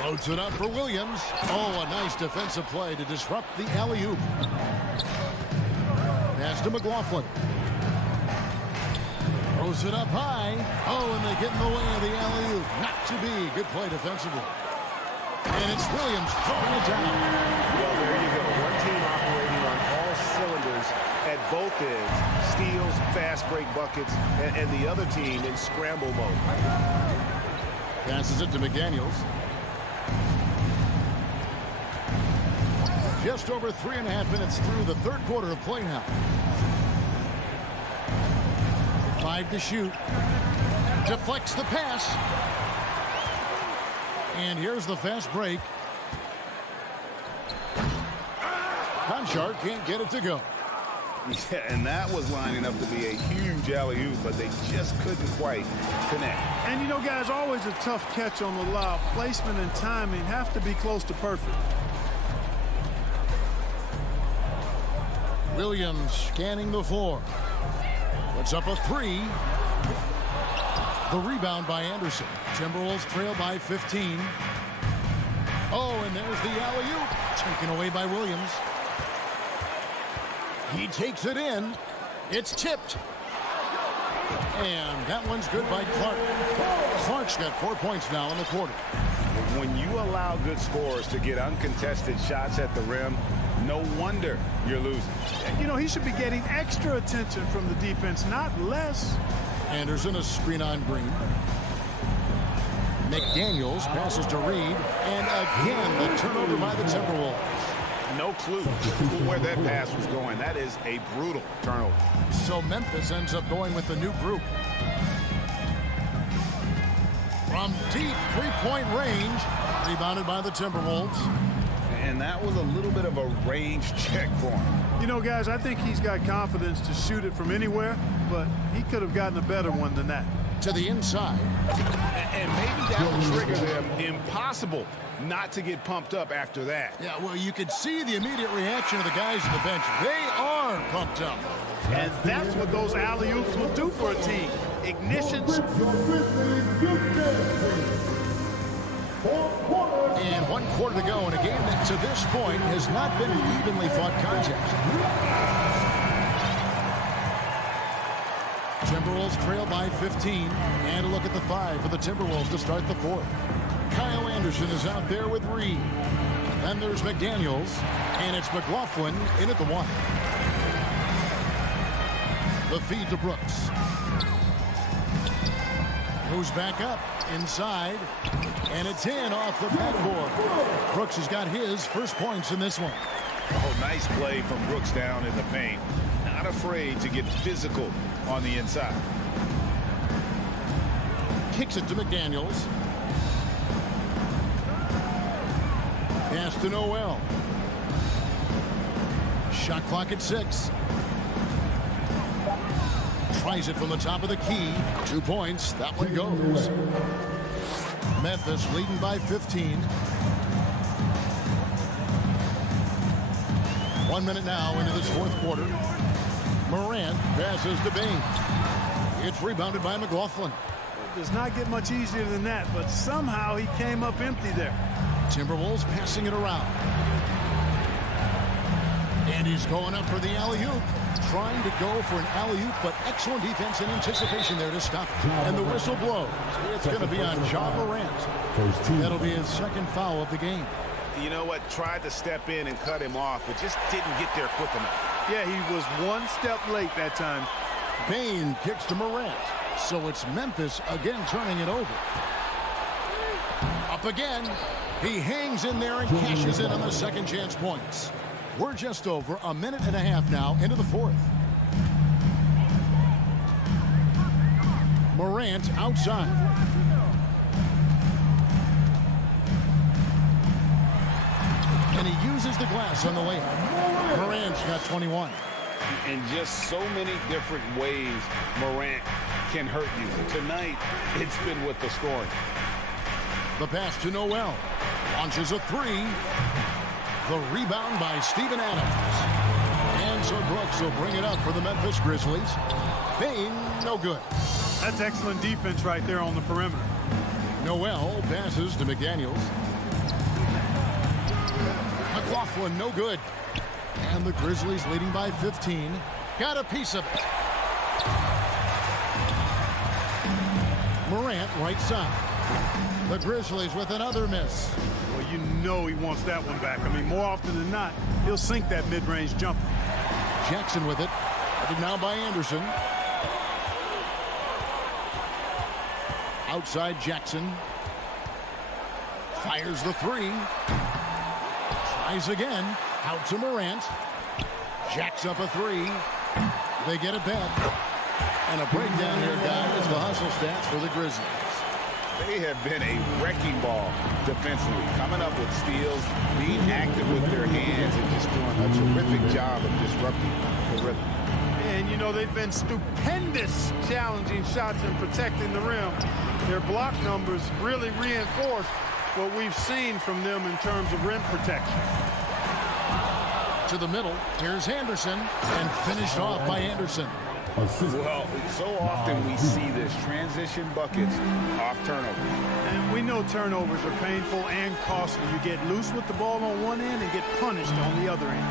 Loads it up for Williams. Oh, a nice defensive play to disrupt the alley-oop. Pass to McLaughlin. Throws it up high. Oh, and they get in the way of the alley-oop. Not to be. Good play defensively. And it's Williams throwing it down. Well, there you go. One team operating on all cylinders at both ends. Steals, fast break buckets, and the other team in scramble mode. Passes it to McDaniels. Just over 3.5 minutes through the third quarter of play now. 5 to shoot. Deflects the pass. And here's the fast break. Conchar can't get it to go. Yeah, and that was lining up to be a huge alley-oop, but they just couldn't quite connect. And, you know, guys, always a tough catch on the lob. Placement and timing have to be close to perfect. Williams scanning the floor. Puts up a 3. The rebound by Anderson. Timberwolves trail by 15. Oh, and there's the alley-oop. Taken away by Williams. He takes it in. It's tipped. And that one's good by Clark. Clark's got 4 points now in the quarter. When you allow good scorers to get uncontested shots at the rim, no wonder you're losing. You know, he should be getting extra attention from the defense, not less. Anderson, a screen on Green. McDaniels passes to Reed. And again, the turnover by the Timberwolves. No clue where that pass was going. That is a brutal turnover. So Memphis ends up going with the new group. From deep three-point range, rebounded by the Timberwolves. And that was a little bit of a range check for him. You know, guys, I think he's got confidence to shoot it from anywhere, but he could have gotten a better one than that. To the inside. And maybe that will trigger them. Impossible not to get pumped up after that. Yeah, well, you could see the immediate reaction of the guys on the bench. They are pumped up. And that's what those alley-oops will do for a team. Ignition. And 1 quarter to go in a game that to this point has not been an evenly fought contest. Timberwolves trail by 15. And a look at the 5 for the Timberwolves to start the fourth. Kyle Anderson is out there with Reed. Then there's McDaniels. And it's McLaughlin in at the 1. The feed to Brooks. Moves back up inside. And it's in off the backboard. Brooks has got his first points in this one. Oh, nice play from Brooks down in the paint. Not afraid to get physical on the inside. Kicks it to McDaniels. Pass to Noel. Shot clock at 6. Tries it from the top of the key. 2 points. That one goes. Memphis leading by 15. 1 minute now into this fourth quarter. Morant passes to Bain. It's rebounded by McLaughlin. It does not get much easier than that, but somehow he came up empty there. Timberwolves passing it around. And he's going up for the alley-oop. Trying to go for an alley-oop, but excellent defense and anticipation there to stop it. And the whistle blows. It's going to be on John Morant. That'll be his second foul of the game. You know what? Tried to step in and cut him off, but just didn't get there quick enough. Yeah, he was one step late that time. Bain kicks to Morant. So it's Memphis again turning it over. Up again. He hangs in there and cashes in on the second chance points. We're just over a minute and a half now into the fourth. Morant outside. And he uses the glass on the layup. Morant's got 21. In just so many different ways, Morant can hurt you. Tonight, it's been with the scoring. The pass to Noel. Launches a three. The rebound by Steven Adams. And so Brooks will bring it up for the Memphis Grizzlies. Bain, no good. That's excellent defense right there on the perimeter. Noel passes to McDaniels. McLaughlin, no good. And the Grizzlies leading by 15. Got a piece of it. Morant, right side. The Grizzlies with another miss. Well, you know he wants that one back. I mean, more often than not, he'll sink that mid-range jumper. Jackson with it. Headed now by Anderson. Outside Jackson. Fires the three. Tries again. Out to Morant. Jacks up a three. They get it back. And a breakdown here, guys. The hustle stats for the Grizzlies. They have been a wrecking ball defensively, coming up with steals, being active with their hands, and just doing a terrific job of disrupting the rhythm. And, you know, they've been stupendous challenging shots and protecting the rim. Their block numbers really reinforce what we've seen from them in terms of rim protection. To the middle. Here's Anderson. And finished off by Anderson. Well, so often we see this. Transition buckets off turnovers. And we know turnovers are painful and costly. You get loose with the ball on one end and get punished on the other end.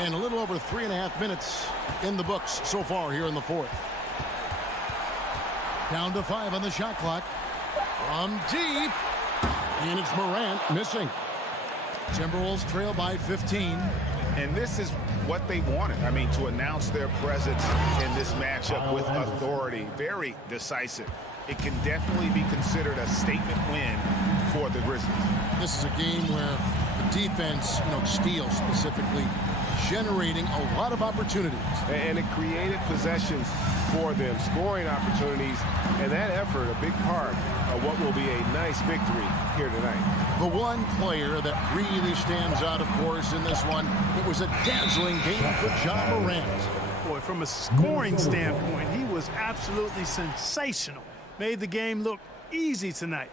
And a little over 3.5 minutes in the books so far here in the fourth. Down to 5 on the shot clock. From deep. And it's Morant missing. Timberwolves trail by 15. And this is what they wanted. I mean, to announce their presence in this matchup with authority. Very decisive. It can definitely be considered a statement win for the Grizzlies. This is a game where the defense, steals specifically, generating a lot of opportunities. And it created possessions for them, scoring opportunities, and that effort a big part of what will be a nice victory here tonight. The one player that really stands out, of course, in this one, it was a dazzling game for John Morant. Boy, from a scoring standpoint, he was absolutely sensational. Made the game look easy tonight.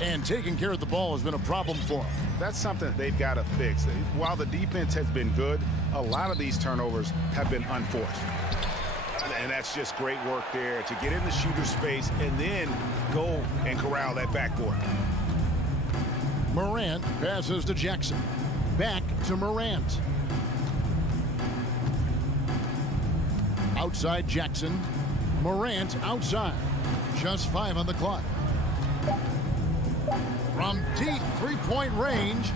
And taking care of the ball has been a problem for him. That's something that they've got to fix. While the defense has been good, a lot of these turnovers have been unforced. And that's just great work there to get in the shooter's space and then go and corral that backboard. Morant passes to Jackson. Back to Morant. Outside Jackson. Morant outside. Just 5 on the clock. From deep three-point range,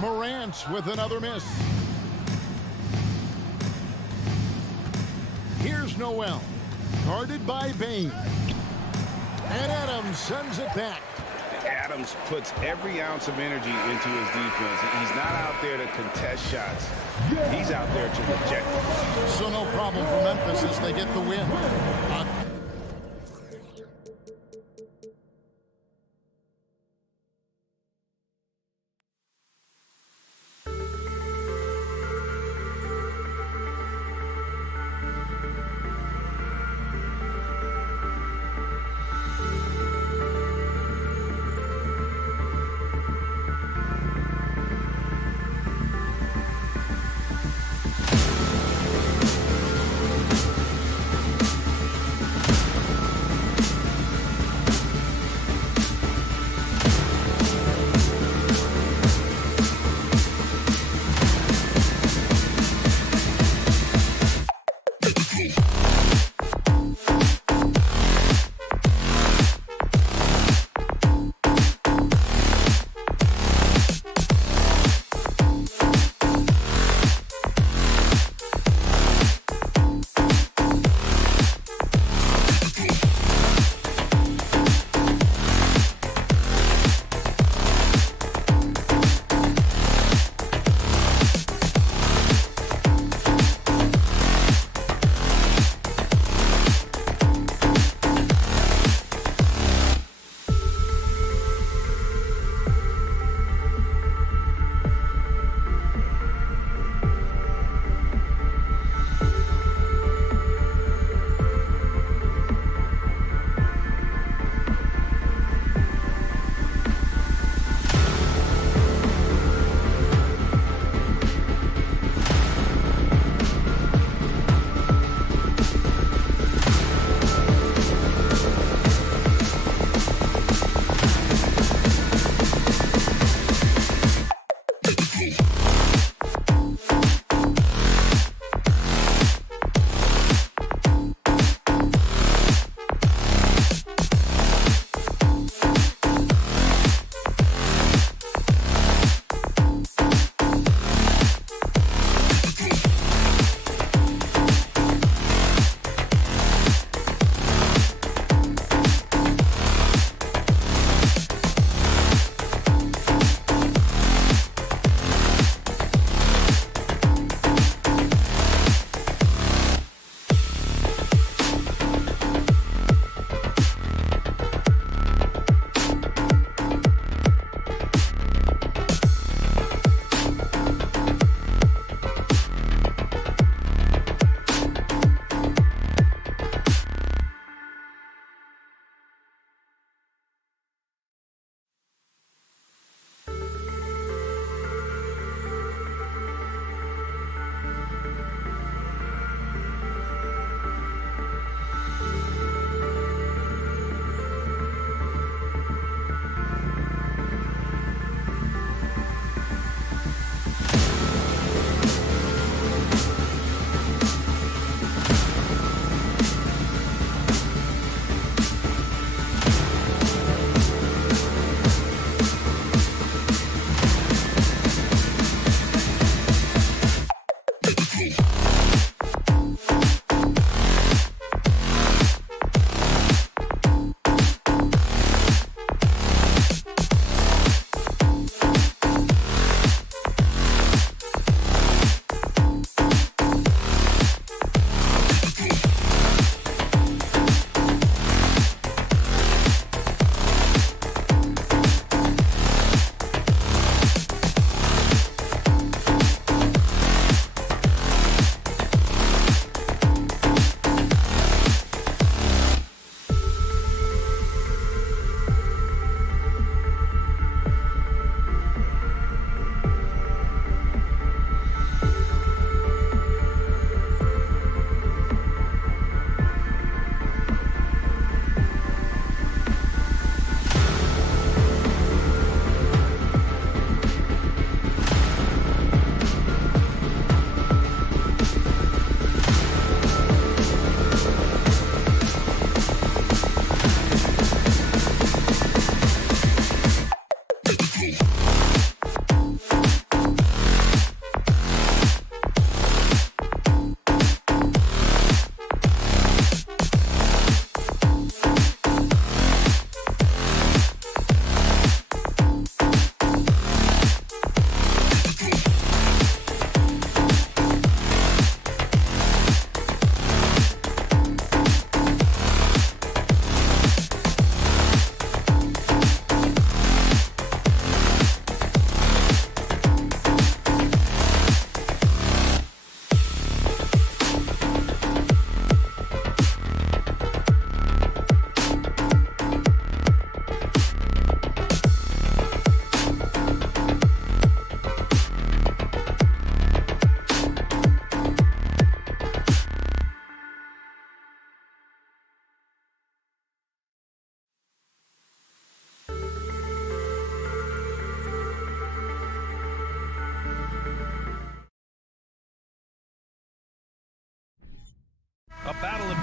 Morant with another miss. Here's Noel, guarded by Bain. And Adams sends it back. Adams puts every ounce of energy into his defense. He's not out there to contest shots. He's out there to reject them. So no problem for Memphis as they get the win.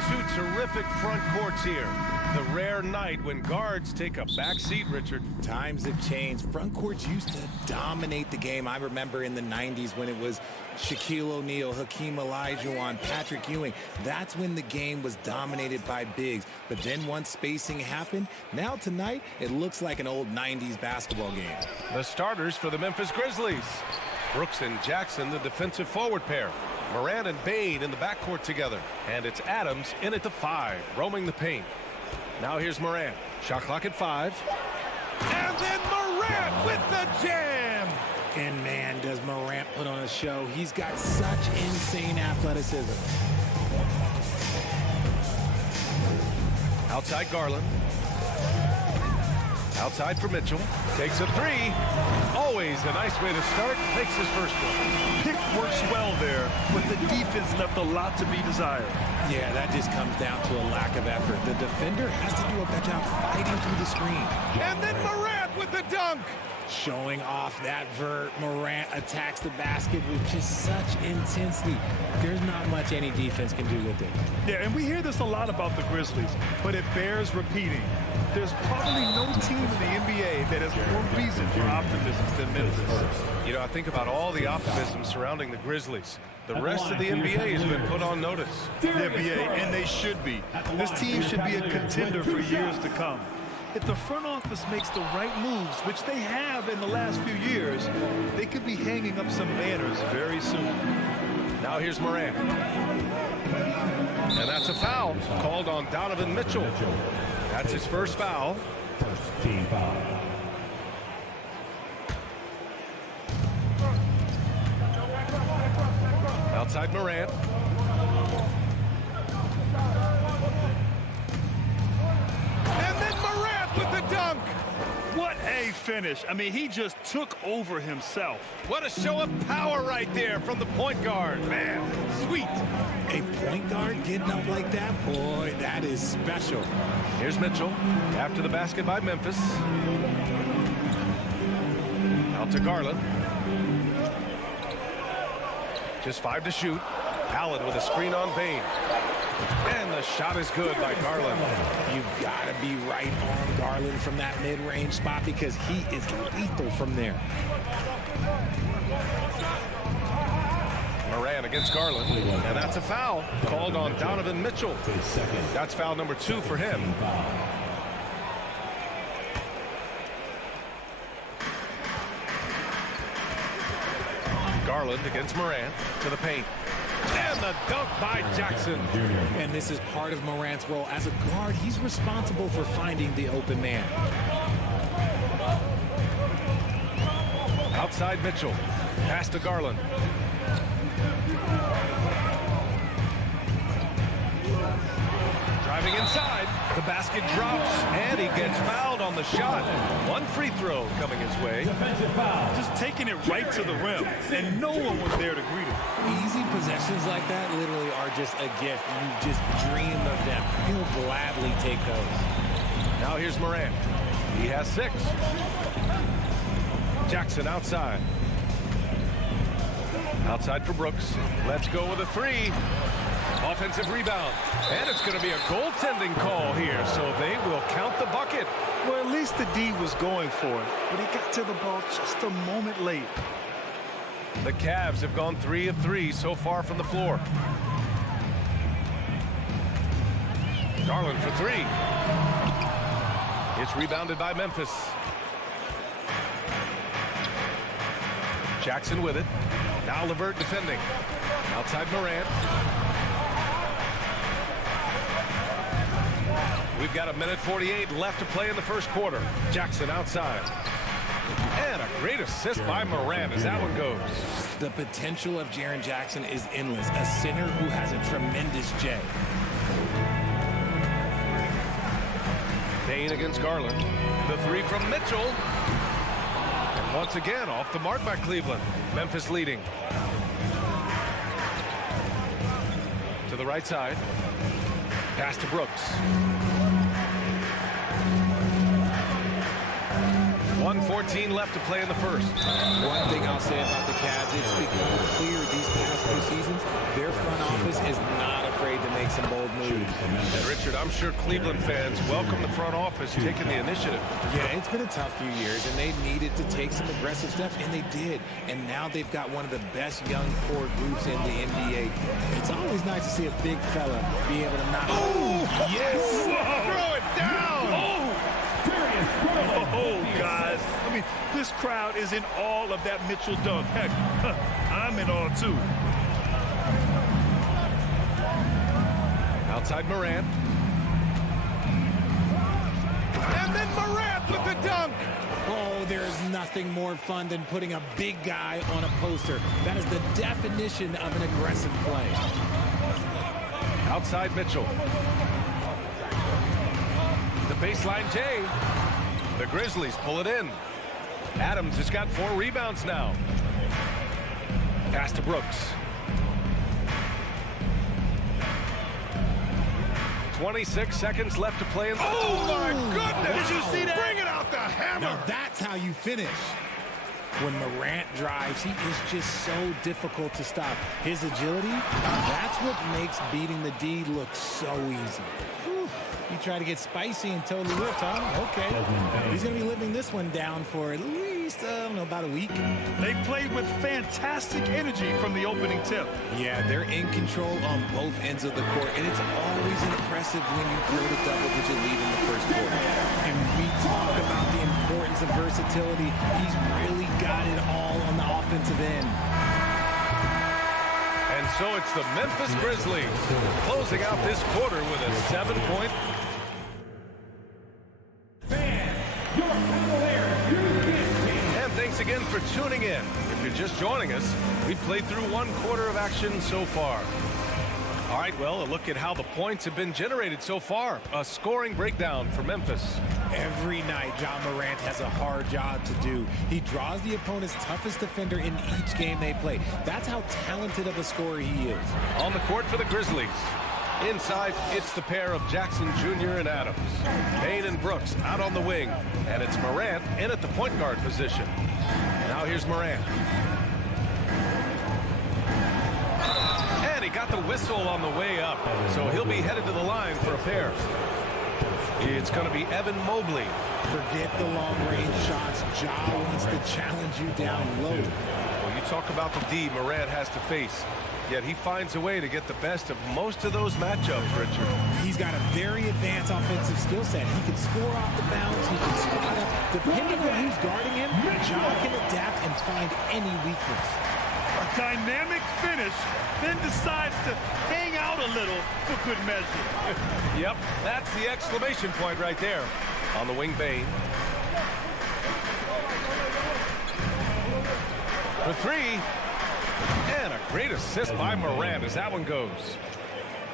two terrific front courts here. The rare night when guards take a back seat, Richard. Times have changed. Front courts used to dominate the game. I remember in the 90s when it was Shaquille O'Neal, Hakeem Olajuwon, Patrick Ewing. That's when the game was dominated by bigs. But then once spacing happened, now tonight it looks like an old 90s basketball game. The starters for the Memphis Grizzlies. Brooks and Jackson, the defensive forward pair. Morant and Bane in the backcourt together. And it's Adams in at the 5, roaming the paint. Now here's Morant. Shot clock at 5. And then Morant with the jam! And man, does Morant put on a show. He's got such insane athleticism. Outside Garland. Outside for Mitchell. Takes a 3. Always a nice way to start. Makes his first one. Pick works well there, but the defense left a lot to be desired. Yeah, that just comes down to a lack of effort. The defender has to do a better job fighting through the screen. And then Morant with the dunk. Showing off that vert. Morant attacks the basket with just such intensity. There's not much any defense can do with it. Yeah, and we hear this a lot about the Grizzlies, but it bears repeating. There's probably no team in the NBA that has more reason for optimism than Memphis. You know, I think about all the optimism surrounding the Grizzlies. The rest of the NBA has been put on notice. The NBA, and they should be. This team should be a contender for years to come. If the front office makes the right moves, which they have in the last few years, they could be hanging up some banners very soon. Now here's Morant. And that's a foul called on Donovan Mitchell. That's his first foul. First team foul. Outside Morant. And then Morant with the dunk. What a finish. I mean, he just took over himself. What a show of power right there from the point guard. Man, sweet. A point guard getting up like that? Boy, that is special. Here's Mitchell after the basket by Memphis. Out to Garland. Just 5 to shoot. Allen with a screen on Bane. And the shot is good by Garland. You gotta be right on Garland from that mid-range spot because he is lethal from there. Morant against Garland, and that's a foul called on Donovan Mitchell. That's foul number 2 for him. Garland against Morant to the paint. And the dunk by Jackson. And this is part of Morant's role. As a guard, he's responsible for finding the open man. Outside Mitchell. Pass to Garland. Driving inside. The basket drops, and he gets fouled on the shot. One free throw coming his way. Just taking it right to the rim, and no one was there to greet him. Easy possessions like that literally are just a gift. You just dream of them. He'll gladly take those. Now here's Morant. He has 6. Jackson outside. Outside for Brooks. Let's go with a 3. Offensive rebound. And it's going to be a goaltending call here, so they will count the bucket. Well, at least the D was going for it, but he got to the ball just a moment late. The Cavs have gone 3 of 3 so far from the floor. Garland for 3. It's rebounded by Memphis. Jackson with it. Now LeVert defending. Outside Morant. We've got 1:48 left to play in the first quarter. Jackson outside. And a great assist by Morant as that one goes. The potential of Jaren Jackson is endless. A center who has a tremendous J. Bane against Garland. The 3 from Mitchell. And once again, off the mark by Cleveland. Memphis leading. To the right side. Pass to Brooks. 1:14 left to play in the first. One thing I'll say about the Cavs, it's become clear these past 2 seasons, their front office is not afraid to make make some bold moves. And Richard, I'm sure Cleveland fans welcome the front office taking the initiative. Yeah, it's been a tough few years, and they needed to take some aggressive steps, and they did. And now they've got one of the best young core groups in the NBA. It's always nice to see a big fella be able to knock. Oh, yes! Whoa. Throw it down! Oh, guys. I mean, this crowd is in awe of that Mitchell dunk. Heck, I'm in awe, too. Outside Morant. And then Morant with the dunk. Oh, there's nothing more fun than putting a big guy on a poster. That is the definition of an aggressive play. Outside Mitchell. The baseline J. The Grizzlies pull it in. Adams has got 4 rebounds now. Pass to Brooks. 26 seconds left to play in the... Oh, my goodness! Did you see that? Bring it out the hammer! Now that's how you finish. When Morant drives, he is just so difficult to stop. His agility, that's what makes beating the D look so easy. Whew. You try to get spicy and totally whipped, huh? Okay. He's going to be living this one down for at least, I don't know, about a week. They played with fantastic energy from the opening tip. Yeah, they're in control on both ends of the court, and it's always impressive when you build a double-digit lead in the first quarter. And we talk about the importance of versatility. He's really got it all on the offensive end. And so it's the Memphis Grizzlies closing out this quarter with a 7-point. And thanks again for tuning in. If you're just joining us, we've played through 1 quarter of action so far. All right, well, a look at how the points have been generated so far. A scoring breakdown for Memphis. Every night, John Morant has a hard job to do. He draws the opponent's toughest defender in each game they play. That's how talented of a scorer he is. On the court for the Grizzlies. Inside, it's the pair of Jackson Jr. and Adams. Payne and Brooks out on the wing. And it's Morant in at the point guard position. Now here's Morant. And he got the whistle on the way up. So he'll be headed to the line for a pair. It's going to be Evan Mobley. Forget the long-range shots. Ja wants to challenge you down low. Well, you talk about the D Morant has to face. Yet he finds a way to get the best of most of those matchups, Richard. He's got a very advanced offensive skill set. He can score off the bounce. He can spot up. Depending on who's guarding him, Ja can adapt and find any weakness. A dynamic finish, then decides to hang out a little for good measure. Yep, that's the exclamation point right there. On the wing, Bane. For 3. And a great assist by Morant as that one goes.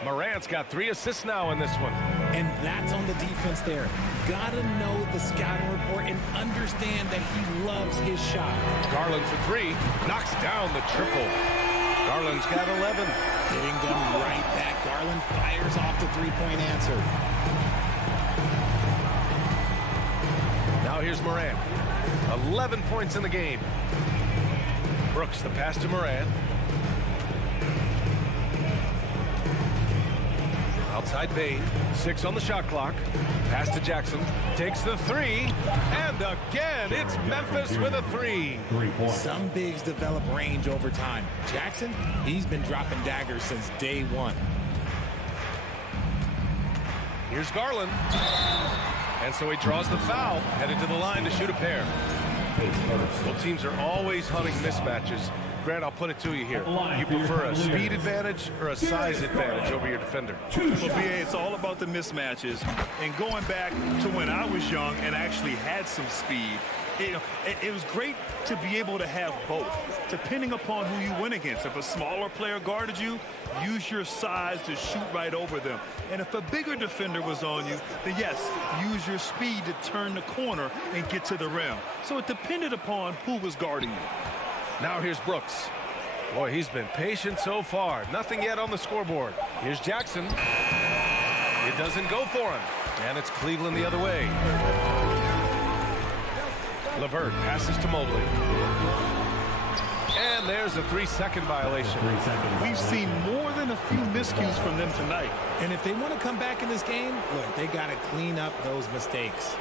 Morant's got 3 assists now in this one. And that's on the defense there. Gotta know the scouting report and understand that he loves his shot. Garland for 3. Knocks down the triple. Garland's got 11. Hitting them right back. Garland fires off the three-point answer. Now here's Morant. 11 points in the game. Brooks, the pass to Morant. Outside Bane. 6 on the shot clock. Pass to Jackson. Takes the 3. And again, it's Memphis with a 3. Some bigs develop range over time. Jackson, he's been dropping daggers since day 1. Here's Garland. And so he draws the foul. Headed to the line to shoot a pair. Well, teams are always hunting mismatches. Grant, I'll put it to you here. You prefer a speed advantage or a size advantage over your defender? Well, BA, it's all about the mismatches. And going back to when I was young and actually had some speed, it was great to be able to have both, depending upon who you went against. If a smaller player guarded you, use your size to shoot right over them. And if a bigger defender was on you, then yes, use your speed to turn the corner and get to the rim. So it depended upon who was guarding you. Now here's Brooks. Boy, he's been patient so far. Nothing yet on the scoreboard. Here's Jackson. It doesn't go for him. And it's Cleveland the other way. LeVert passes to Mobley. And there's there's a 3-second violation. We've seen more than a few miscues from them tonight. And if they want to come back in this game, look, they got to clean up those mistakes.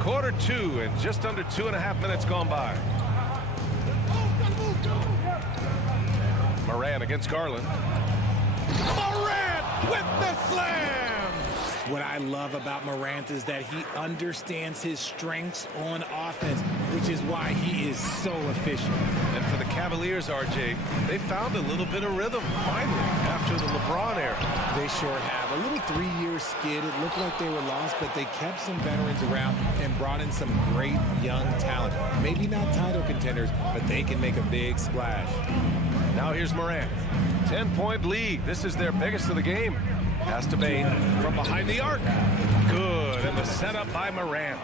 Quarter 2 and just under 2.5 minutes gone by. Morant against Garland. Morant with the slam! What I love about Morant is that he understands his strengths on offense, which is why he is so efficient. And for the Cavaliers, RJ, they found a little bit of rhythm, finally, after the LeBron era. They sure have. A little 3-year skid. It looked like they were lost, but they kept some veterans around and brought in some great young talent. Maybe not title contenders, but they can make a big splash. Now here's Morant. 10-point lead. This is their biggest of the game. Pass to Bane from behind the arc. Good, and the setup by Morant.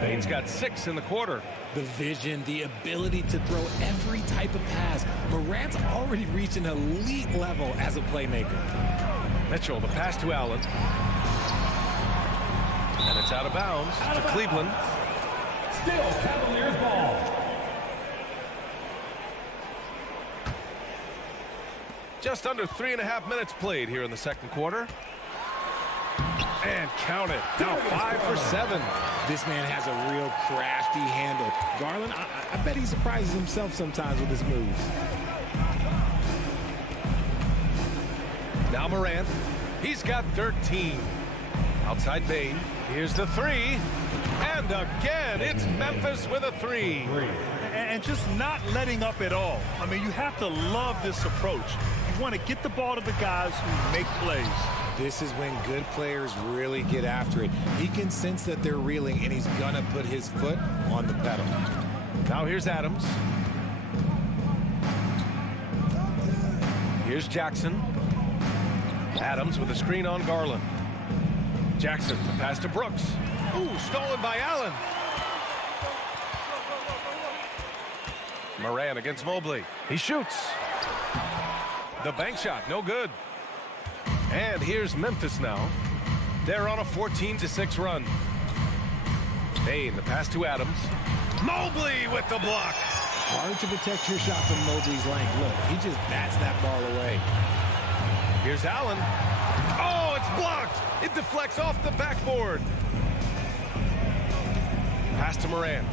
Bane's got 6 in the quarter. The vision, the ability to throw every type of pass. Morant's already reached an elite level as a playmaker. Mitchell, the pass to Allen. And it's out of bounds to Cleveland. Still Cavaliers ball. Just under 3.5 minutes played here in the second quarter. And count it. Now 5 for 7. This man has a real crafty handle. Garland, I bet he surprises himself sometimes with his moves. Now Morant. He's got 13. Outside Bane. Here's the 3. And again, it's Memphis with a 3. And just not letting up at all. I mean, you have to love this approach. You want to get the ball to the guys who make plays. This is when good players really get after it. He can sense that they're reeling, and he's going to put his foot on the pedal. Now here's Adams. Here's Jackson. Adams with a screen on Garland. Jackson, the pass to Brooks. Ooh, stolen by Allen. Morant against Mobley. He shoots. The bank shot, no good. And here's Memphis now. They're on a 14-6 run. Bane, the pass to Adams. Mobley with the block. Hard to protect your shot from Mobley's length. Look, he just bats that ball away. Here's Allen. Oh, it's blocked. It deflects off the backboard. Pass to Morant.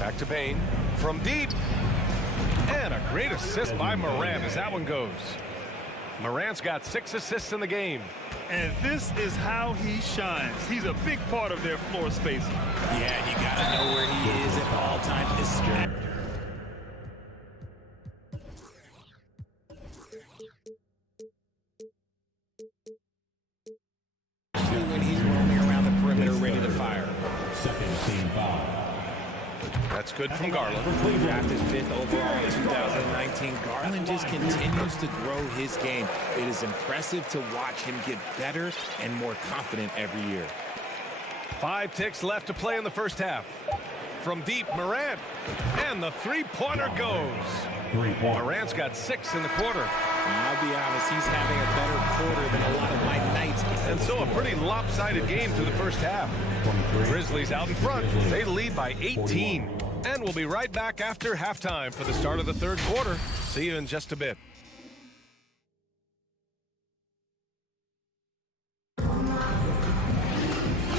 Back to Bane. From deep. And a great assist by Morant as that one goes. Morant's got 6 assists in the game. And this is how he shines. He's a big part of their floor spacing. Yeah, you got to know where he is at all times. When he's roaming around the perimeter ready to fire. Second team foul. That's good from Garland. Drafted 5th overall in 2019, Garland just continues to grow his game. It is impressive to watch him get better and more confident every year. 5 ticks left to play in the first half. From deep, Morant. And the three-pointer goes. Morant's got 6 in the quarter. I'll be honest, he's having a better quarter than a lot of my nights. And so a pretty lopsided game through the first half. Grizzlies out in front. They lead by 18. And we'll be right back after halftime for the start of the third quarter. See you in just a bit.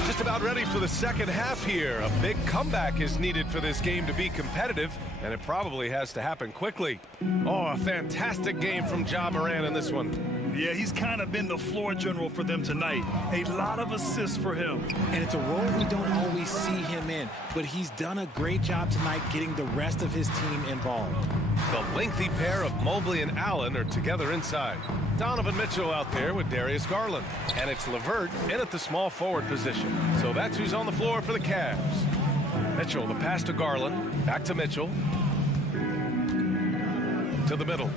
Just about ready for the second half here. A big comeback is needed for this game to be competitive, and it probably has to happen quickly. Oh, a fantastic game from Ja Morant in this one. Yeah, he's kind of been the floor general for them tonight. A lot of assists for him. And it's a role we don't always see him in, but he's done a great job tonight getting the rest of his team involved. The lengthy pair of Mobley and Allen are together inside. Donovan Mitchell out there with Darius Garland. And it's LeVert in at the small forward position. So that's who's on the floor for the Cavs. Mitchell, the pass to Garland. Back to Mitchell. To the middle.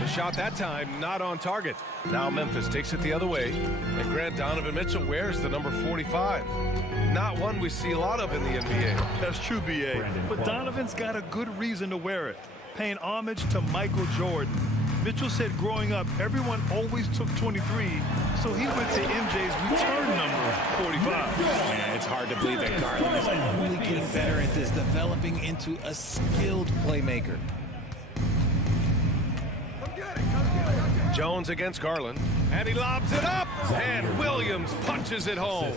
The shot that time not on target. Now Memphis takes it the other way. And Grant Donovan Mitchell wears the number 45. Not one we see a lot of in the NBA. That's true, B.A. But Donovan's got a good reason to wear it. Paying homage to Michael Jordan. Mitchell said growing up, everyone always took 23, so he went to MJ's return number. 45. Man, it's hard to believe that Garland is only getting better at this, developing into a skilled playmaker. Jones against Garland, and he lobs it up, and Williams punches it home.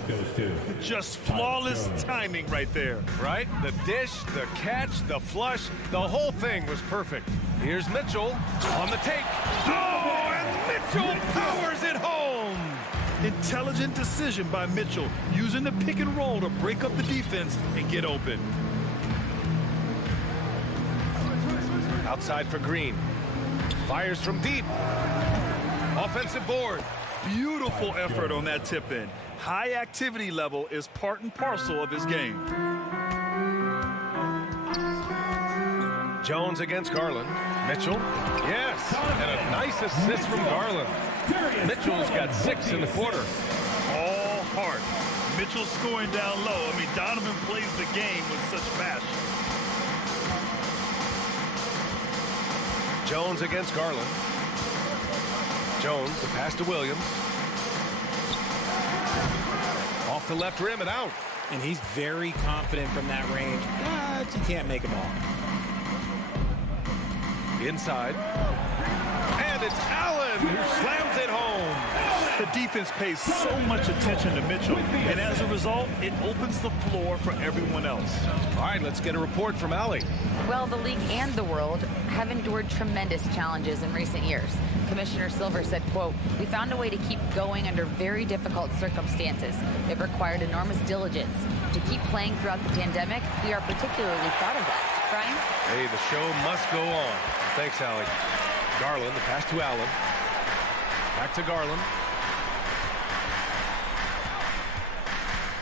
Just flawless timing right there. Right? The dish, the catch, the flush, the whole thing was perfect. Here's Mitchell on the take. Oh, and Mitchell powers it home. Intelligent decision by Mitchell, using the pick and roll to break up the defense and get open. Outside for Green. Fires from deep. Offensive board. Beautiful effort on that tip in. High activity level is part and parcel of his game. Jones against Garland. Mitchell. Yes. And a nice assist from Garland. Mitchell's got 6 in the quarter. All heart. Mitchell scoring down low. I mean, Donovan plays the game with such passion. Jones against Garland. Jones, the pass to Williams. Off the left rim and out. And he's very confident from that range, but you can't make them all. Inside. And it's Allen who slams it home. The defense pays so much attention to Mitchell, and as a result, it opens the floor for everyone else. All right, let's get a report from Allie. Well, the league and the world have endured tremendous challenges in recent years. Commissioner Silver said, quote, "We found a way to keep going under very difficult circumstances. It required enormous diligence. To keep playing throughout the pandemic, we are particularly proud of that." Brian? Hey, the show must go on. Thanks, Allie. Garland, the pass to Allen. Back to Garland.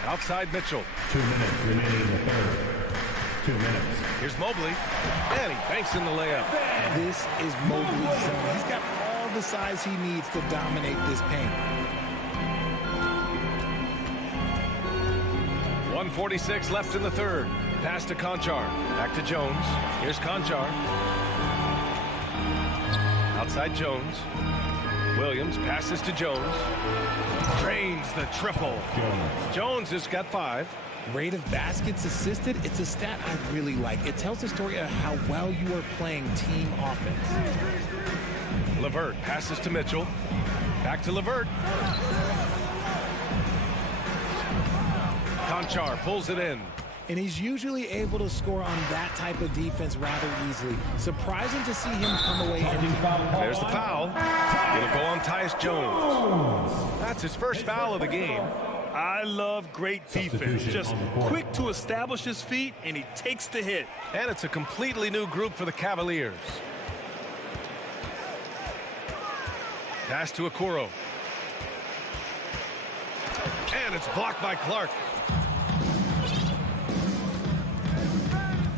Outside Mitchell. 2 minutes remaining in the third. 2 minutes. Here's Mobley. And he banks in the layup. This is Mobley's zone. He's got all the size he needs to dominate this paint. 1:46 left in the third. Pass to Conchar. Back to Jones. Here's Conchar. Outside Jones. Williams passes to Jones. Drains the triple. Jones has got 5. Rate of baskets assisted, it's a stat I really like. It tells the story of how well you are playing team offense. LeVert passes to Mitchell. Back to LeVert. Conchar pulls it in. And he's usually able to score on that type of defense rather easily. Surprising to see him come away empty. There's the foul. It'll go on Tyus Jones. That's his first foul of the game. I love great defense. Just quick to establish his feet, and he takes the hit. And it's a completely new group for the Cavaliers. Pass to Okoro. And it's blocked by Clark.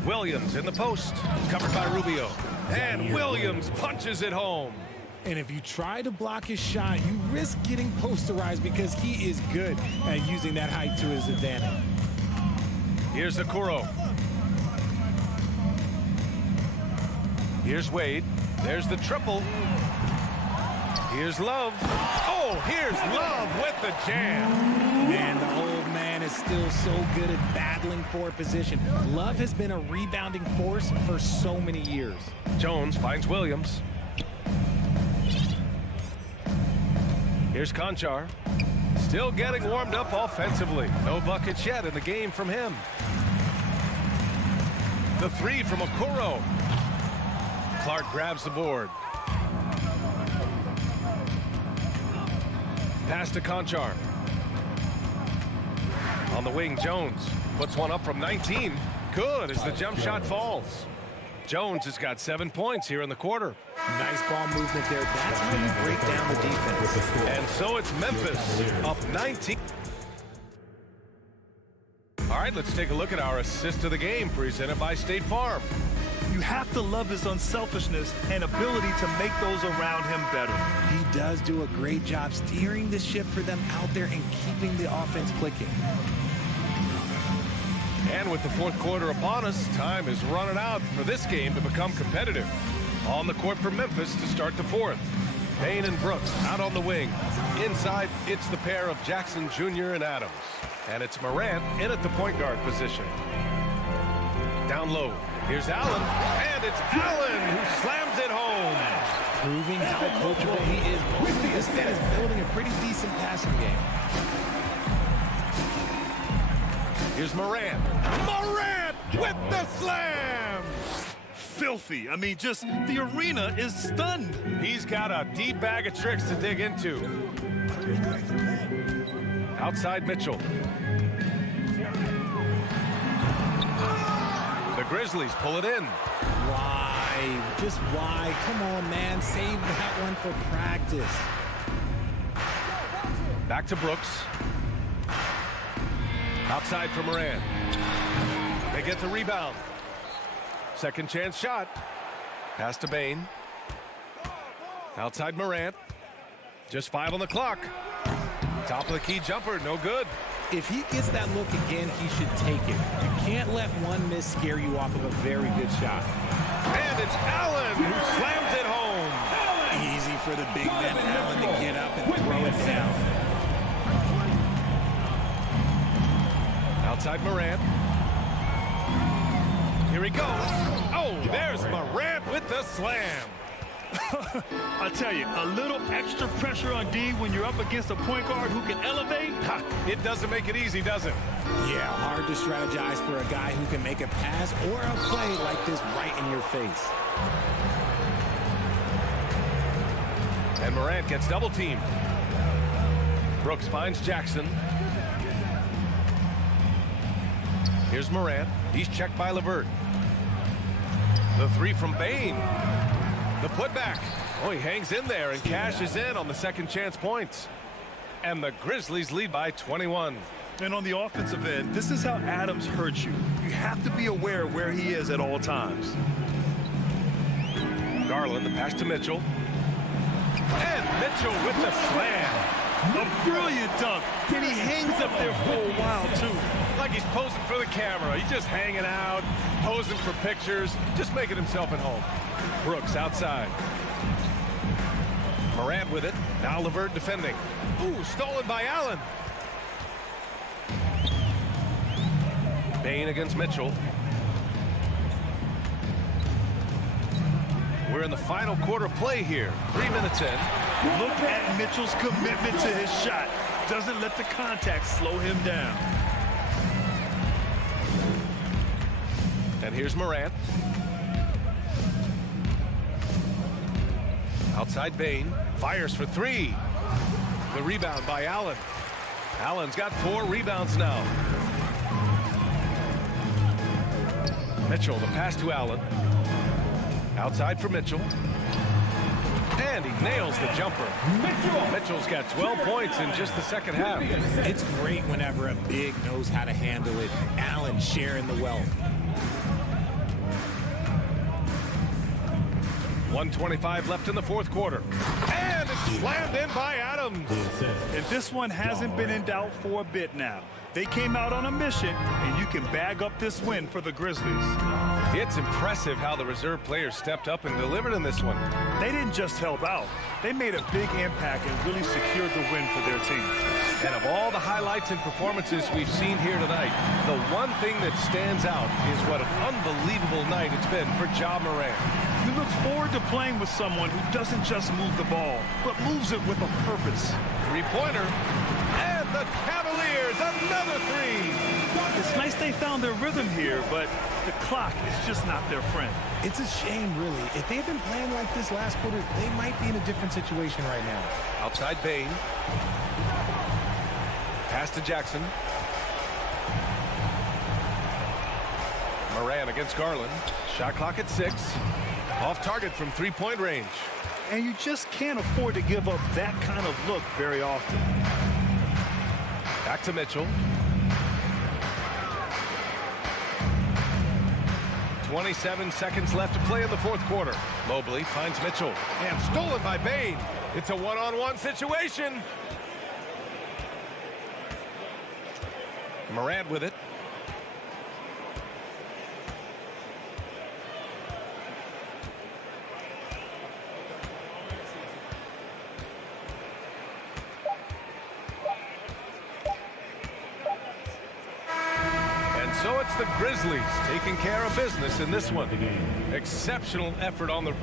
Williams in the post, covered by Rubio. And Williams punches it home. And if you try to block his shot, you risk getting posterized because he is good at using that height to his advantage. Here's Okoro. Here's Wade. There's the triple. Here's Love. Oh, here's Love with the jam. Man, the old man is still so good at battling for position. Love has been a rebounding force for so many years. Jones finds Williams. Here's Conchar. Still getting warmed up offensively. No buckets yet in the game from him. The 3 from Okoro. Clark grabs the board. Pass to Conchar. On the wing, Jones puts one up from 19. Good as the jump shot falls. Jones has got 7 points here in the quarter. Nice ball movement there. That's how you break down the defense. And so it's Memphis up 19. All right, let's take a look at our assist of the game presented by State Farm. You have to love his unselfishness and ability to make those around him better. He does do a great job steering the ship for them out there and keeping the offense clicking. And with the fourth quarter upon us, time is running out for this game to become competitive. On the court for Memphis to start the fourth. Bain and Brooks out on the wing. Inside, it's the pair of Jackson Jr. and Adams. And it's Morant in at the point guard position. Down low. Here's Allen. And it's Allen who slams it home. Proving how coachable he is. This man is building a pretty decent passing game. Here's Morant. Morant with the slam! Filthy. I mean, just the arena is stunned. He's got a deep bag of tricks to dig into. Outside Mitchell. The Grizzlies pull it in. Why? Just why? Come on, man. Save that one for practice. Back to Brooks. Outside for Morant. They get the rebound. Second chance shot. Pass to Bain. Outside Morant. Just 5 on the clock. Top of the key jumper, no good. If he gets that look again, he should take it. You can't let one miss scare you off of a very good shot. And it's Allen who slams it home. Easy for the big man Allen to get up and throw it down. Outside Morant. Here he goes. Oh, there's Morant with the slam. I tell you, a little extra pressure on D when you're up against a point guard who can elevate. It doesn't make it easy, does it? Yeah, hard to strategize for a guy who can make a pass or a play like this right in your face. And Morant gets double teamed. Brooks finds Jackson. Here's Morant. He's checked by LeVert. The three from Bain. The putback. Oh, he hangs in there and cashes in on the second chance points. And the Grizzlies lead by 21. And on the offensive end, this is how Adams hurts you. You have to be aware of where he is at all times. Garland, the pass to Mitchell. And Mitchell with the slam. A brilliant dunk. And he hangs up there for a while, too. Like he's posing for the camera. He's just hanging out, posing for pictures, just making himself at home. Brooks outside. Morant with it. Now LeVert defending. Ooh, stolen by Allen. Bain against Mitchell. We're in the final quarter play here. 3 minutes in. Look at Mitchell's commitment to his shot. Doesn't let the contact slow him down. And here's Morant. Outside Bain. Fires for 3. The rebound by Allen. Allen's got 4 rebounds now. Mitchell, the pass to Allen. Outside for Mitchell. And he nails the jumper. Mitchell's got 12 points in just the second half. It's great whenever a big knows how to handle it. Allen sharing the wealth. 1:25 left in the fourth quarter. And it's slammed in by Adams. And this one hasn't been in doubt for a bit now. They came out on a mission, and you can bag up this win for the Grizzlies. It's impressive how the reserve players stepped up and delivered in this one. They didn't just help out. They made a big impact and really secured the win for their team. And of all the highlights and performances we've seen here tonight, the one thing that stands out is what an unbelievable night it's been for Ja Morant. You look forward to playing with someone who doesn't just move the ball, but moves it with a purpose. Three-pointer. And the Cavaliers, another 3. It's nice they found their rhythm here, but the clock is just not their friend. It's a shame, really. If they've been playing like this last quarter, they might be in a different situation right now. Outside Bain. Pass to Jackson. Morant against Garland. Shot clock at 6. Off target from three-point range. And you just can't afford to give up that kind of look very often. Back to Mitchell. 27 seconds left to play in the fourth quarter. Mobley finds Mitchell. And stolen by Bain. It's a one-on-one situation. Morant with it. So it's the Grizzlies taking care of business in this one. Exceptional effort on the